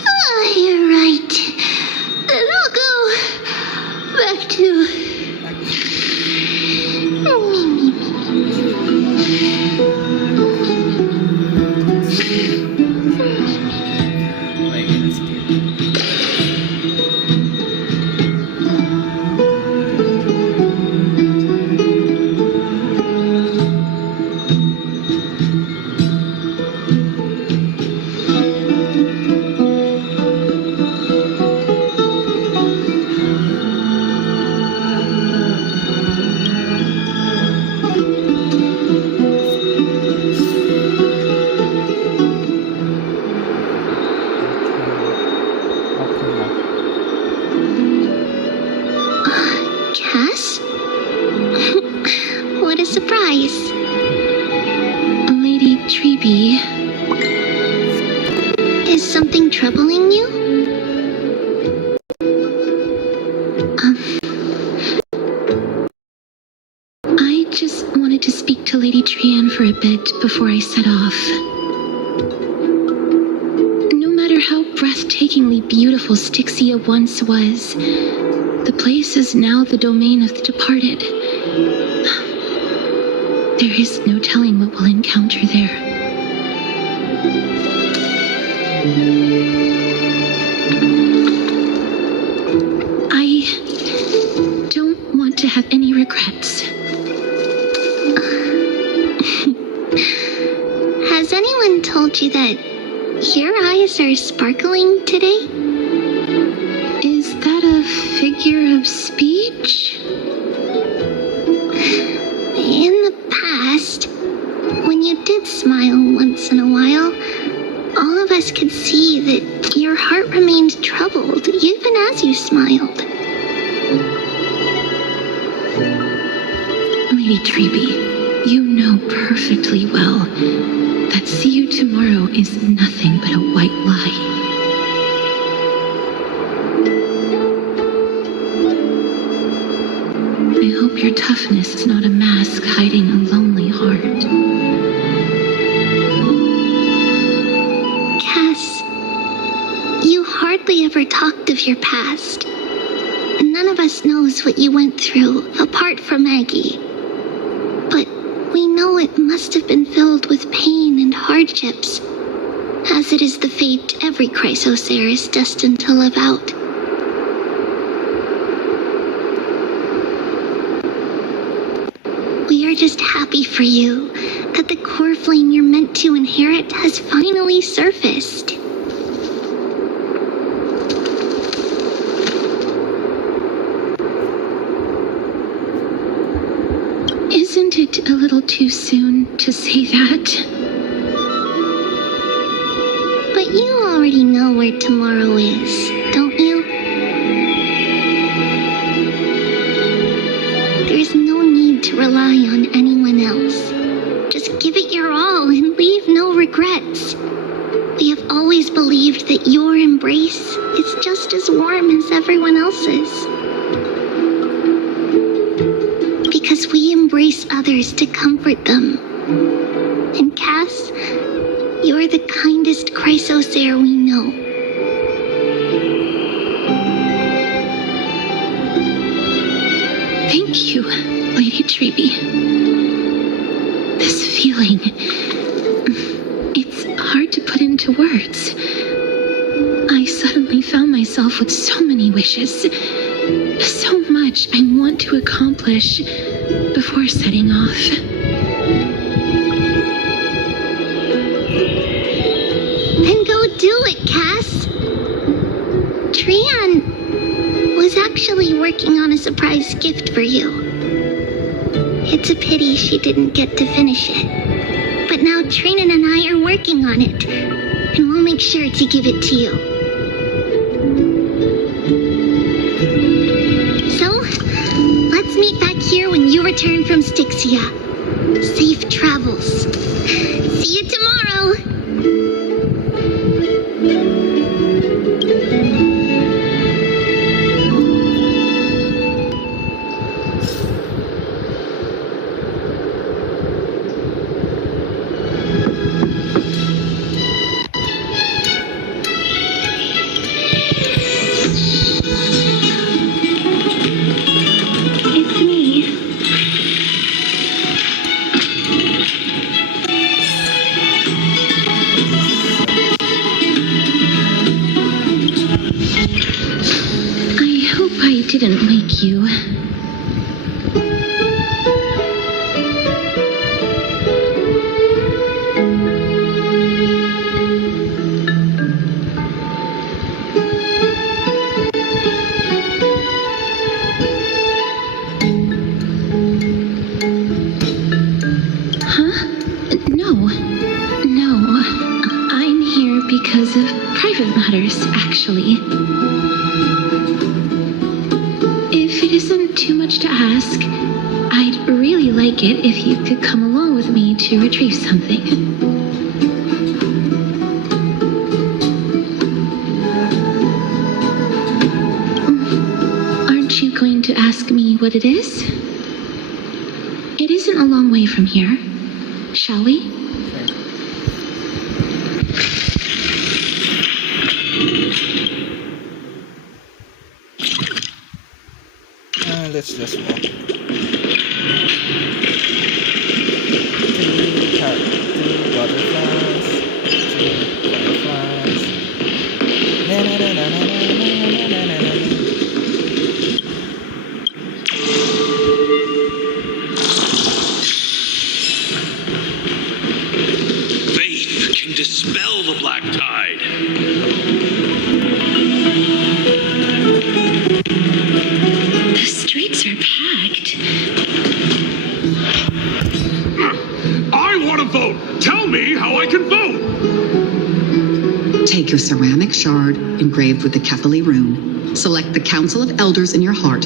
Oh, you're right. Then I'll go back to... Cass? What a surprise. Lady Treby. Is something troubling you? I just wanted to speak to Lady Trian for a bit before I set off. No matter how breathtakingly beautiful Styxia once was, the place is now the domain of the departed. There is no telling what we'll encounter there. I don't want to have any regrets. Has anyone told you that your eyes are sparkling today? Is that a figure of speech? In the past, when you did smile once in a while, all of us could see that your heart remained troubled even as you smiled. Lady Treby, you know perfectly well that see you tomorrow is nothing but a white lie. I hope your toughness is not a mask hiding a lonely heart. Cass, you hardly ever talked of your past. None of us knows what you went through, apart from Maggie. But we know it must have been filled with pain and hardships, as it is the fate every Chrysosaur is destined to live out. We are just happy for you that the core flame you're meant to inherit has finally surfaced. Isn't it a little too soon to say that? But you already know where tomorrow is, don't you? There's no need to rely on anyone else. Just give it your all and leave no regrets. We have always believed that your embrace is just as warm as everyone else's. Because we embrace others to comfort them. And Cass, you're the kindest Chrysosaur we know. Thank you, Lady Treby. This feeling, it's hard to put into words. I suddenly found myself with so many wishes, so much I want to accomplish before setting off. Then go do it, Cass. Trian was actually working on a surprise gift for you. It's a pity she didn't get to finish it. But now Trinan and I are working on it, and we'll make sure to give it to you. So, let's meet back here when you return from Styxia. Safe travels. See you tomorrow. Didn't wake you. Huh? No. I'm here because of private matters, actually. If it isn't too much to ask, I'd really like it if you could come along with me to retrieve something. Aren't you going to ask me what it is? It isn't a long way from here. Shall we? Let's just walk. Faith can dispel the black tide. The streets are packed. I want to vote. Tell me how I can vote. Take your ceramic shard engraved with the Kefali rune. Select the Council of Elders in your heart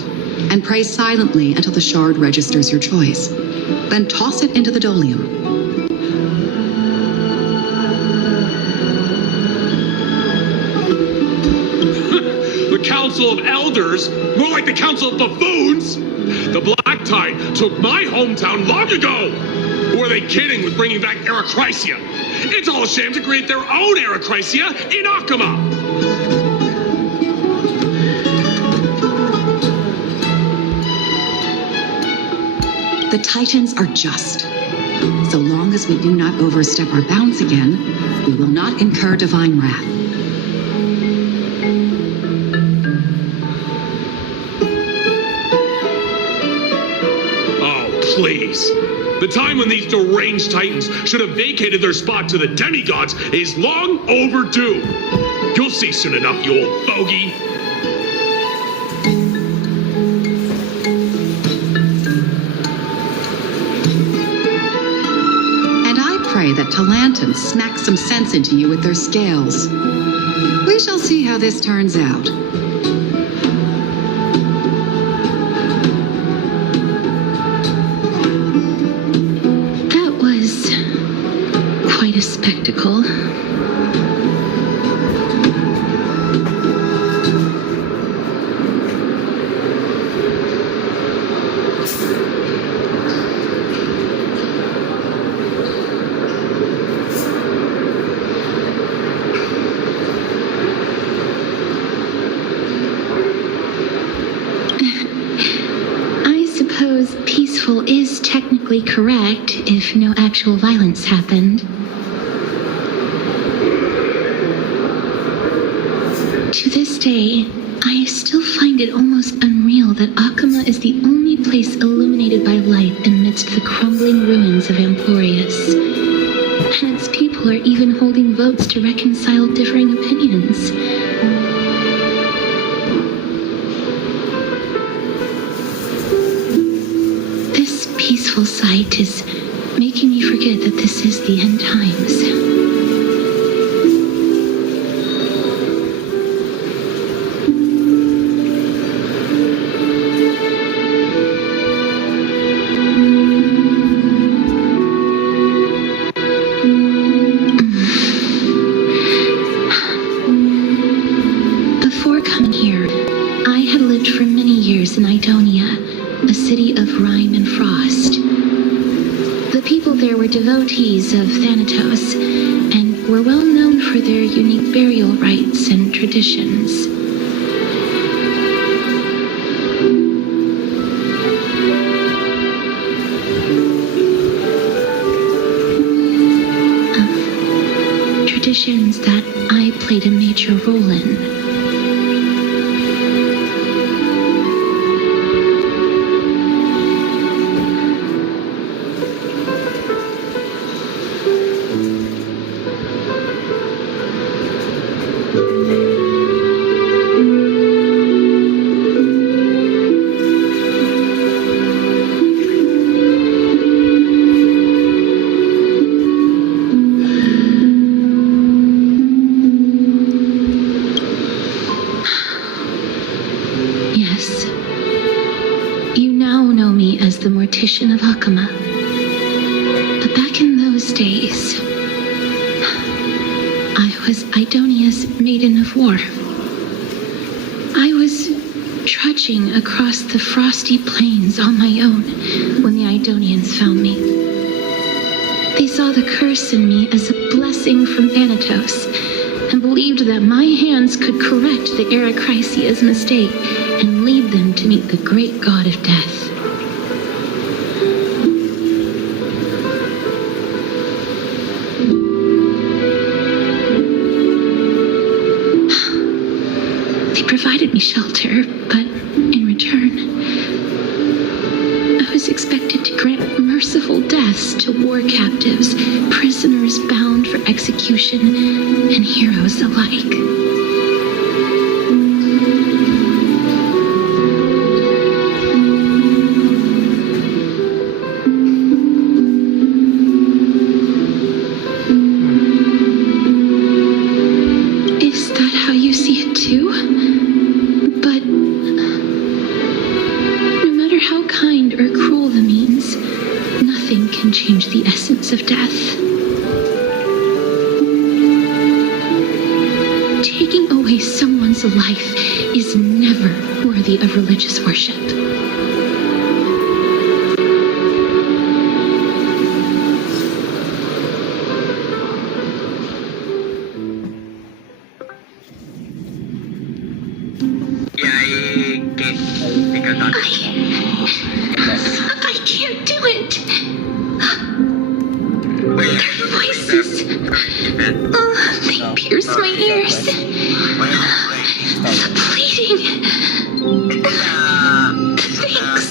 and pray silently until the shard registers your choice. Then toss it into the dolium. The Council of Elders? More like the Council of Buffoons! The Black Tide took my hometown long ago! Or were they kidding with bringing back Eracrysia? It's all a sham to create their own Eracrysia in Akama! The Titans are just. So long as we do not overstep our bounds again, we will not incur divine wrath. Please. The time when these deranged titans should have vacated their spot to the demigods is long overdue. You'll see soon enough, you old bogey. And I pray that Talantans smack some sense into you with their scales. We shall see how this turns out. A spectacle. I suppose peaceful is technically correct if no actual violence happened. To this day, I still find it almost unreal that Akama is the only place illuminated by light amidst the crumbling ruins of Emporius. And its people are even holding votes to reconcile differing opinions. This peaceful sight is making me forget that this is the end times. In Idonia, a city of rime and frost. The people there were devotees of Thanatos and were well known for their unique burial rites and traditions. Traditions that I played a major role in. The mortician of Akama. But back in those days, I was Idonia's maiden of war. I was trudging across the frosty plains on my own when the Idonians found me. They saw the curse in me as a blessing from Thanatos and believed that my hands could correct the Eracrysia's mistake and lead them to meet the great god of death. Provided me shelter, but in return, I was expected to grant merciful deaths to war captives, prisoners bound for execution, and heroes alike. Is that how you see it too? Nothing can change the essence of death. Taking away someone's life is never worthy of religious worship. I can't do it. Their voices. They pierce my ears. The pleading. Thanks.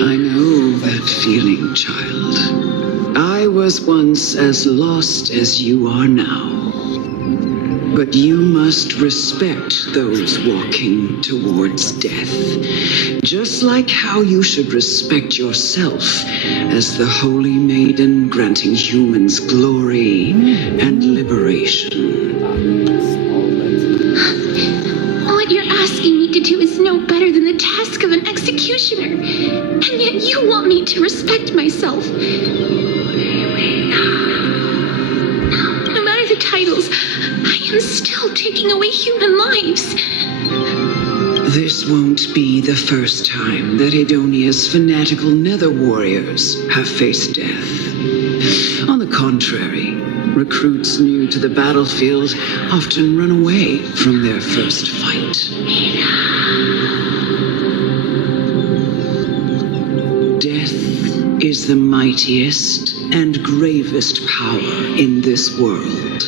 I know that feeling, child. I was once as lost as you are now. But you must respect those walking towards death, just like how you should respect yourself as the Holy Maiden granting humans glory and liberation. What you're asking me to do is no better than the task of an executioner, and yet you want me to respect myself. No matter the titles, I am still taking away human lives. This won't be the first time that Edonia's fanatical nether warriors have faced death. On the contrary, recruits new to the battlefield often run away from their first fight. Death is the mightiest and gravest power in this world.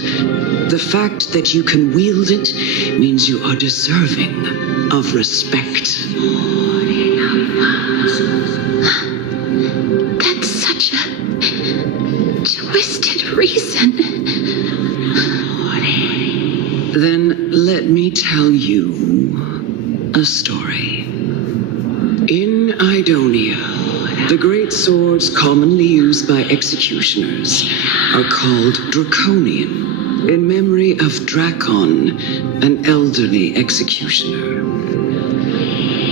The fact that you can wield it means you are deserving of respect. That's such a twisted reason. Then let me tell you a story. In Idonia, the great swords commonly used by executioners are called Draconian, in memory of Drakon, an elderly executioner.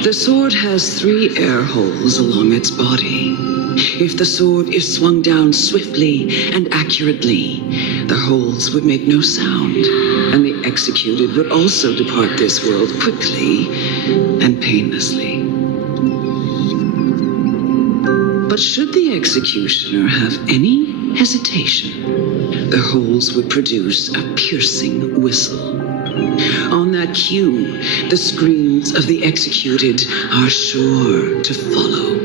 The sword has 3 air holes along its body. If the sword is swung down swiftly and accurately, the holes would make no sound, and the executed would also depart this world quickly and painlessly. But should the executioner have any hesitation, the holes would produce a piercing whistle. On that cue, the screams of the executed are sure to follow.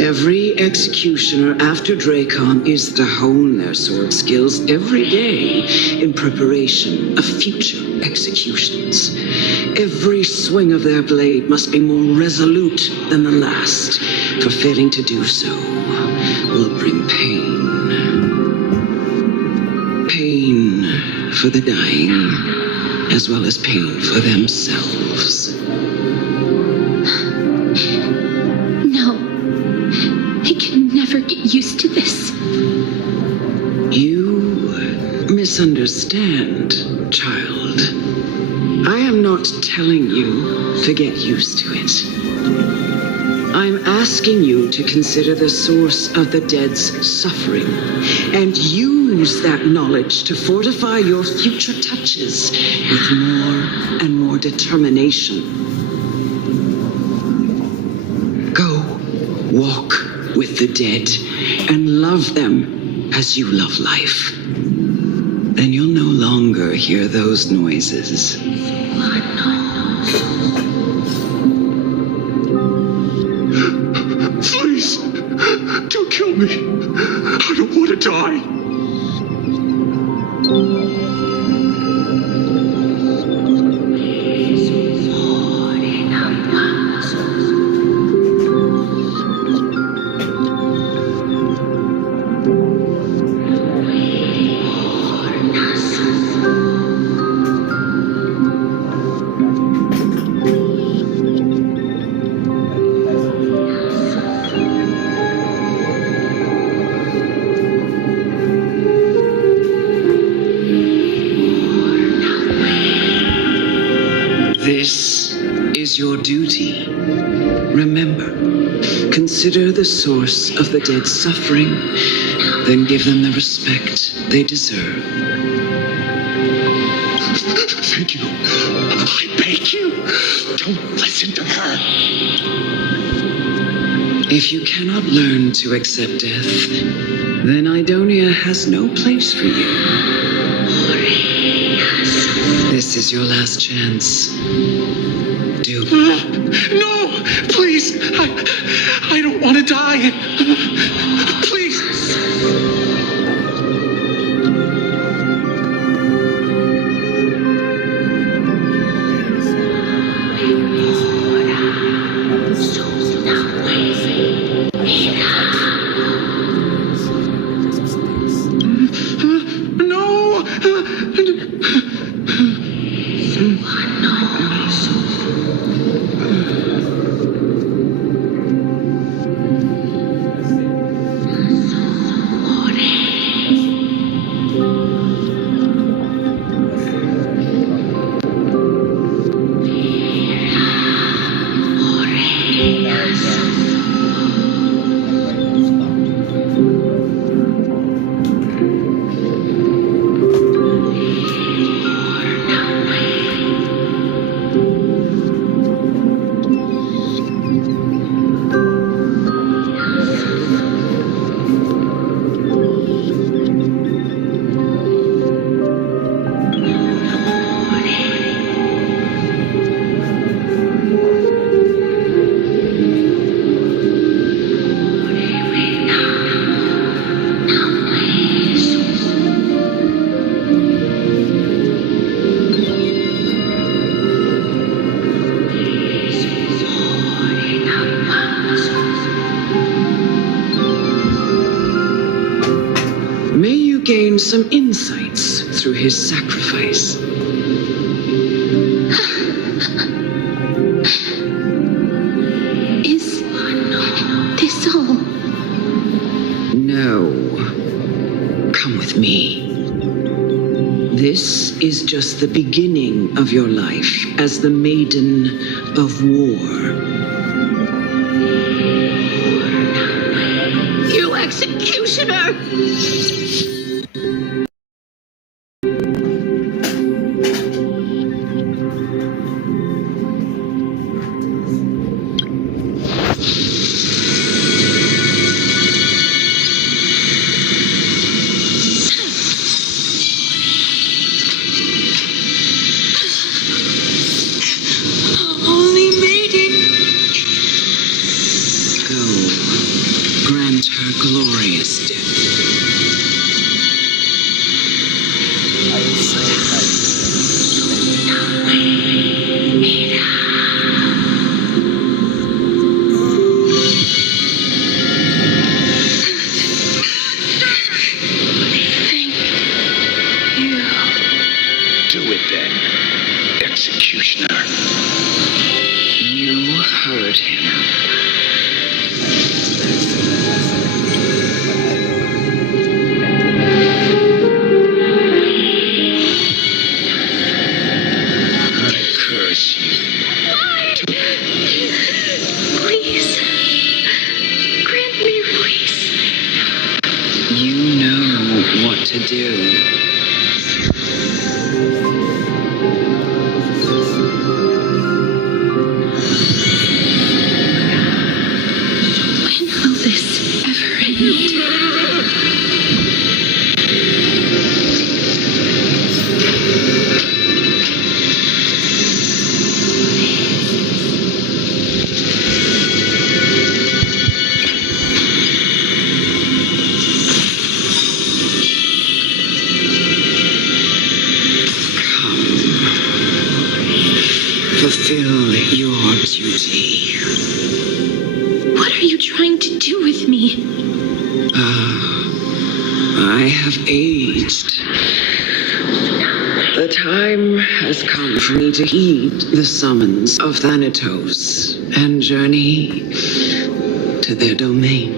Every executioner after Drakon is to hone their sword skills every day in preparation of future executions. Every swing of their blade must be more resolute than the last, for failing to do so will bring pain. Pain for the dying, as well as pain for themselves. No, I can never get used to this. You misunderstand, child. I am not telling you to get used to it. I'm asking you to consider the source of the dead's suffering and use that knowledge to fortify your future touches with more and more determination. Go walk with the dead and love them as you love life. Then you'll no longer hear those noises. Please, don't kill me. I don't want to die. is your duty. Remember, consider the source of the dead's suffering, then give them the respect they deserve. Thank you. I beg you, don't listen to her. If you cannot learn to accept death, then Idonia has no place for you. This is your last chance. Do it. No! Please! I don't want to die! Please! Gain some insights through his sacrifice. Is this all? No. Come with me. This is just the beginning of your life as the Maiden of War. You executioner! Fulfill your duty. What are you trying to do with me? I have aged. The time has come for me to heed the summons of Thanatos and journey to their domain.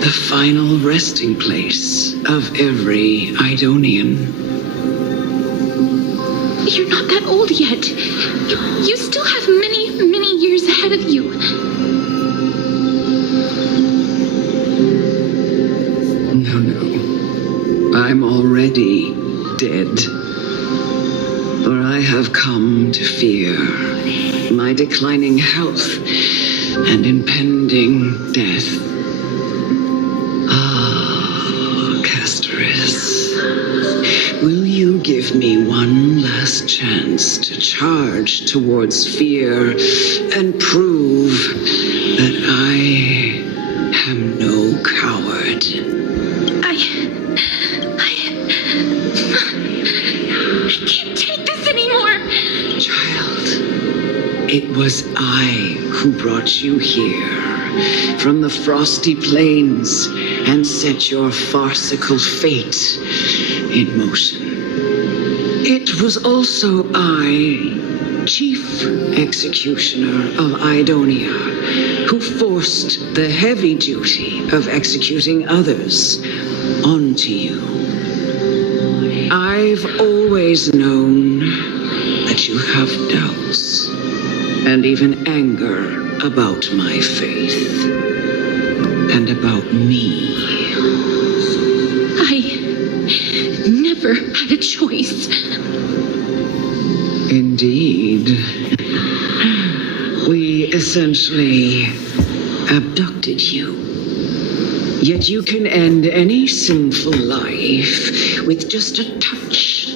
The final resting place of every Idonian. You're not that old yet. You still have many, many years ahead of you. No. I'm already dead. For I have come to fear my declining health and impending death. Ah, Castorus, will you give me one last chance to charge towards fear and prove that I am no coward? I can't take this anymore. Child, it was I who brought you here from the frosty plains and set your farcical fate in motion. It was also I, Chief Executioner of Idonia, who forced the heavy duty of executing others onto you. I've always known that you have doubts and even anger about my faith and about me. I never had a choice. Indeed. We essentially abducted you. Yet you can end any sinful life with just a touch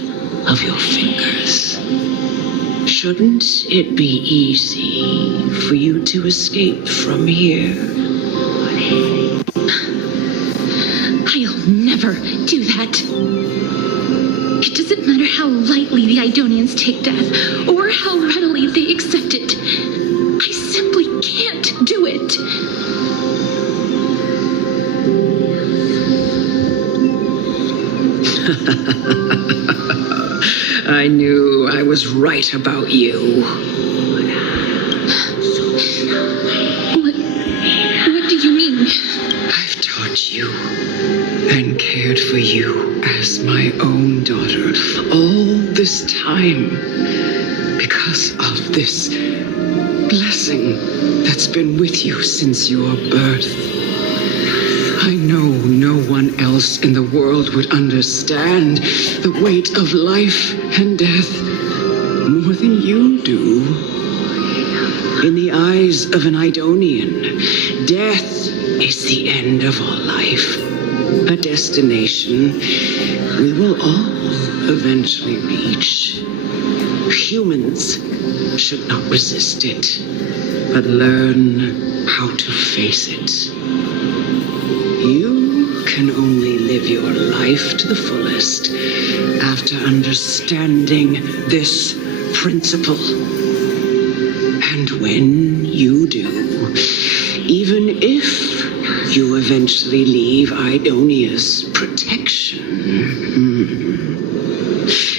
of your fingers. Shouldn't it be easy for you to escape from here? I'll never do that. It doesn't matter how lightly the Idonians take death, or how readily they accept it. I simply can't do it. I knew I was right about you. What do you mean? I've taught you and cared for you as my own daughter all this time because of this blessing that's been with you since your birth. I know no one else in the world would understand the weight of life and death more than you do. In the eyes of an Idonian, death is the end of all life, a destination we will all eventually reach. Humans should not resist it, but learn how to face it. You can only live your life to the fullest after understanding this principle. And when you do, even if you eventually leave Idonia's protection,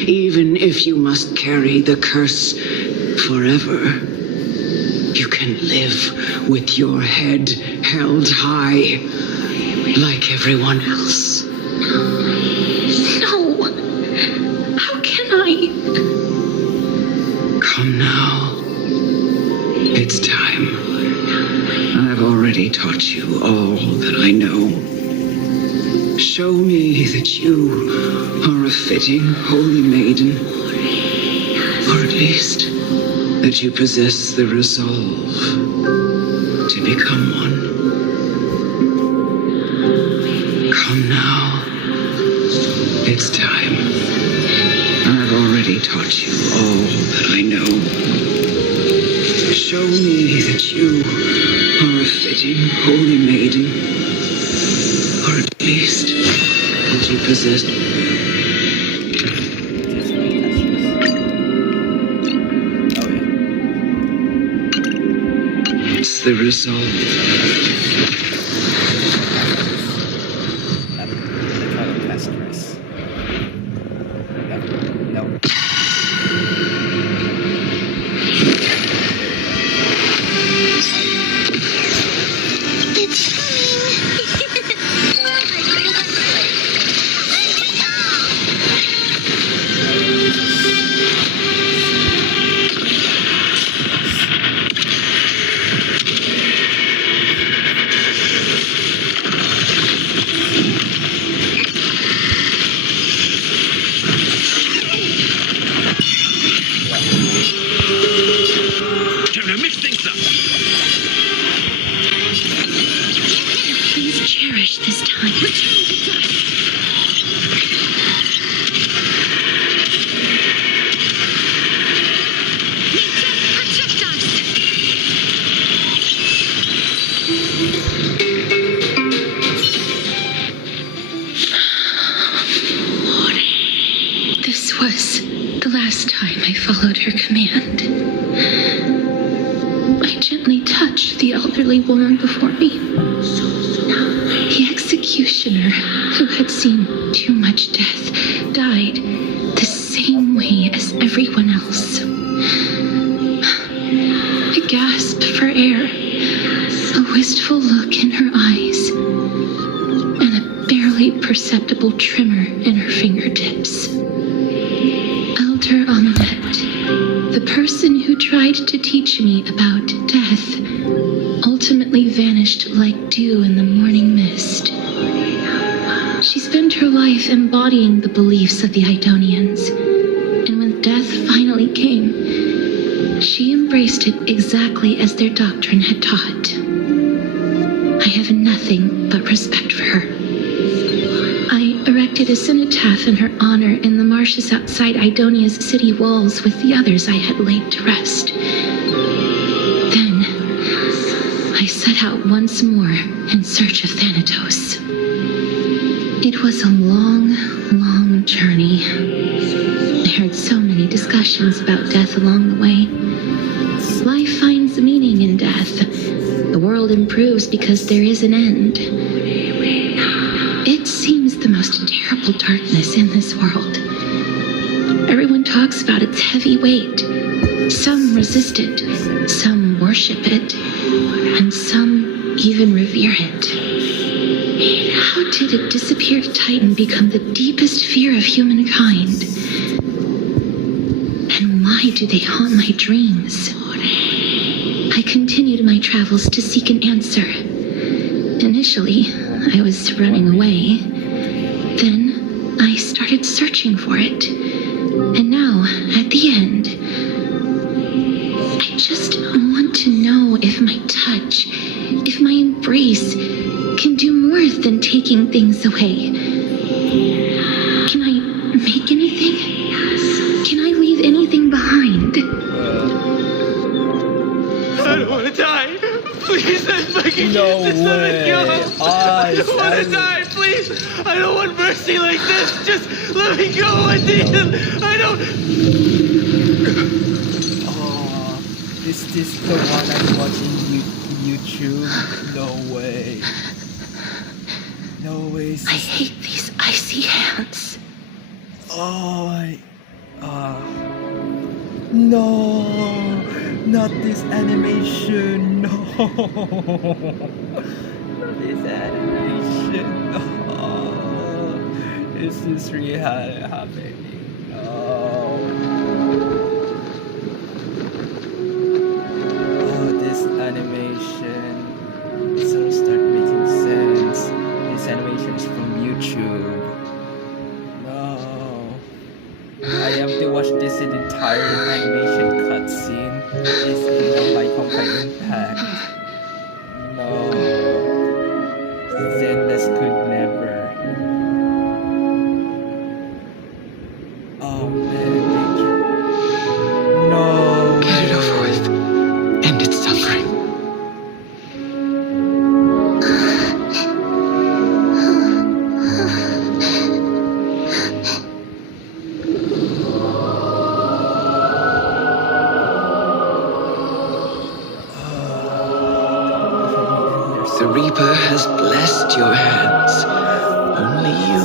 even if you must carry the curse forever, you can live with your head held high like everyone else. No. How can I? Come now. It's time. I've already taught you all that I know. Show me that you are a fitting holy maiden, or at least that you possess the resolve to become one. Come now. It's time. I've already taught you all that I know. Show me that you are a fitting holy maiden, or at least that you possess. It's the resolve. mix things up. Please cherish this time. Return to dust. Protect us. This was the last time I followed her command. I gently touched the elderly woman before me. The executioner, who had seen too much death, died the same way as everyone else. I gasped for air, a wistful look in her eyes, and a barely perceptible tremor in her fingertips. Elder Amulet, the person who tried to teach me about death, ultimately vanished like dew in the morning mist. She spent her life embodying the beliefs of the Idonians, and when death finally came, she embraced it exactly as their doctrine had taught. I have nothing but respect for her. I erected a cenotaph in her honor in the marshes outside Idonia's city walls with the others I had laid to rest. Then, I set out once more in search of Thanatos. It was a long, long journey. I heard so many discussions about death along the way. Life finds meaning in death. The world improves because there is an end. It seems the most terrible darkness in this world. Everyone talks about its heavy weight. Some resist it, some worship it, and some even revere it. How did a disappeared titan become the deepest fear of humankind? And why do they haunt my dreams? I continued my travels to seek an answer. Initially, I was running away. Then, I started searching for it. And now, at the end, I just want to know if my touch, if my embrace, can do more than taking things away. Can I make anything? Can I leave anything behind? I don't want to die. Please, I fucking No just let it go. way. I don't want to die. Please, I don't want mercy like this. Just let me go. I don't. Oh, is this the one I'm watching YouTube? No way. No way. I hate these icy hands. Oh, no, not this animation. No, this animation. No, this is really happening. No. Oh, this animation. It doesn't start making sense. This animation is from YouTube. No. I have to watch this entire animation cutscene. This is by Honkai Impact. No. Zenless could never. Oh man, no. Get it over with. End its suffering. The Reaper has blessed your hands. Only you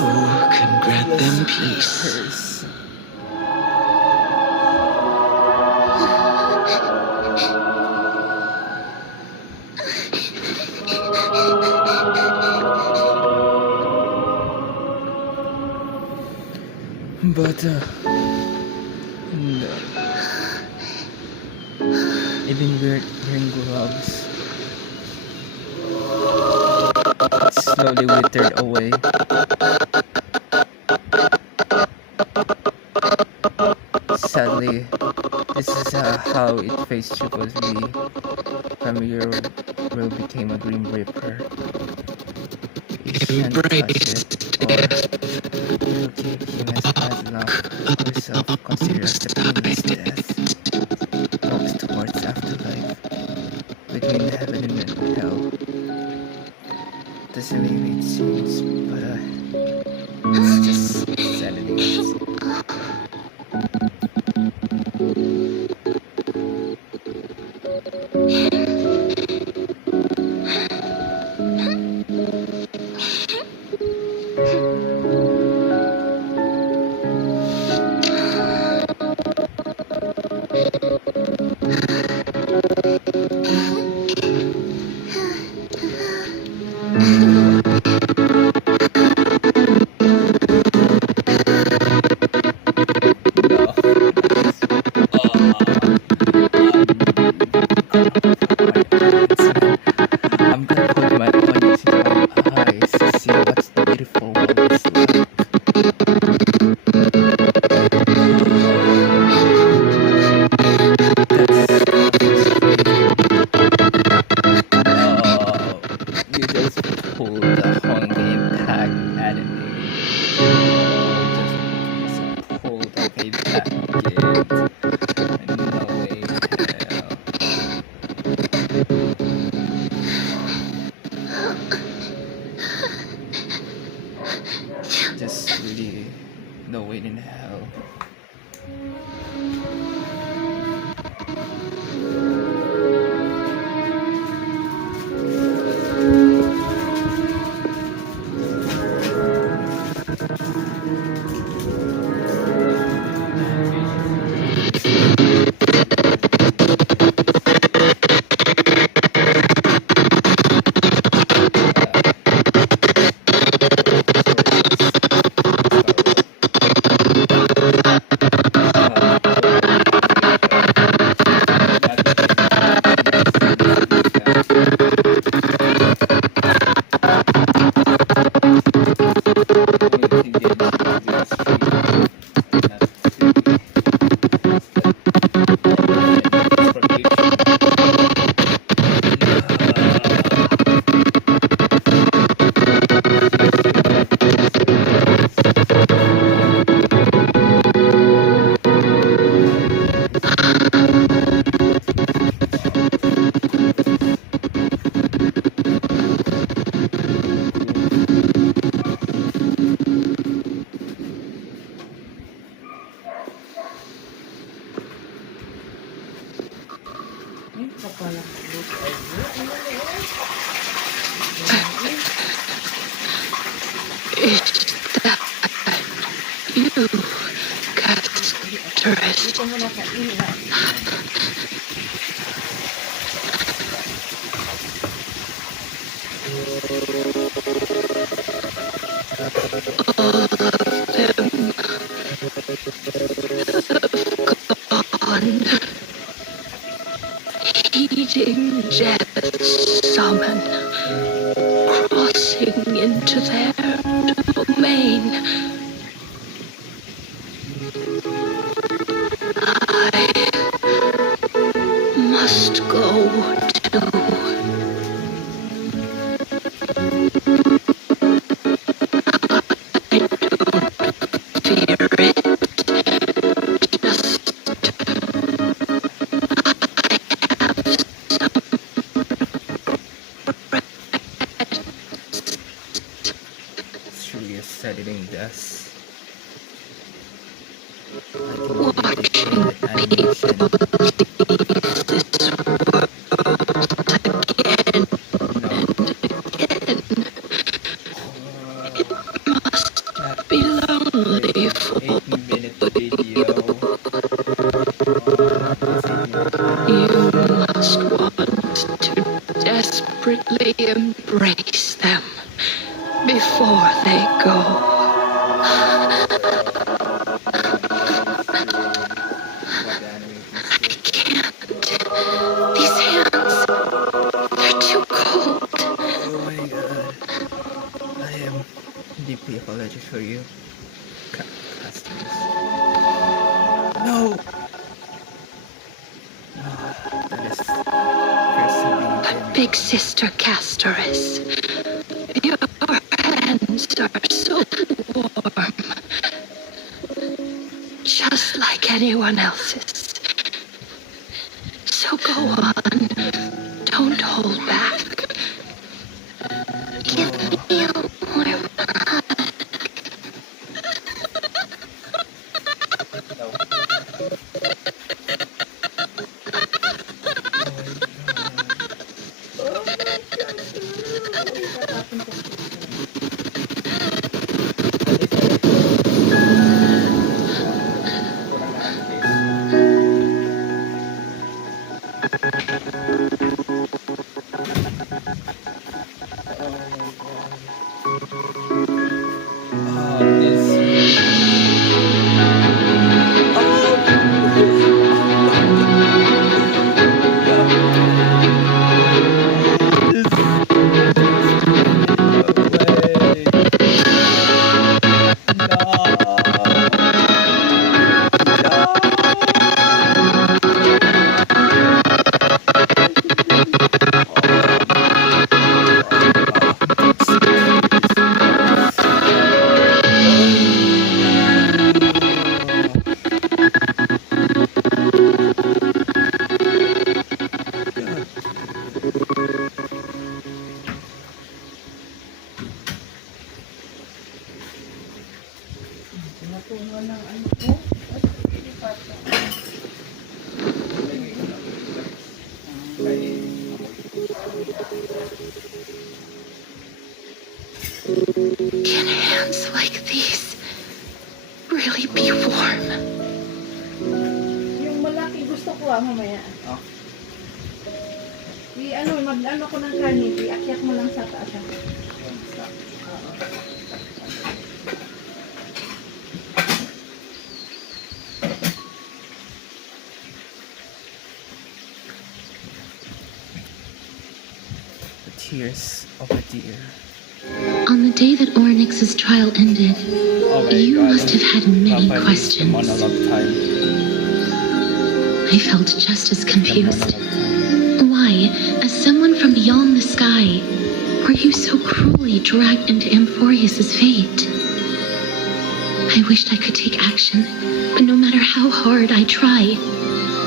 can grant them peace. But no. Even wearing gloves, it slowly withered away. Sadly, This is how it faced supposedly from your will became a Grim Reaper. Embrace death. You give him as bad luck yourself, consider as the painless death. Walks towards afterlife, between heaven and hell. That's the way it seems, but it's just saddening. Just really no way in hell. Heeding death's summon, crossing into their domain. I must go too. Saddening death. Watching people leave this world again and again. It must be lonely for you. You must want to desperately embrace them before they go. I can't. These hands, they're too cold. Oh my god. I am deeply apologetic for you, customers. No! big sister Castoris. Your hands are so warm. Just like anyone else's. So go on. Don't hold back. Give me a warm hug. Can hands like these really be warm? Yung malaki gusto ko mamaya. Mag-ano ko ng kanin, iakyat mo lang sa taas. The tears of a deer. On the day that Oryx's trial ended, you must have had many questions. I felt just as confused. Why, as someone from beyond the sky, were you so cruelly dragged into Amphorius's fate? I wished I could take action, but no matter how hard I try,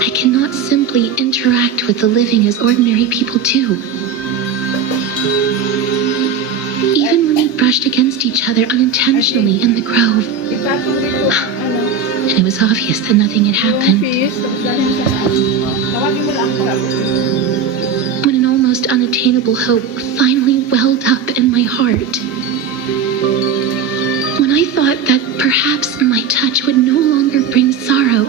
I cannot simply interact with the living as ordinary people do. Even when we brushed against each other unintentionally in the grove, and it was obvious that nothing had happened. When an almost unattainable hope finally welled up in my heart. When I thought that perhaps my touch would no longer bring sorrow,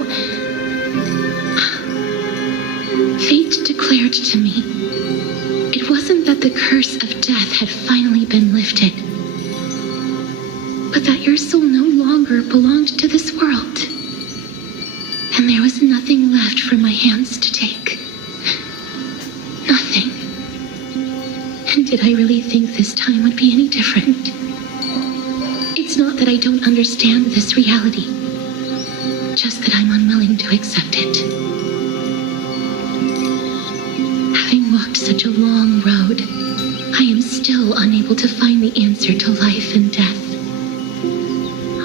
fate declared to me, it wasn't that the curse of death had finally been lifted, but that your soul no longer belonged to this world. And there was nothing left for my hands to take. Nothing. And did I really think this time would be any different? It's not that I don't understand this reality, just that I'm unwilling to accept it. Having walked such a long road, I am still unable to find the answer to life and death.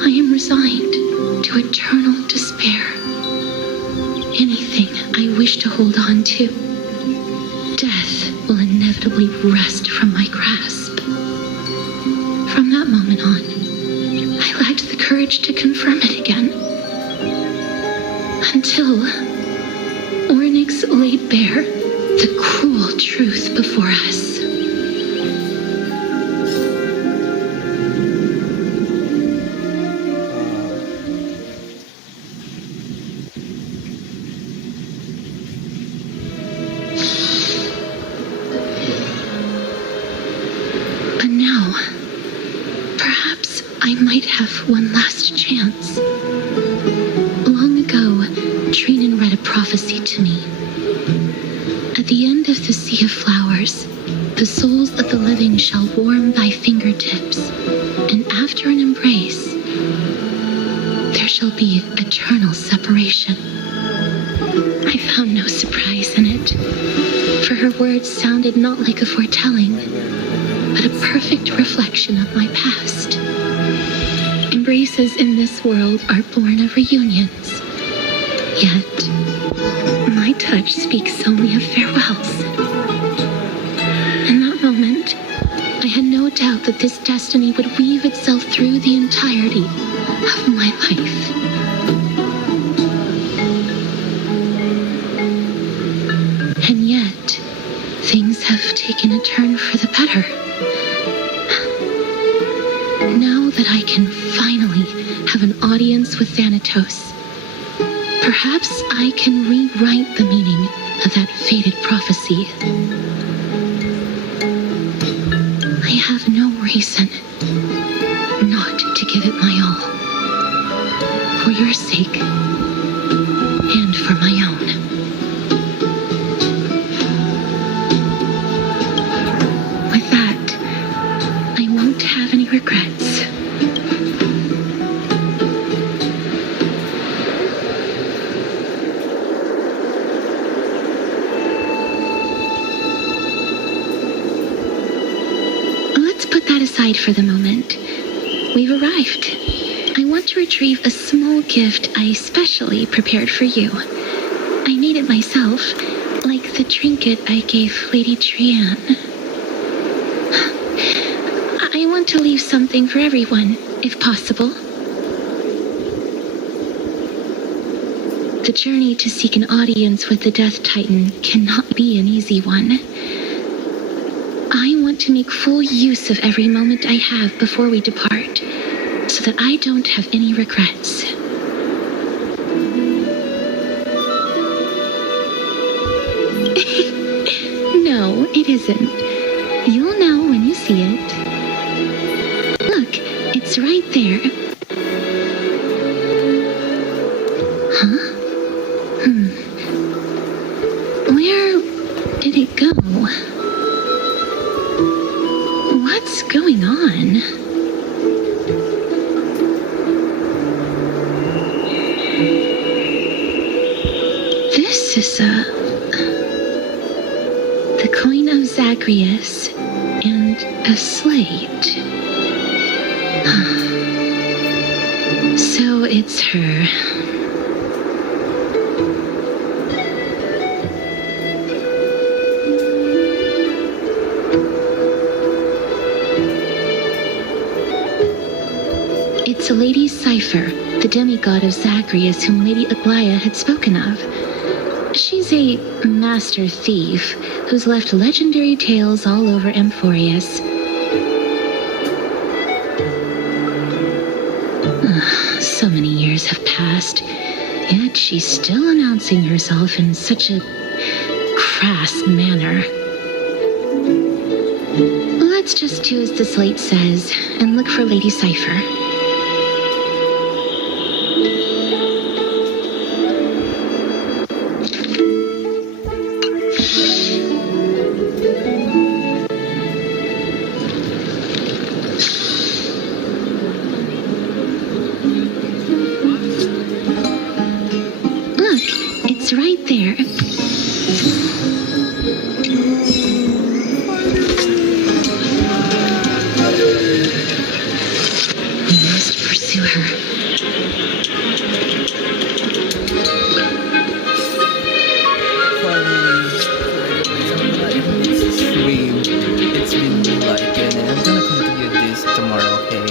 I am resigned to eternal despair. Anything I wish to hold on to, death will inevitably wrest from my grasp. From that moment on, I lacked the courage to confirm it again. Until Oryx laid bare the cruel truth before us. One last chance. Long ago, Trinan read a prophecy to me. At the end of the Sea of Flowers, the souls of the living shall warm thy fingertips, and after an embrace, there shall be eternal separation. I found no surprise in it, for her words sounded not like a foretelling, but a perfect reflection of my past. Embraces in this world are born of reunions. Yet, my touch speaks only of farewells. In that moment, I had no doubt that this destiny would weave itself through the entirety of my life. And yet, things have taken a turn for the better. Now that I can finally have an audience with Thanatos, perhaps I can rewrite the meaning of that fated prophecy. I have no reason not to give it my all. For your sake, and for my own. With that, I won't have any regrets. Let's put that aside for the moment. We've arrived. I want to retrieve a small gift I specially prepared for you. I made it myself, like the trinket I gave Lady Trianne. I want to leave something for everyone, if possible. The journey to seek an audience with the Death Titan cannot be an easy one. I want to make full use of every moment I have before we depart, so that I don't have any regrets. No, it isn't. You'll know when you see it. Look, it's right there. Huh? Where did it go? What's going on? This is the coin of Zagreus and a slate. So it's her. It's a Lady Cypher, the demigod of Zagreus whom Lady Aglaia had spoken of. She's a master thief who's left legendary tales all over Amphorius. So many years have passed, yet she's still announcing herself in such a crass manner. Let's just do as the slate says and look for Lady Cypher. Right there. We must pursue her. It's been like, and I'm gonna continue this tomorrow, okay?